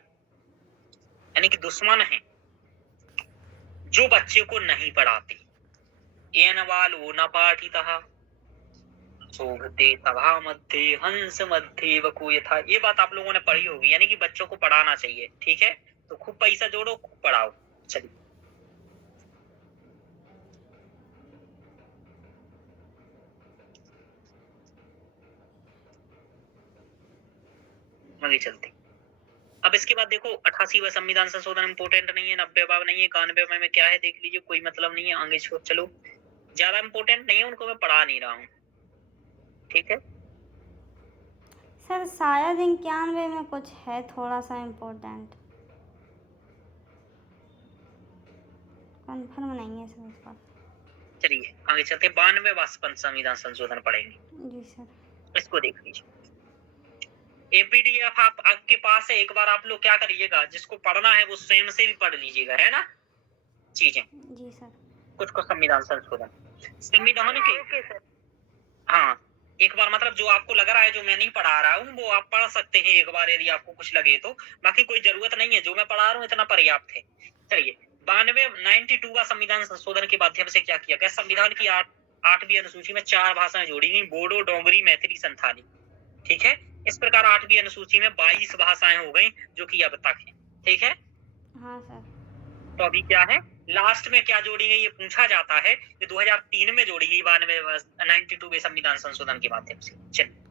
यानी कि दुश्मन है जो बच्चे को नहीं पढ़ाते। एन बालो न पाठितः शोभते सभा मध्य हंस मध्य वको यथा। ये बात आप लोगों ने पढ़ी होगी, यानी कि बच्चों को पढ़ाना चाहिए। ठीक है, तो खूब पैसा जोड़ो, खूब पढ़ाओ। चलिए आगे चलते। अब इसके बाद देखो 88वां संविधान संशोधन इम्पोर्टेंट नहीं है, 90वां नहीं है, 91वां में क्या है देख लीजिए, कोई मतलब नहीं है, आगे चलो, ज्यादा इम्पोर्टेंट नहीं है, उनको मैं पढ़ा नहीं रहा हूँ। ठीक है सर शायद 91 में कुछ है थोड़ा सा इम्पोर्टेंट, कंफर्म नहीं है सर इस बात। चलिए आगे चलते हैं, 92वां संविधान संशोधन पढ़ेंगे। जी सर, इसको देख लीजिए, एपीडीएफ आपके पास है, एक बार आप लोग क्या करिएगा, जिसको पढ़ना है वो स्वयं से भी पढ़ लीजिएगा, है ना चीजें। जी सर। कुछ संविधान संशोधन संविधान के, हाँ एक बार मतलब जो आपको लग रहा है, जो मैं नहीं पढ़ा रहा हूँ वो आप पढ़ सकते हैं एक बार यदि आपको कुछ लगे तो, बाकी कोई जरूरत नहीं है, जो मैं पढ़ा रहा हूँ इतना पर्याप्त है। चलिए 92वां संविधान संशोधन के माध्यम से क्या किया गया, संविधान की 8वीं अनुसूची में 4 भाषाएं जोड़ी गई, बोडो डोगरी मैथिली संथाली। ठीक है, इस प्रकार 8वीं अनुसूची में 22 भाषाएं हो गई जो कि अब तक है। ठीक है, हाँ सर। तो अभी क्या है, लास्ट में क्या जोड़ी गई ये पूछा जाता है, कि 2003 में जोड़ी गई 92वें संविधान संशोधन के माध्यम से। चलिए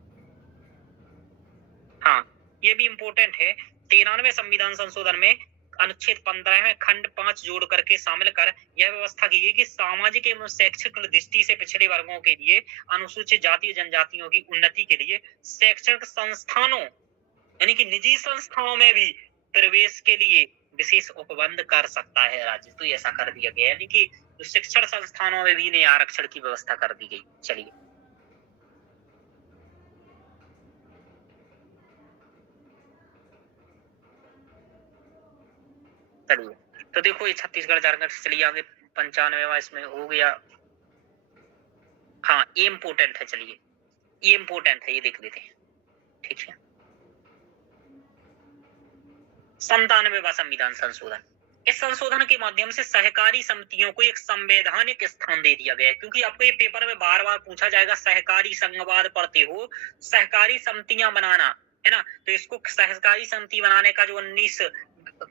हाँ ये भी इम्पोर्टेंट है, 93वें संविधान संशोधन में अनुच्छेद 15 में खंड 5 जोड़ करके शामिल कर यह व्यवस्था की गई कि सामाजिक एवं शैक्षिक दृष्टि से पिछड़े वर्गों के लिए, अनुसूचित जाति जनजातियों की उन्नति के लिए शैक्षणिक संस्थानों यानी कि निजी संस्थाओं में भी प्रवेश के लिए विशेष उपबंध कर सकता है राज्य। तो ऐसा कर दिया गया, यानी कि शिक्षण संस्थानों में भी नए आरक्षण की व्यवस्था कर दी गई। चलिए तो देखो ये छत्तीसगढ़ झारखंड, चलिए आगे 95वां इसमें हो गया। हाँ ये इम्पोर्टेंट है, चलिए ये इम्पोर्टेंट है, ये देख लेते हैं। ठीक है, 97वां संविधान संशोधन, इस संशोधन के माध्यम से सहकारी समितियों को एक संवैधानिक स्थान दे दिया गया है, क्योंकि आपको ये पेपर में बार बार पूछा जाएगा, सहकारी संघवाद पढ़ते हो, सहकारी समितियां बनाना है ना, तो इसको सहकारी समिति बनाने का जो 19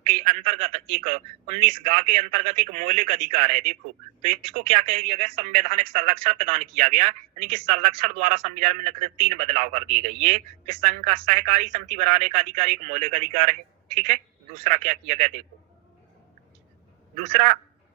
के अंतर्गत एक 19 गा के अंतर्गत एक मौलिक अधिकार है। देखो तो इसको क्या कह दिया गया, संवैधानिक संरक्षण प्रदान किया गया, यानी कि संरक्षण द्वारा संविधान में निम्नलिखित 3 बदलाव कर दिए गए, ये कि संघ का सहकारी समिति बनाने का अधिकार एक मौलिक अधिकार है। ठीक है, दूसरा क्या किया गया, देखो दूसरा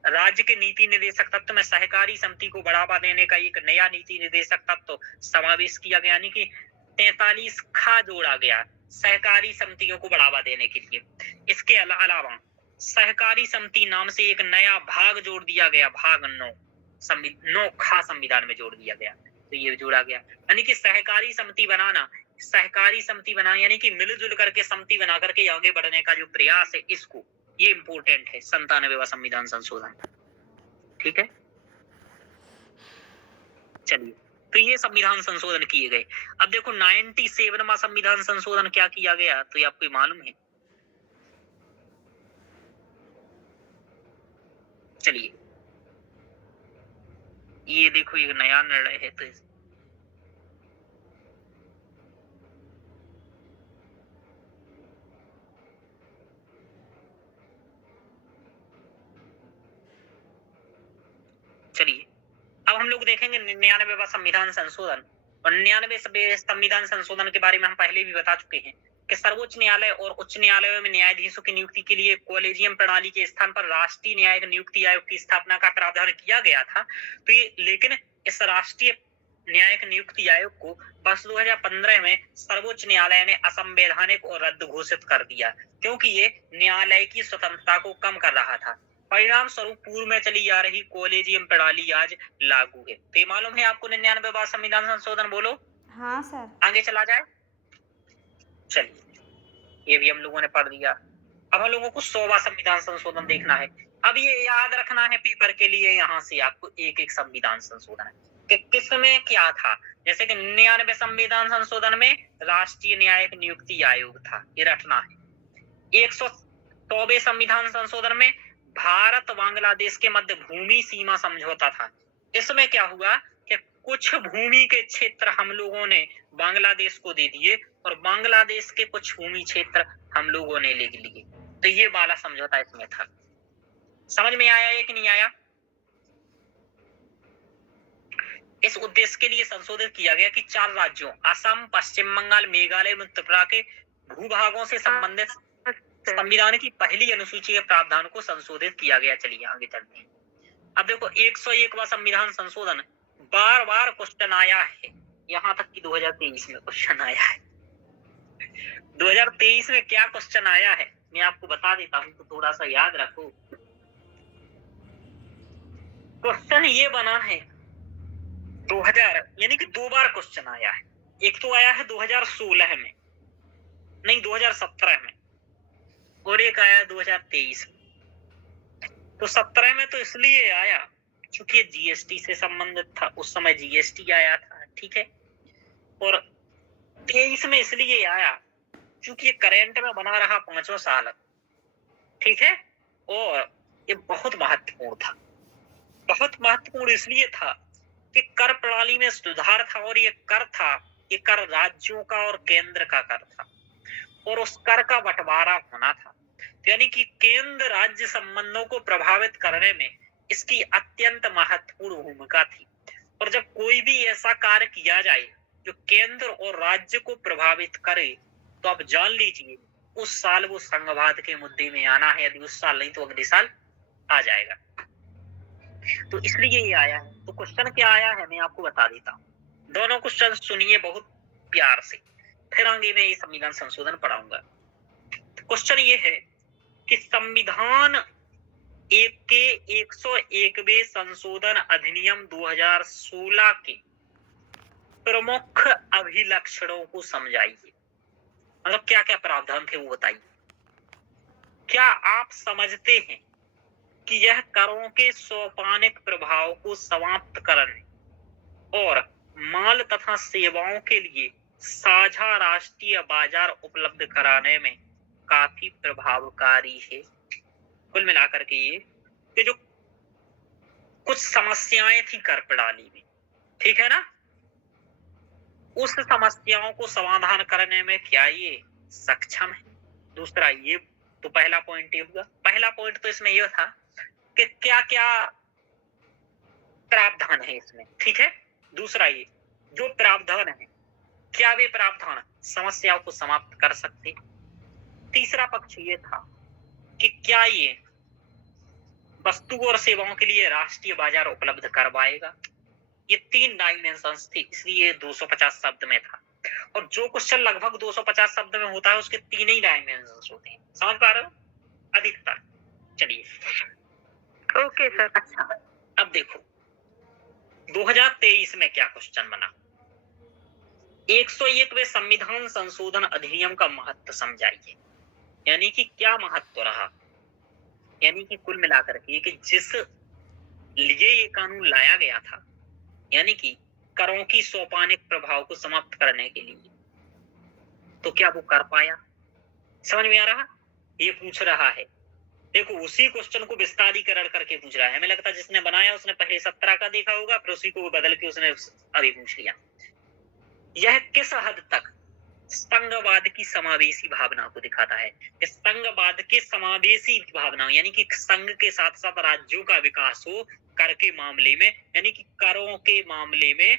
राज्य के नीति निर्देशक तत्व में सहकारी समिति को बढ़ावा देने का एक नया नीति निर्देशक तत्व समावेश किया गया, यानी कि 43 खा जोड़ा गया सहकारी समितियों को बढ़ावा देने के लिए। इसके अलावा सहकारी समिति नाम से एक नया भाग जोड़ दिया गया, भाग 9 खा संविधान में जोड़ दिया गया, तो ये जोड़ा गया। यानी कि सहकारी समिति बनाना यानी कि मिलजुल करके समिति बना करके आगे बढ़ने का जो प्रयास है, इसको ये इम्पोर्टेंट है 97वां संविधान संशोधन। ठीक है, चलिए, तो ये संविधान संशोधन किए गए। अब देखो 97वां संविधान संशोधन क्या किया गया, तो ये आपको मालूम है। चलिए, ये देखो एक नया निर्णय है, तो चलिए अब हम लोग देखेंगे 99वां संविधान संशोधन। और 99वें संविधान संशोधन के बारे में हम पहले भी बता चुके हैं कि सर्वोच्च न्यायालय और उच्च न्यायालयों में न्यायाधीशों की नियुक्ति के लिए कॉलेजियम प्रणाली के स्थान पर राष्ट्रीय न्यायिक नियुक्ति आयोग की स्थापना का प्रावधान किया गया था। तो ये लेकिन इस राष्ट्रीय न्यायिक नियुक्ति आयोग को वर्ष 2015 में सर्वोच्च न्यायालय ने असंवैधानिक और रद्द घोषित कर दिया, क्योंकि ये न्यायालय की स्वतंत्रता को कम कर रहा था। परिणाम स्वरूप पूर्व में चली आ रही कॉलेजियम प्रणाली आज लागू है। तो ये मालूम है आपको 99वां संविधान संशोधन, बोलो। हाँ सर। आगे चला जाए, चलिए, ये भी हम लोगों ने पढ़ लिया। अब हम लोगों को 100वां संविधान संशोधन देखना है। अब ये याद रखना है पेपर के लिए, यहाँ से आपको एक एक संविधान संशोधन कि किसमें क्या था। जैसे कि 99वें संविधान संशोधन में राष्ट्रीय न्यायिक नियुक्ति आयोग था, ये रखना है। 100वें संविधान संशोधन में भारत बांग्लादेश के मध्य भूमि सीमा समझौता था। इसमें क्या हुआ कि कुछ भूमि के क्षेत्र हम लोगों ने बांग्लादेश को दे दिए और बांग्लादेश के कुछ भूमि क्षेत्र हम लोगों ने ले लिए। तो ये वाला समझौता इसमें था। समझ में आया है कि नहीं आया? इस उद्देश्य के लिए संशोधित किया गया कि 4 राज्यों असम, पश्चिम बंगाल, मेघालय, त्रिपुरा के भूभागों से संबंधित संविधान की पहली अनुसूची के प्रावधान को संशोधित किया गया। चलिए आगे चलते हैं। अब देखो 101वां संविधान संशोधन बार बार क्वेश्चन आया है, यहाँ तक कि 2023 में क्वेश्चन आया है। 2023 में क्या क्वेश्चन आया है मैं आपको बता देता हूँ, तो थोड़ा सा याद रखो। क्वेश्चन ये बना है 2000, यानी कि 2 बार क्वेश्चन आया है। एक तो आया है 2016 में, नहीं 2017 में, और एक आया 2023 में। तो 17 में तो इसलिए आया क्योंकि जीएसटी से संबंधित था, उस समय जीएसटी आया था, ठीक है। और 23 में इसलिए आया क्योंकि ये करेंट में बना रहा 5वां साल, ठीक है। और ये बहुत महत्वपूर्ण था। बहुत महत्वपूर्ण इसलिए था कि कर प्रणाली में सुधार था, और ये कर था, ये कर राज्यों का और केंद्र का कर था, और उस कर का बंटवारा होना था। यानी कि केंद्र राज्य संबंधों को प्रभावित करने में इसकी अत्यंत महत्वपूर्ण भूमिका थी। और जब कोई भी ऐसा कार्य किया जाए जो केंद्र और राज्य को प्रभावित करे, तो आप जान लीजिए उस साल वो संघवाद के मुद्दे में आना है। यदि उस साल नहीं तो अगले साल आ जाएगा। तो इसलिए ये आया है। तो क्वेश्चन क्या आया है मैं आपको बता देता हूँ। दोनों क्वेश्चन सुनिए बहुत प्यार से, फिर आगे मैं ये संविधान संशोधन पढ़ाऊंगा। क्वेश्चन ये है कि संविधान के 101वें संशोधन अधिनियम 2016 के प्रमुख अभिलक्षणों को समझाइए। मतलब क्या क्या प्रावधान थे वो बताइए। क्या आप समझते हैं कि यह करों के सोपानिक प्रभाव को समाप्त करने और माल तथा सेवाओं के लिए साझा राष्ट्रीय बाजार उपलब्ध कराने में काफी प्रभावकारी है? कुल मिलाकर के ये कि जो कुछ समस्याएं थी कर प्रणाली में, ठीक है ना, उस समस्याओं को समाधान करने में क्या ये सक्षम है? दूसरा ये तो पहला पॉइंट ये हुआ। पहला पॉइंट तो इसमें यह था कि क्या क्या प्रावधान है इसमें, ठीक है। दूसरा ये जो प्रावधान है, क्या वे प्रावधान समस्याओं को समाप्त कर सकते। तीसरा पक्ष ये था कि क्या ये वस्तु और सेवाओं के लिए राष्ट्रीय बाजार उपलब्ध करवाएगा। ये 3 डायमेंशंस थी, इसलिए 250 शब्द में था। और जो क्वेश्चन लगभग 250 शब्द में होता है उसके 3 ही डायमेंशंस होते हैं, समझ पा रहे हो अधिकतर। चलिए ओके सर। अच्छा, अब देखो 2023 में क्या क्वेश्चन बना। 101वें संविधान संशोधन अधिनियम का महत्व समझाइए। यानी कि क्या महत्व रहा, यानी कि कुल मिलाकर के कि जिस लिए ये कानून लाया गया था, यानी कि करों की सोपानिक प्रभाव को समाप्त करने के लिए, तो क्या वो कर पाया? समझ में आ रहा? ये पूछ रहा है। देखो उसी क्वेश्चन को विस्तारीकरण करके पूछ रहा है। हमें लगता है जिसने बनाया उसने पहले 17 का देखा होगा, फिर उसी को बदल के उसने अभी पूछ लिया। यह किस हद तक संघवाद की समावेशी भावना को दिखाता है? इस संघवाद के समावेशी भावना यानी कि संघ के साथ साथ राज्यों का विकास हो कर के मामले में, यानी कि करों के मामले में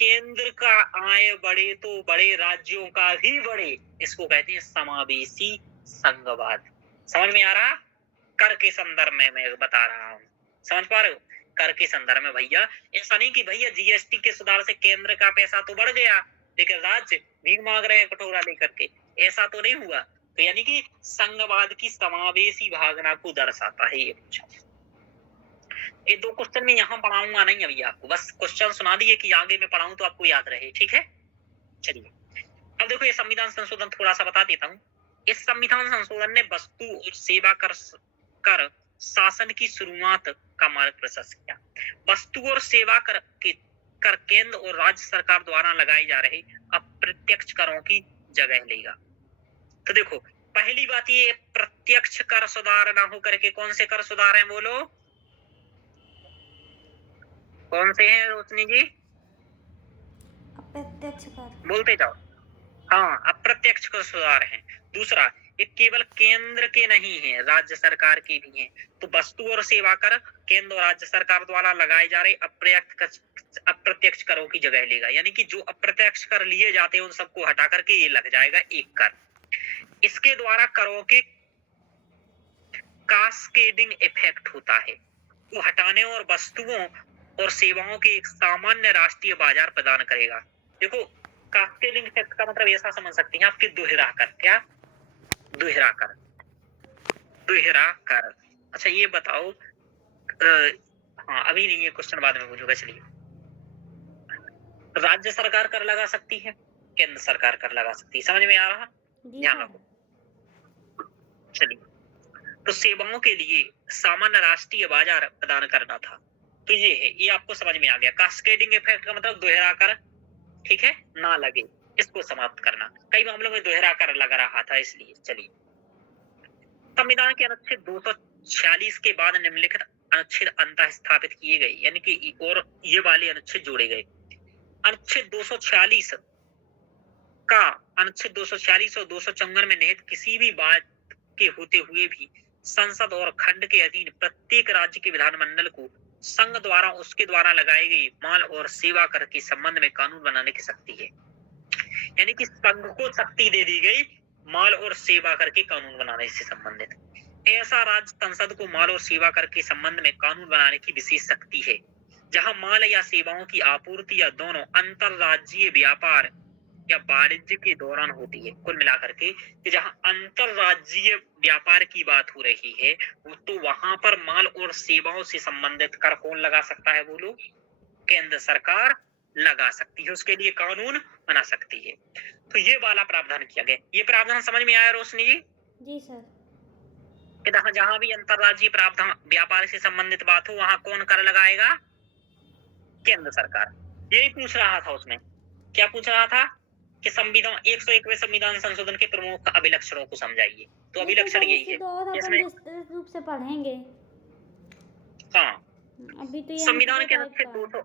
केंद्र का आय बढ़े तो बड़े, राज्यों का भी बढ़े, इसको कहते हैं समावेशी संघवाद। समझ में आ रहा? कर के संदर्भ में मैं बता रहा हूँ, समझ पा रहे हो? कर के संदर्भ में भैया ऐसा नहीं कि भैया जीएसटी के सुधार से केंद्र का पैसा तो बढ़ गया लेकिन राज्य भीख मांग रहे हैं कटोरा लेकर के, ऐसा तो नहीं हुआ। तो यानी कि संघवाद की समावेशी भावना को दर्शाता है ये क्वेश्चन। ये 2 क्वेश्चन में यहाँ पढ़ाऊंगा नहीं अभी आपको, बस क्वेश्चन सुना दिए कि आगे में पढ़ाऊं तो आपको याद रहे, ठीक है। चलिए अब देखो ये संविधान संशोधन थोड़ा सा बता देता हूँ। इस संविधान संशोधन ने वस्तु और सेवा कर शासन की शुरुआत का मार्ग प्रशस्त किया। वस्तु और सेवा कर केंद्र और राज्य सरकार द्वारा लगाए जा रहे अप्रत्यक्ष करों की जगह लेगा। तो देखो पहली बात ये प्रत्यक्ष कर सुधार ना हो करके कौन से कर सुधार हैं बोलो, कौन से हैं रोशनी जी? अप्रत्यक्ष कर बोलते जाओ। हाँ, अप्रत्यक्ष कर सुधार हैं। दूसरा, ये केवल केंद्र के नहीं है, राज्य सरकार के भी हैं। तो वस्तु और सेवा कर केंद्र और राज्य सरकार द्वारा लगाए जा रहे अप्रत्यक्ष करों की जगह लेगा। यानी कि जो अप्रत्यक्ष कर लिए जाते हैं उन सबको हटा करके ये लग जाएगा एक कर। इसके द्वारा करों के कास्केडिंग इफेक्ट होता है, वो हटाने और वस्तुओं और सेवाओं के एक सामान्य राष्ट्रीय बाजार प्रदान करेगा। देखो कास्केडिंग इफेक्ट का मतलब ऐसा समझ सकते हैं आपके दोहरा कर। क्या? दोहरा कर, दोहरा कर। अच्छा ये बताओ, हाँ अभी नहीं, ये क्वेश्चन बाद में पूछूंगा। चलिए, राज्य सरकार कर लगा सकती है, केंद्र सरकार कर लगा सकती है, समझ में आ रहा? ध्यान रखो। चलिए, तो सेवाओं के लिए सामान्य राष्ट्रीय बाजार प्रदान करना था, तो ये है, ये आपको समझ में आ गया। कास्केडिंग इफेक्ट का मतलब दोहरा कर, ठीक है, ना लगे, इसको समाप्त करना। कई मामलों में दोहरा कर लग रहा था इसलिए। चलिए, संविधान के अनुच्छेद 246 के बाद निम्नलिखित अनुच्छेद अंतः स्थापित किए गए, यानी कि और ये वाले अनुच्छेद जोड़े गए। अनुच्छेद 246 का अनुच्छेद 246 और 254 में निहित किसी भी बात के होते हुए भी संसद और खंड के अधीन प्रत्येक राज्य के विधानमंडल को संघ द्वारा उसके द्वारा लगाई गई माल और सेवा कर के संबंध में कानून बनाने की शक्ति है। यानी कि संघ को शक्ति दे दी गई माल और सेवा कर के कानून बनाने से संबंधित। ऐसा राज्य संसद को माल और सेवा कर के संबंध में कानून बनाने की विशेष शक्ति है जहां माल या सेवाओं की आपूर्ति या दोनों अंतरराज्यीय व्यापार या वाणिज्य के दौरान होती है। कुल मिलाकर के कि जहां अंतरराज्यीय व्यापार की बात हो रही है तो वहां पर माल और सेवाओं से संबंधित कर कौन लगा सकता है बोलो? केंद्र सरकार लगा सकती है, उसके लिए कानून बना सकती है। तो ये वाला प्रावधान किया गया। ये प्रावधान समझ में आया रोशनी जी? जी सर। कि जहां भी अंतरराज्यीय प्रावधान व्यापार से संबंधित बात हो वहां कौन कर लगाएगा? केंद्र सरकार। यही पूछ रहा था उसमें। क्या पूछ रहा था? कि संविधान 101वें संविधान संशोधन के प्रमुख अभिलक्षणों को समझाइए। तो अभिलक्षण यही है इसमें विस्तृत रूप से पढ़ेंगे। हाँ, अभी तो संविधान के अनुच्छेद 200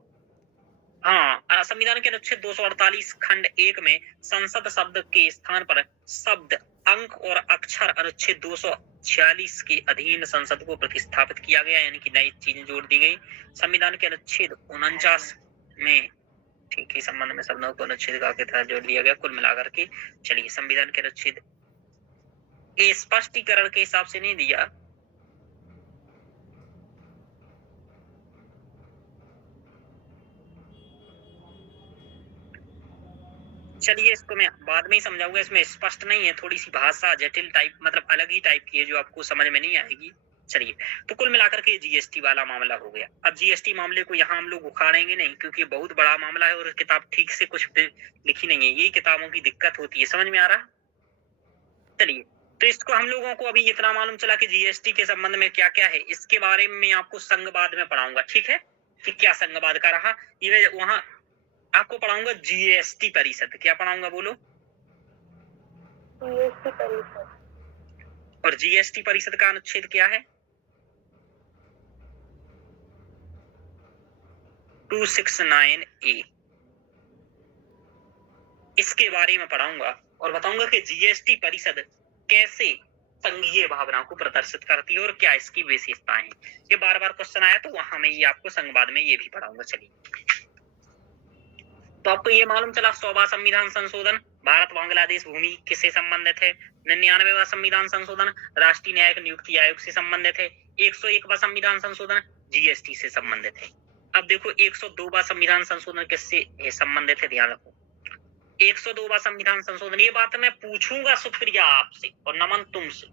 हाँ संविधान के अनुच्छेद 248 खंड 1 में संसद शब्द के स्थान पर शब्द, अंक और अक्षर अनुच्छेद 246 के अधीन संसद को प्रतिस्थापित किया गया, यानी कि नई चीजें जोड़ दी गई। संविधान के अनुच्छेद 49 में ठीक है संबंध में शब्दों को अनुच्छेद के तहत जोड़ दिया गया। कुल मिलाकर के चलिए, संविधान के अनुच्छेद स्पष्टीकरण के हिसाब से नहीं दिया, चलिए इसको मैं बाद में ही समझाऊंगा, इसमें स्पष्ट नहीं है, थोड़ी सी भाषा जटिल टाइप, मतलब अलग ही टाइप की है जो आपको समझ में नहीं आएगी। चलिए, तो कुल मिलाकर के जीएसटी वाला मामला हो गया। अब जीएसटी मामले को यहाँ हम लोग उखाड़ेंगे नहीं, क्योंकि ये बहुत बड़ा मामला है और किताब ठीक से कुछ भी लिखी नहीं है, यही किताबों की दिक्कत होती है। समझ में आ रहा? चलिए, तो इसको हम लोगों को अभी इतना मालूम चला कि जीएसटी के संबंध में क्या क्या है, इसके बारे में आपको संघवाद में पढ़ाऊंगा, ठीक है, कि क्या संघवाद का रहा। ये वहां आपको पढ़ाऊंगा जीएसटी परिषद। क्या पढ़ाऊंगा बोलो? जीएसटी परिषद। और जीएसटी परिषद का अनुच्छेद क्या है? 269A। इसके बारे में पढ़ाऊंगा और बताऊंगा कि जीएसटी परिषद कैसे संघीय भावना को प्रदर्शित करती है और क्या इसकी विशेषताएं हैं। ये बार बार क्वेश्चन आया तो वहां मैं ये आपको संघवाद में ये भी पढ़ाऊंगा। चलिए, तो आपको ये मालूम चला 100वां संविधान संशोधन भारत बांग्लादेश भूमि किससे संबंधित है। 99वां संविधान संशोधन राष्ट्रीय न्यायिक नियुक्ति आयोग से संबंधित है। 101वां संविधान संशोधन जीएसटी से संबंधित है। अब देखो 102वां संविधान संशोधन किससे संबंधित है, ध्यान रखो। 102वां संविधान संशोधन, ये बात मैं पूछूंगा सुप्रिया आपसे और नमन तुमसे,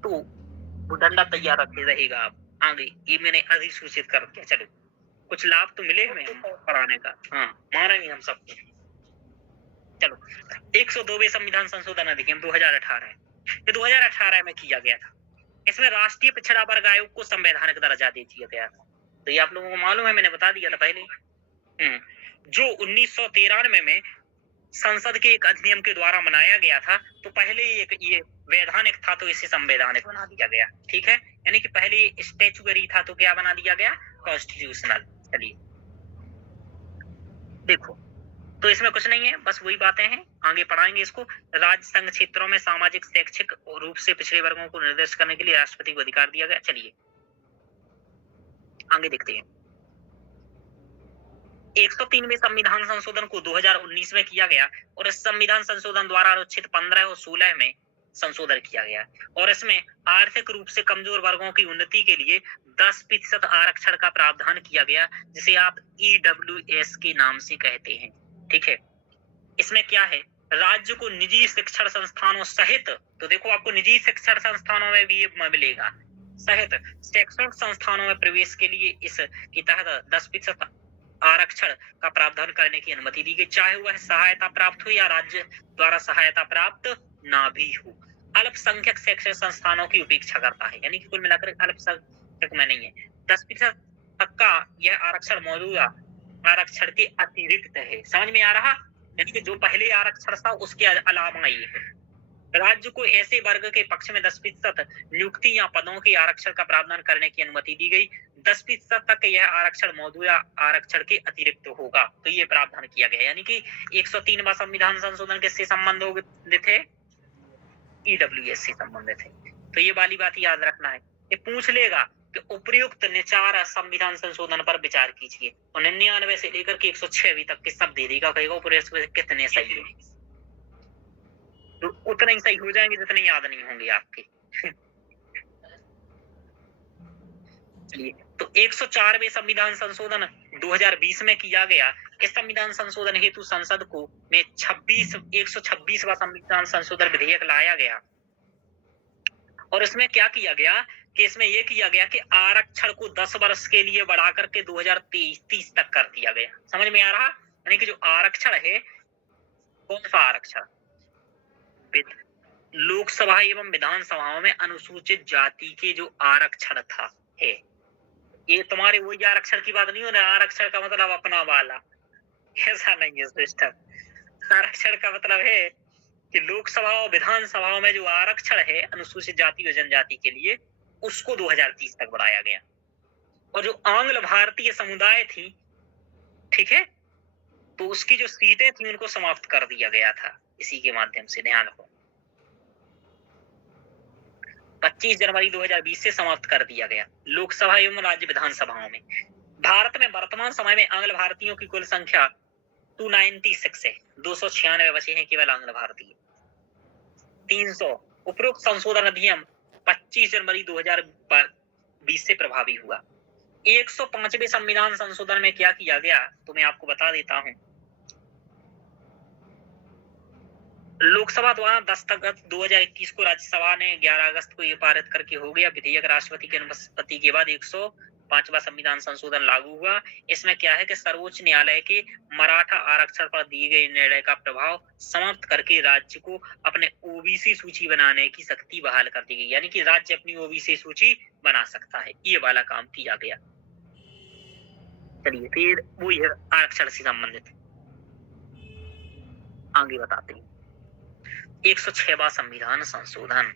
तो वो डंडा तैयार रखे रहेगा आप आगे, ये मैंने अधिसूचित कर दिया। चलो, कुछ लाभ तो मिले हमें पढ़ाने का, हाँ मारेंगे हम सबको। चलो, 102वें संविधान संशोधन अधिनियम 2018 है, ये 2018 में किया गया था। इसमें राष्ट्रीय पिछड़ा वर्ग आयोग को संवैधानिक दर्जा दे दिया गया था। तो ये आप लोगों को मालूम है, मैंने बता दिया था पहले। जो 1993 में संसद के एक अधिनियम के द्वारा बनाया गया था, तो पहले ये वैधानिक था तो इसे संवैधानिक बना दिया गया, ठीक है। यानी कि पहले स्टैट्यूटरी था तो क्या बना दिया गया, कॉन्स्टिट्यूशनल। चलिए देखो, तो इसमें कुछ नहीं है, बस वही बातें हैं, आगे पढ़ाएंगे इसको। राज्य संघ क्षेत्रों में सामाजिक शैक्षिक रूप से पिछड़े वर्गों को निर्देशित करने के लिए राष्ट्रपति को अधिकार दिया गया। चलिए आगे देखते हैं। 103वें संविधान संशोधन को 2019 में किया गया और इस संविधान संशोधन द्वारा अनुच्छेद 15 और 16 में संशोधन किया गया और इसमें आर्थिक रूप से कमजोर वर्गों की उन्नति के लिए 10% आरक्षण का प्रावधान किया गया, जिसे आप EWS के नाम से कहते हैं, ठीक है। इसमें क्या है, राज्य को निजी शिक्षण संस्थानों सहित, तो देखो आपको निजी शिक्षण संस्थानों में भी ये मिलेगा, सहित शैक्षणिक संस्थानों में प्रवेश के लिए इसके तहत 10% आरक्षण का प्रावधान करने की अनुमति दी गई, चाहे वह सहायता प्राप्त हो या राज्य द्वारा सहायता प्राप्त ना भी हो। अल्पसंख्यक शैक्षणिक संस्थानों की उपेक्षा करता है, यानी कि कुल मिलाकर अल्पसंख्यक में नहीं है। 10% तक का यह आरक्षण मौजूदा आरक्षण के अतिरिक्त है। समझ में आ रहा? यानी कि जो पहले आरक्षण था उसके अलावा ये है। राज्य को ऐसे वर्ग के पक्ष में 10% नियुक्ति या पदों के आरक्षण का प्रावधान करने की अनुमति दी गई। 10% तक यह आरक्षण मौजूदा आरक्षण के अतिरिक्त होगा, तो ये प्रावधान किया गया। यानी कि 103वां संविधान संशोधन किससे संबंधित है, EWS से संबंधित है। तो ये वाली बात याद रखना है, ये पूछ लेगा कि उपयुक्त निचार संविधान संशोधन पर विचार कीजिए, और 99 से लेकर के 106 तक के सब दे देगा, कहेगा उपयुक्त कितने सही है, तो उतने ही सही हो जाएंगे जितने याद नहीं होंगे आपके। चलिए, तो 104वें संविधान संशोधन 2020 में किया गया। इस संविधान संशोधन हेतु संसद को में 126वां संविधान संशोधन विधेयक लाया गया और इसमें क्या किया गया कि इसमें यह किया गया कि आरक्षण को 10 वर्ष के लिए बढ़ा करके 2030 तक कर दिया गया। समझ में आ रहा? यानी कि जो आरक्षण है, कौन सा आरक्षण, लोकसभा एवं विधानसभाओं में अनुसूचित जाति के जो आरक्षण था है, ये तुम्हारे वही आरक्षण की बात नहीं हो रहा। आरक्षण का मतलब अपना वाला, ऐसा नहीं है सिस्टम। आरक्षण का मतलब है कि लोकसभा और विधानसभाओं में जो आरक्षण है अनुसूचित जाति और जनजाति के लिए, उसको 2030 तक बढ़ाया गया। और जो आंग्ल भारतीय समुदाय थी, ठीक है, तो उसकी जो सीटें थी उनको समाप्त कर दिया गया था इसी के माध्यम से। ध्यान रखो, 25 जनवरी 2020 से समाप्त कर दिया गया लोकसभा एवं राज्य विधानसभाओं में। भारत में वर्तमान समय में आंग्ल भारतीयों की कुल संख्या 296 है, 296 बचे हैं केवल आंग्ल भारतीय। 300 उपरोक्त संशोधन अधिनियम 25 जनवरी 2020 से प्रभावी हुआ। 105वें संविधान संशोधन में क्या किया गया तो मैं आपको बता देता हूं। लोकसभा द्वारा 10 अगस्त 2021 को राज्यसभा ने 11 अगस्त को ये पारित करके हो गया विधेयक। राष्ट्रपति की अनुपस्थिति के बाद 105वां संविधान संशोधन लागू हुआ। इसमें क्या है कि सर्वोच्च न्यायालय के मराठा आरक्षण पर दिए गए निर्णय का प्रभाव समाप्त करके राज्य को अपने ओबीसी सूची बनाने की शक्ति बहाल कर दी गई, यानी कि राज्य अपनी ओबीसी सूची बना सकता है। ये वाला काम किया गया। चलिए फिर वो ये आरक्षण से संबंधित आगे बताते हैं। 106वां संविधान संशोधन,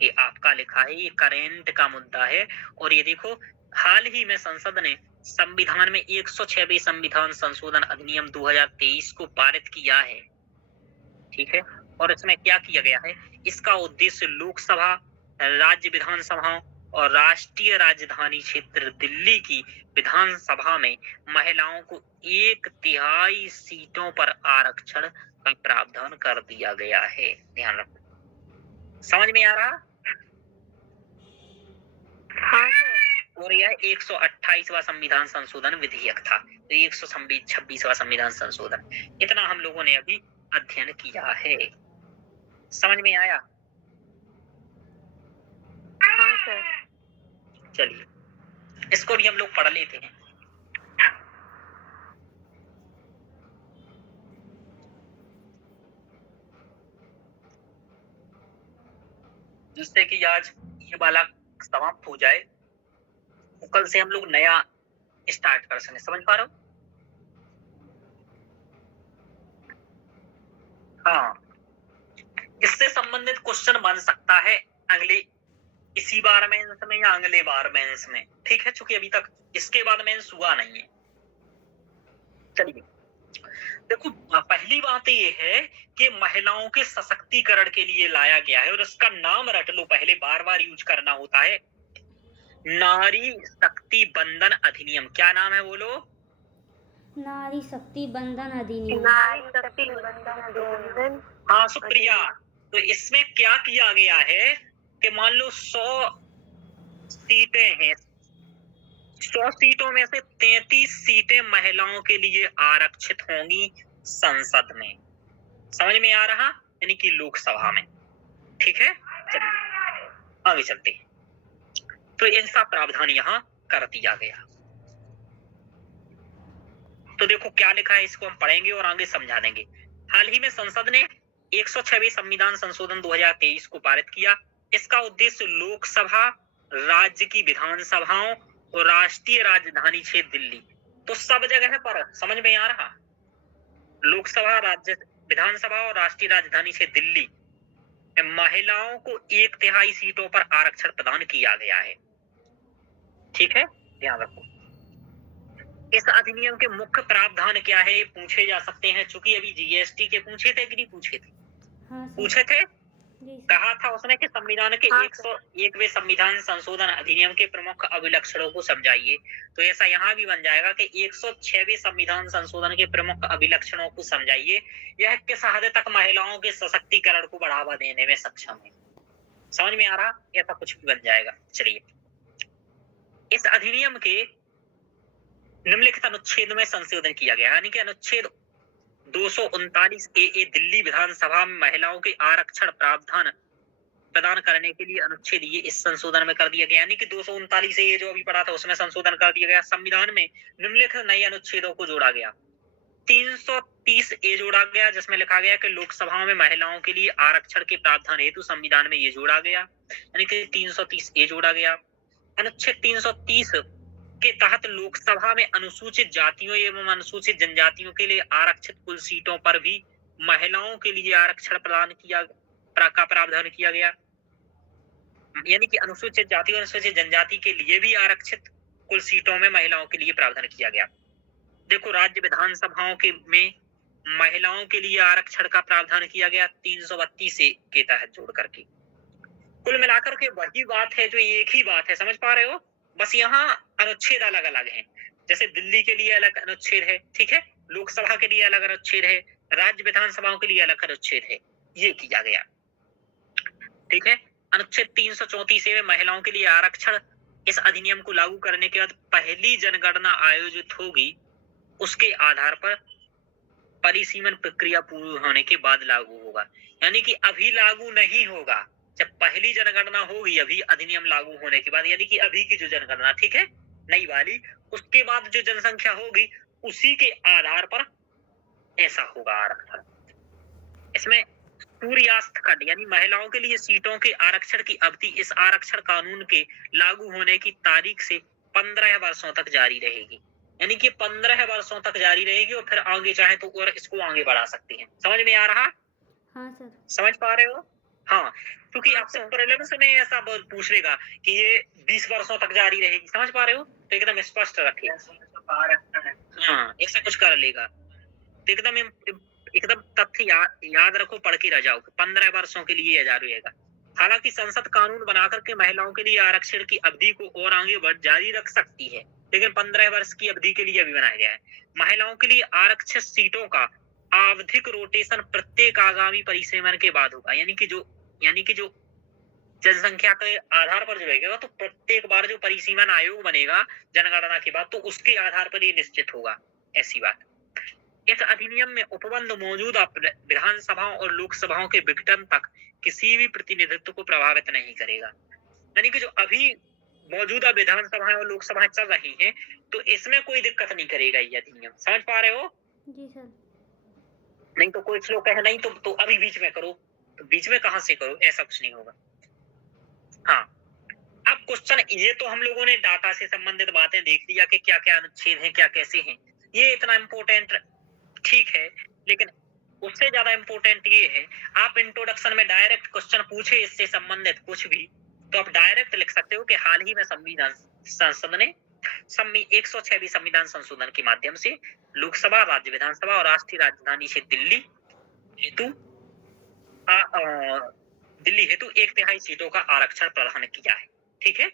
ये आपका लिखा है, ये करेंट का मुद्दा है। और ये देखो हाल ही में संसद ने संविधान में 106वें संविधान संशोधन अधिनियम 2023 को पारित किया है, ठीक है। और इसमें क्या किया गया है, इसका उद्देश्य लोकसभा, राज्य विधानसभाओं और राष्ट्रीय राजधानी क्षेत्र दिल्ली की विधानसभा में महिलाओं को 1/3 सीटों पर आरक्षण का प्रावधान कर दिया गया है। ध्यान रखो, समझ में आ रहा? हाँ सर। और यह 128वां संविधान संशोधन विधेयक था, तो 126वां संविधान संशोधन। इतना हम लोगों ने अभी अध्ययन किया है। समझ में आया? हाँ सर। चलिए इसको भी हम लोग पढ़ लेते हैं। जिससे कि आज ये वाला समाप्त हो जाए, तो कल से हम लोग नया स्टार्ट कर सकें। समझ पा रहे हो? हाँ, इससे संबंधित क्वेश्चन बन सकता है अगले इसी बार मेंस में या अगले बार मेंस में, ठीक है, चूंकि अभी तक इसके बाद मेंस हुआ नहीं है। चलिए देखो, पहली बात ये है कि महिलाओं के सशक्तिकरण के लिए लाया गया है, और इसका नाम रट लो, पहले बार बार यूज करना होता है, नारी शक्ति बंधन अधिनियम। क्या नाम है बोलो? नारी शक्ति बंधन अधिनियम। नारी शक्ति बंधन अधिनियम। हाँ सुप्रिया, तो इसमें क्या किया गया है कि मान लो 100 सीटें हैं, 100 सीटों में से 33 सीटें महिलाओं के लिए आरक्षित होंगी संसद में। समझ में आ रहा? यानी कि लोकसभा में, ठीक है। चलिए आगे चलते हैं। तो इसका प्रावधान यहाँ कर दिया गया। तो देखो क्या लिखा है, इसको हम पढ़ेंगे और आगे समझा देंगे। हाल ही में संसद ने 106वें संविधान संशोधन 2023 को पारित किया। इसका उद्देश्य लोकसभा, राज्य की विधानसभाओं और राष्ट्रीय राजधानी क्षेत्र दिल्ली, तो सब जगह पर, समझ में आ रहा, लोकसभा, राज्य विधानसभा और राष्ट्रीय राजधानी क्षेत्र दिल्ली में महिलाओं को 1/3 सीटों पर आरक्षण प्रदान किया गया है, ठीक है। ध्यान रखो, इस अधिनियम के मुख्य प्रावधान क्या है, पूछे जा सकते हैं। चूंकि अभी जीएसटी के पूछे थे कि नहीं पूछे थे? हाँ सर। पूछे थे। जी सर। कहा था उसने कि संविधान के हाँ। 101वें संविधान संशोधन अधिनियम के प्रमुख अभिलक्षणों को समझाइए। तो ऐसा यहाँ भी बन जाएगा कि 106वें संविधान संशोधन के प्रमुख अभिलक्षणों को समझाइए। यह किस हद तक महिलाओं के सशक्तिकरण को बढ़ावा देने में सक्षम है। समझ में आ रहा? ऐसा कुछ भी बन जाएगा। चलिए, इस अधिनियम के निम्नलिखित अनुच्छेद में संशोधन किया गया, यानी कि अनुच्छेद 239 ए दिल्ली विधानसभा में महिलाओं के आरक्षण प्रावधान प्रदान करने के लिए अनुच्छेद ये इस संशोधन में कर दिया गया, यानी कि 239 ए जो अभी पढ़ा था उसमें संशोधन कर दिया गया। संविधान में निम्नलिखित नए अनुच्छेदों को जोड़ा गया। 330 ए जोड़ा गया, जिसमें लिखा गया कि लोकसभा में महिलाओं के लिए आरक्षण के प्रावधान हेतु संविधान में ये जोड़ा गया, यानी कि 330 ए जोड़ा गया। अनुच्छेद 330 के तहत लोकसभा में अनुसूचित जातियों एवं अनुसूचित जनजातियों के लिए आरक्षित कुल सीटों पर भी महिलाओं के लिए आरक्षण प्रदान किया का प्रावधान किया गया, यानी कि अनुसूचित जाति और अनुसूचित जनजाति के लिए भी आरक्षित कुल सीटों में महिलाओं के लिए प्रावधान किया गया। देखो, राज्य विधानसभाओं के में महिलाओं के लिए आरक्षण का प्रावधान किया गया 332 के तहत जोड़ करके। कुल मिलाकर के वही बात है जो एक ही बात है, समझ पा रहे हो? बस यहाँ अनुच्छेद अलग अलग हैं। जैसे दिल्ली के लिए अलग अनुच्छेद है, ठीक है, लोकसभा के लिए अलग अनुच्छेद है, राज्य विधानसभाओं के लिए अलग अनुच्छेद है, ये किया गया, ठीक है। अनुच्छेद 334 में महिलाओं के लिए आरक्षण, इस अधिनियम को लागू करने के बाद पहली जनगणना आयोजित होगी, उसके आधार पर परिसीमन प्रक्रिया पूरी होने के बाद लागू होगा, यानी कि अभी लागू नहीं होगा। जब पहली जनगणना होगी अभी अधिनियम लागू होने के बाद, यानी कि अभी की जो जनगणना, ठीक है, नई वाली, उसके बाद जो जनसंख्या होगी उसी के आधार पर ऐसा होगा आरक्षण। इसमें सूर्यास्त खंड यानी महिलाओं के लिए सीटों के आरक्षण की अवधि इस आरक्षण कानून के लागू होने की तारीख से 15 वर्षों तक जारी रहेगी, यानी कि 15 वर्षों तक जारी रहेगी और फिर आगे चाहे तो और इसको आगे बढ़ा सकते हैं। समझ में आ रहा? हाँ सर। समझ पा रहे हो? हाँ, क्योंकि आपसे प्रीलिम्स में ऐसा पूछ लेगा कि ये 20 वर्षों तक जारी रहेगी। समझ पा रहे हो? तो एकदम स्पष्ट रखिए। हाँ, ऐसा कुछ कर लेगा तो एकदम तथ्य याद रखो, पढ़ के रह जाओ। 15 वर्षों के लिए जारी रहेगा। हालांकि संसद कानून बनाकर के महिलाओं के लिए आरक्षण की अवधि को और आगे जारी रख सकती है, लेकिन 15 वर्ष की अवधि के लिए अभी बनाया गया है। महिलाओं के लिए आरक्षित सीटों का आवधिक रोटेशन प्रत्येक आगामी परिसीमन के बाद होगा, यानी कि जो जनसंख्या के आधार पर जो रहेगा, तो प्रत्येक बार जो परिसीमन आयोग बनेगा जनगणना के बाद, तो उसके आधार पर ये निश्चित होगा। ऐसी बात। इस अधिनियम में उपबंध मौजूदा विधानसभाओं और लोकसभाओं के विघटन तक किसी भी प्रतिनिधित्व को प्रभावित नहीं करेगा, यानी कि जो अभी मौजूदा विधानसभाएं और लोकसभाएं चल रही हैं, तो इसमें कोई दिक्कत नहीं करेगा ये अधिनियम। समझ पा रहे हो? जी सर। नहीं तो कुछ लोग कहे नहीं तो अभी बीच में करो, तो बीच में कहां से करो, ऐसा कुछ नहीं होगा। हाँ, अब क्वेश्चन, ये तो हम लोगों ने डाटा से संबंधित बातें देख लिया कि क्या क्या अनुच्छेद हैं, क्या कैसे हैं, ये इतना इम्पोर्टेंट ठीक है, लेकिन उससे ज्यादा इम्पोर्टेंट ये है, आप इंट्रोडक्शन में डायरेक्ट क्वेश्चन पूछे इससे संबंधित कुछ भी, तो आप डायरेक्ट लिख सकते हो कि हाल ही में संविधान संसद ने 106वीं संविधान संशोधन के माध्यम से लोकसभा, राज्य विधानसभा और राष्ट्रीय राजधानी से दिल्ली हेतु 1/3 सीटों का आरक्षण प्रदान किया है। ठीक है,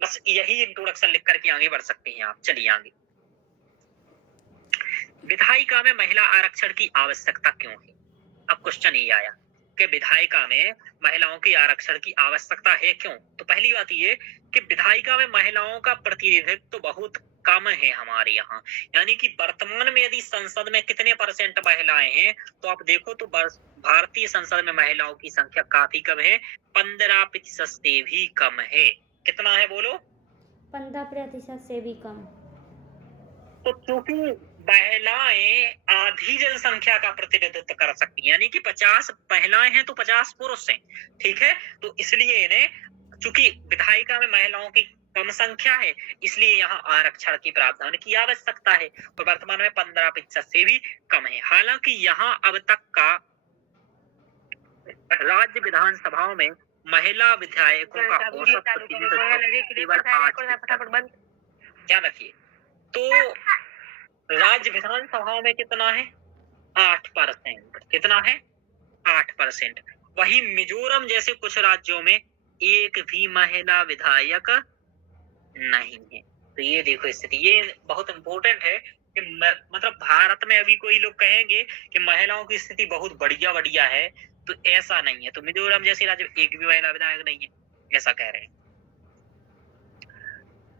बस यही इंट्रोडक्शन लिख करके आगे बढ़ सकते हैं आप। चलिए आगे। विधायिका में महिला आरक्षण की आवश्यकता क्यों है? अब क्वेश्चन ये आया कि विधायिका में महिलाओं के आरक्षण की आवश्यकता है क्यों? तो पहली बात ये कि विधायिका में महिलाओं का प्रतिनिधित्व तो बहुत कम है हमारे यहाँ, यानी कि वर्तमान में यदि संसद में कितने % महिलाएं हैं, तो आप देखो तो भारतीय संसद में महिलाओं की संख्या काफी कम है, 15% से भी कम है। कितना है बोलो? 15% से भी कम। तो क्योंकि महिलाएं आधी जनसंख्या का प्रतिनिधित्व कर सकती हैं, यानी कि 50 महिलाएं हैं तो 50 पुरुष हैं। ठीक है, तो इसलिए इन्हें, चूंकि विधायिका में महिलाओं की कम संख्या है, इसलिए यहाँ आरक्षण की प्रावधान की आवश्यकता है, और वर्तमान में 15% से भी कम है। हालांकि यहाँ अब तक का राज्य विधानसभाओं में महिला विधायकों का औसत प्रतिनिधित्व क्या रखिए, तो राज्य विधानसभाओं में कितना है? 8%। कितना है? 8%। वही मिजोरम जैसे कुछ राज्यों में एक भी महिला विधायक नहीं है। तो ये देखो स्थिति, ये बहुत इंपॉर्टेंट है कि मतलब भारत में अभी कोई लोग कहेंगे कि महिलाओं की स्थिति बहुत बढ़िया है, तो ऐसा नहीं है। तो मिजोरम जैसे राज्य में एक भी महिला विधायक नहीं है, ऐसा कह रहे हैं।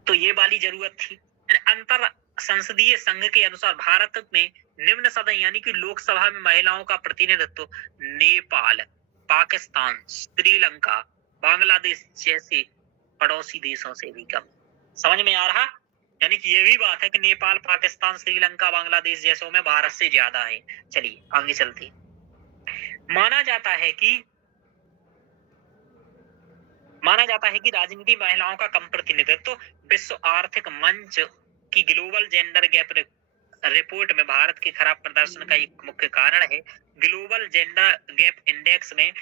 तो ये वाली जरूरत थी। अंतर संसदीय संघ के अनुसार भारत में निम्न सदन यानी कि लोकसभा में महिलाओं का प्रतिनिधित्व नेपाल, पाकिस्तान, श्रीलंका, बांग्लादेश जैसे पड़ोसी देशों से भी कम। समझ में आ रहा? यानी कि ये भी बात है कि नेपाल, पाकिस्तान, श्रीलंका, बांग्लादेश जैसों में भारत से ज्यादा है। चलिए आगे चलते। माना जाता है कि राजनीति महिलाओं का कम प्रतिनिधित्व विश्व आर्थिक मंच की ग्लोबल जेंडर गैप रिपोर्ट में भारत के खराब प्रदर्शन का एक मुख्य कारण है। ग्लोबल जेंडर गैप इंडेक्स में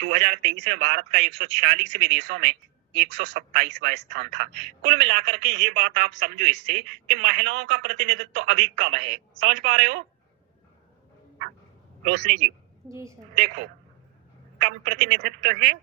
2023 में भारत का 146वें देशों में 127वां स्थान था। कुल मिलाकर के ये बात आप समझो इससे कि महिलाओं का प्रतिनिधित्व तो अभी कम है। समझ पा रहे हो रोशनी जी? जी सर। देखो, कम प्रतिनिधित्व है